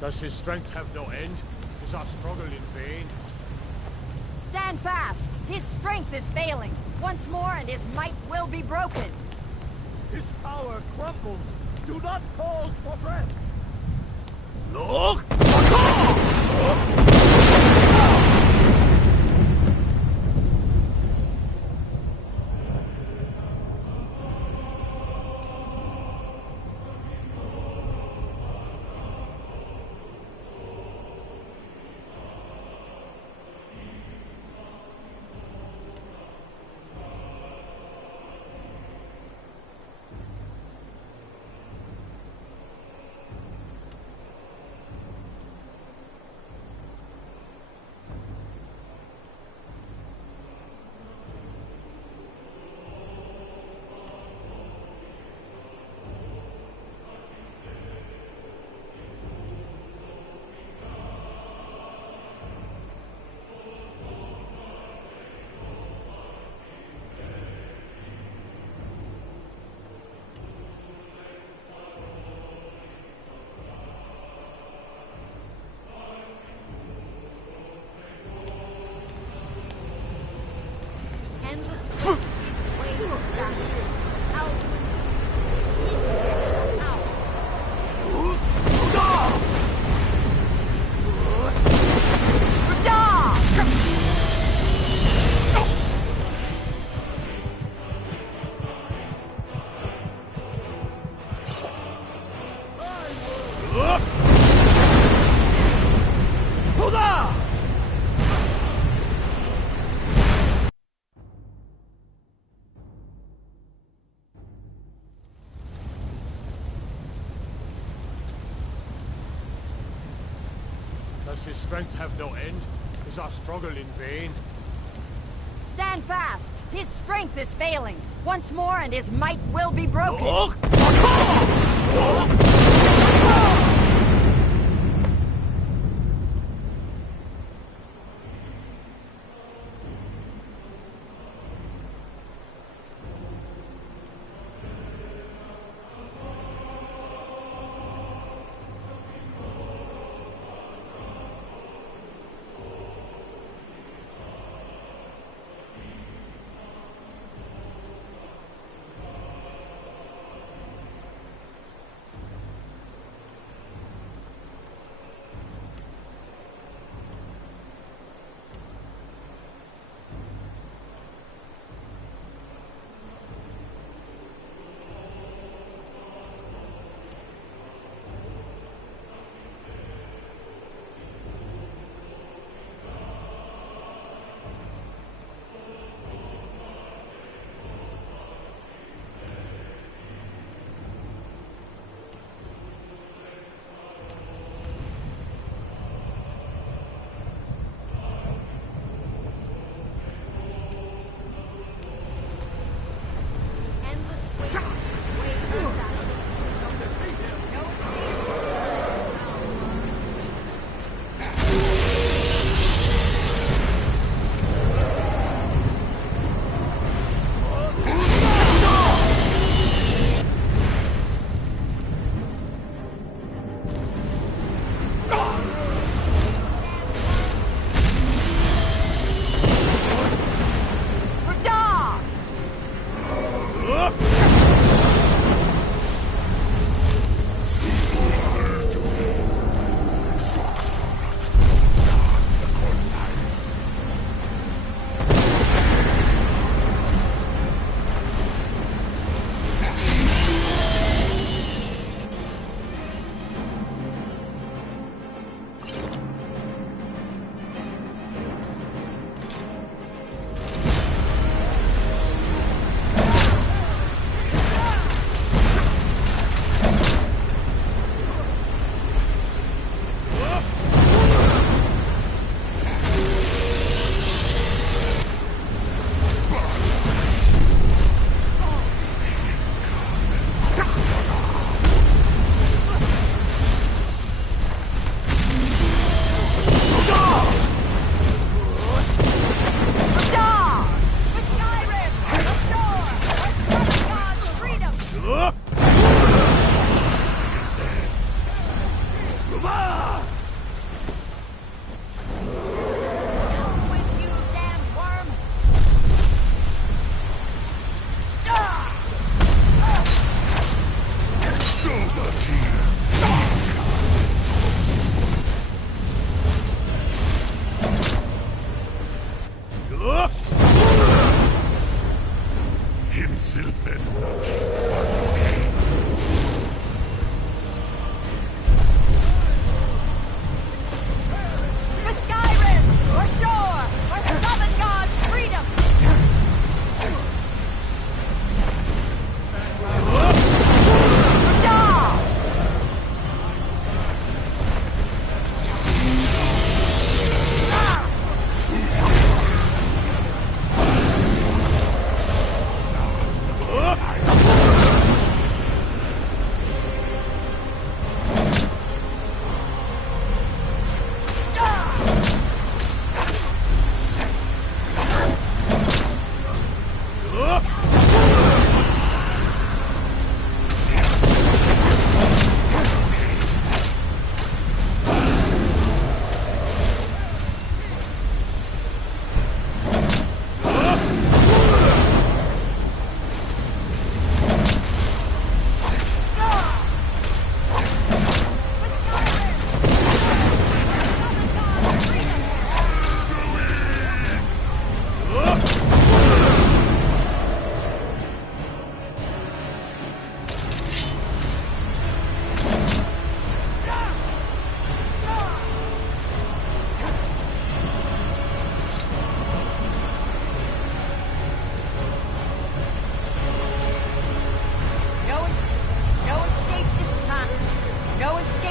Does his strength have no end? Is our struggle in vain? Stand fast! His strength is failing. Once more and his might will be broken. His power crumbles. Do not pause for breath. Look! Endless fight gives way to battle. Alduin is their power. Does his strength have no end? Is our struggle in vain? Stand fast! His strength is failing. Once more and his might will be broken.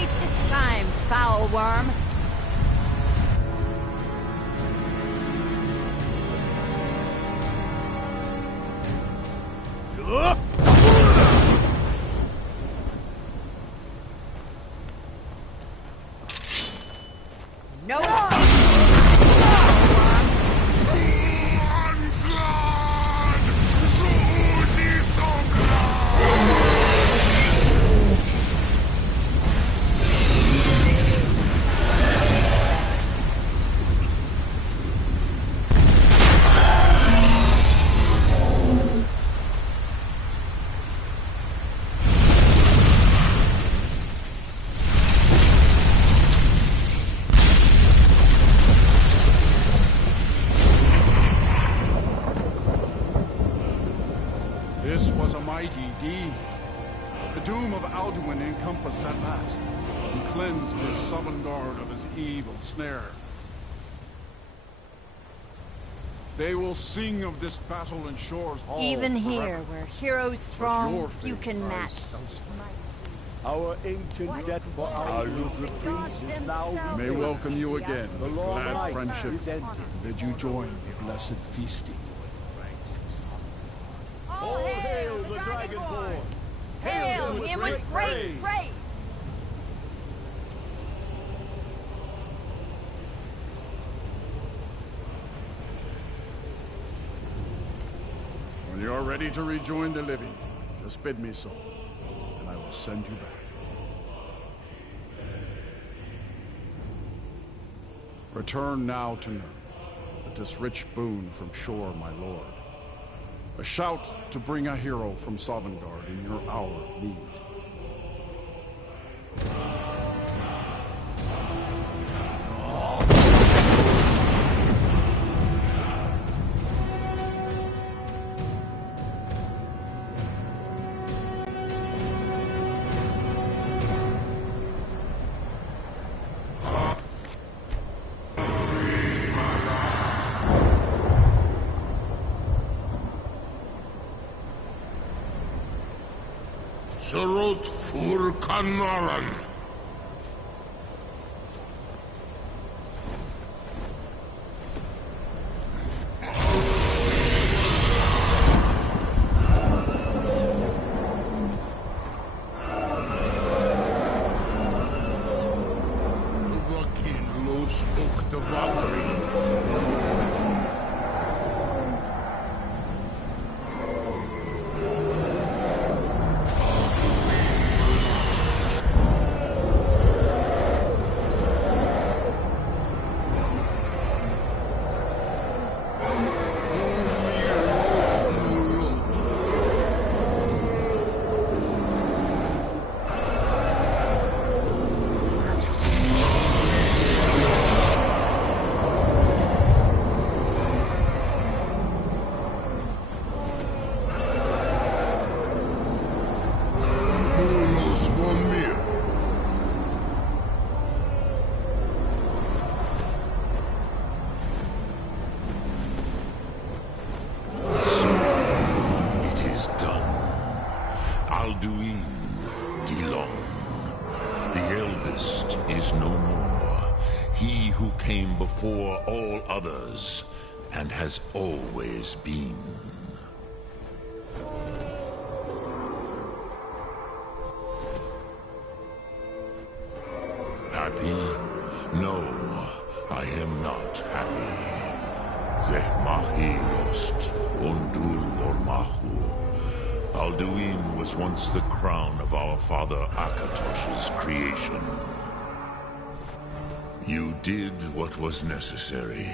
escape this time, foul worm. No This was a mighty deed. The doom of Alduin encompassed at last, and cleansed his Sovngarde of his evil snare. They will sing of this battle in Shore's Hall Even forever. here, where heroes throng, few can match. Our ancient debt for our reprise is now May repaid. welcome you again The with long glad night friendship, is ended. and bid you join the blessed feasting. All hail the Dragonborn! Hail him with great praise! When you are ready to rejoin the living, just bid me so, and I will send you back. Return now to Nurn, with this rich boon from Shore, my lord. A shout to bring a hero from Sovngarde in your hour of need. Surut fur Kanaran. Vakin los ok de Valkyrie. Los Momir. It is done. Alduin Dilong. The eldest is no more. He who came before all others, and has always been. Happy? No, I am not happy. Zeh mahi ost, undul ormahu. Alduin was once the crown of our father Akatosh's creation. You did what was necessary.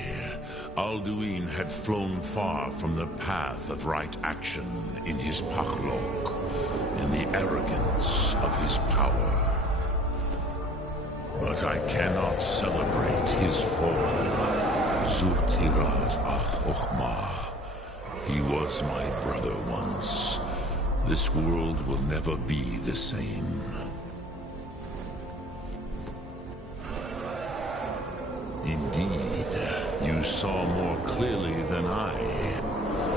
Alduin had flown far from the path of right action in his pachlok, in the arrogance of his power. But I cannot celebrate his fall. Zutiraz Ach-Ochma. He was my brother once. This world will never be the same. Indeed, you saw more clearly than I.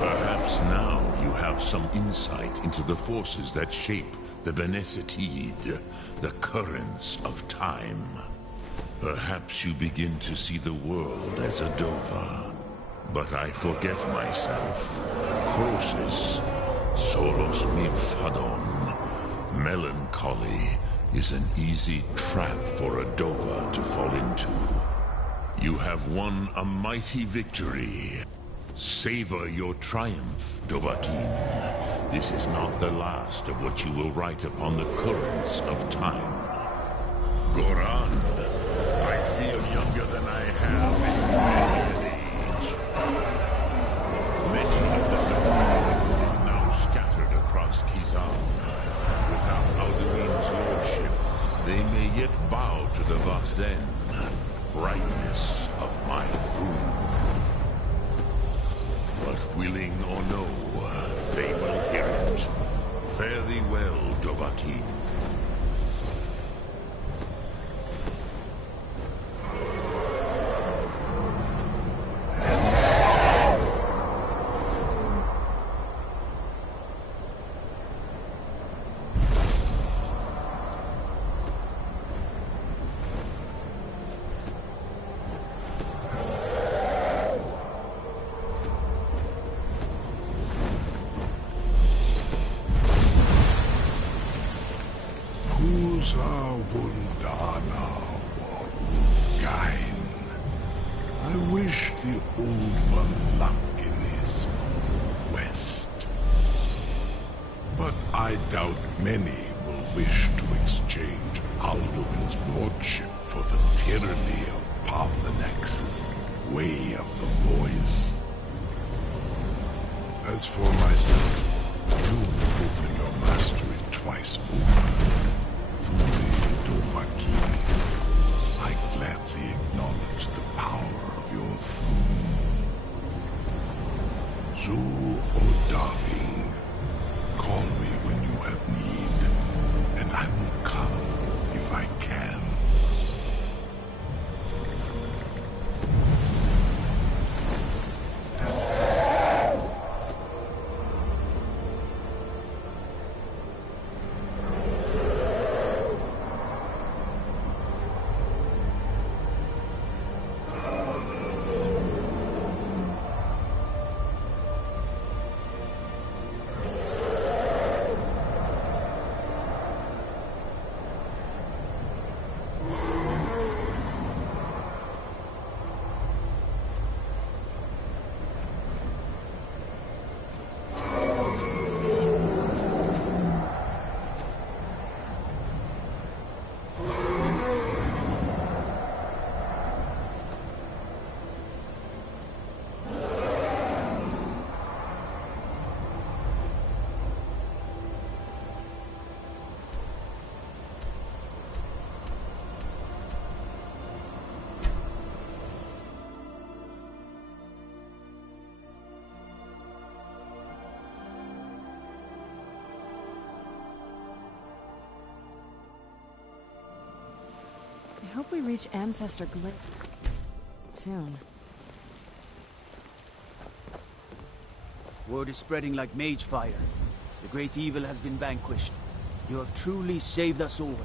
Perhaps now you have some insight into the forces that shape the Benesitid, the currents of time. Perhaps you begin to see the world as a Dova. But I forget myself. Croesus, Soros mi fadon. Melancholy is an easy trap for a Dova to fall into. You have won a mighty victory. Savor your triumph, Dovahkiin. This is not the last of what you will write upon the currents of time. Goran, I feel younger than I have in many an age. Many of the Dovahkiin are now scattered across Kizan. Without Alduin's lordship, they may yet bow to the Vaxen, brightness of my throne. But willing or no, they will hear it. Fare thee well, Dovahkiin. I wish the Old One luck in his quest. But I doubt many will wish to exchange Alduin's lordship for the tyranny of Parthenex's way of the voice. As for myself, you've proven your mastery twice over. Fully, Dovahkiin, I gladly acknowledge the power of your throne. Zu Odaving, call me when you have need, and I will come if I can. I hope we reach Ancestor Glade soon. Word is spreading like mage fire. The great evil has been vanquished. You have truly saved us all.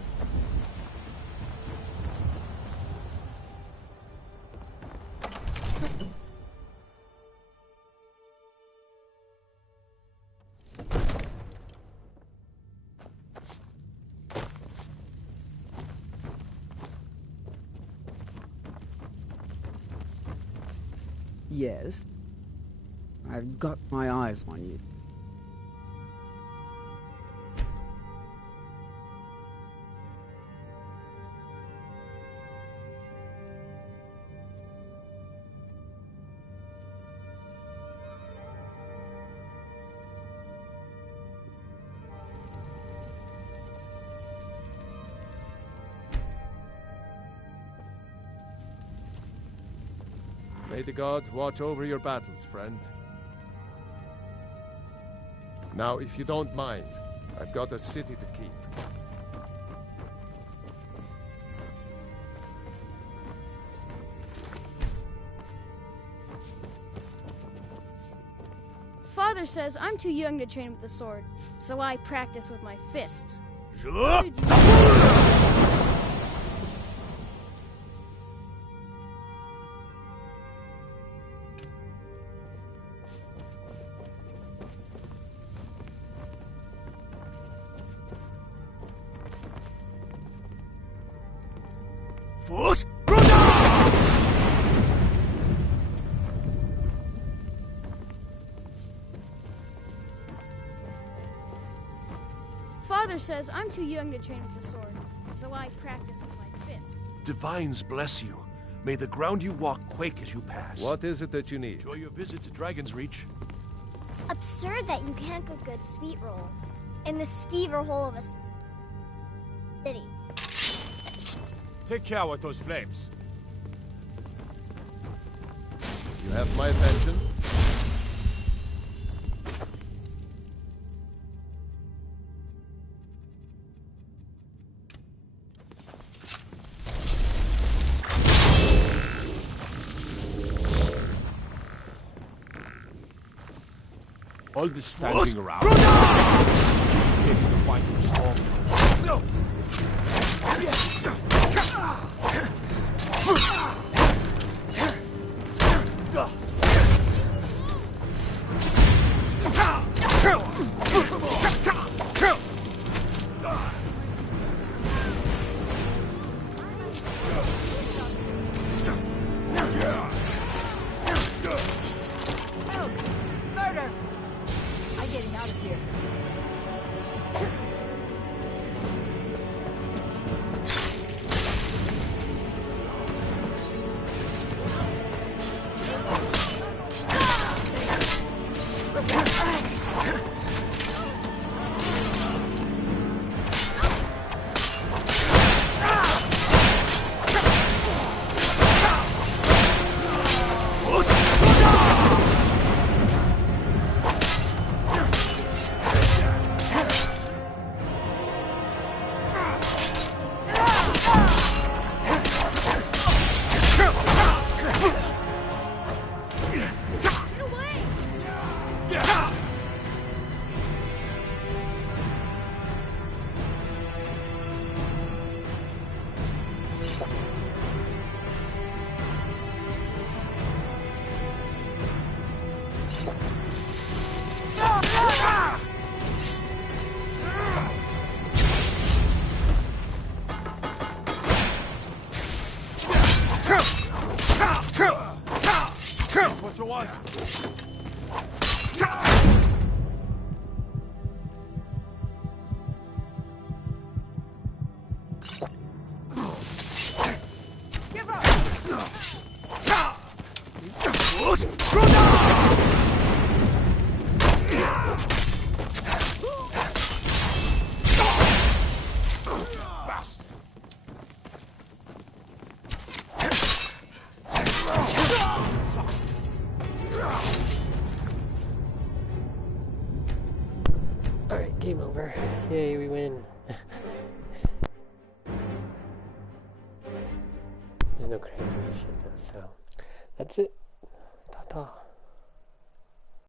Yes. I've got my eyes on you. May the gods watch over your battles, friend. Now, if you don't mind, I've got a city to keep. Father says I'm too young to train with the sword, so I practice with my fists. Father says I'm too young to train with the sword, so I practice with my fists. Divines bless you. May the ground you walk quake as you pass. What is it that you need? Enjoy your visit to Dragon's Reach. Absurd that you can't cook good sweet rolls in the skeever hole of a city. Take care with those flames. You have my attention. All this standing around. Taking the fight to the storm. No. What you want? Alright, game over. Yay, we win. There's no crazy shit though, so that's it. Ta-ta.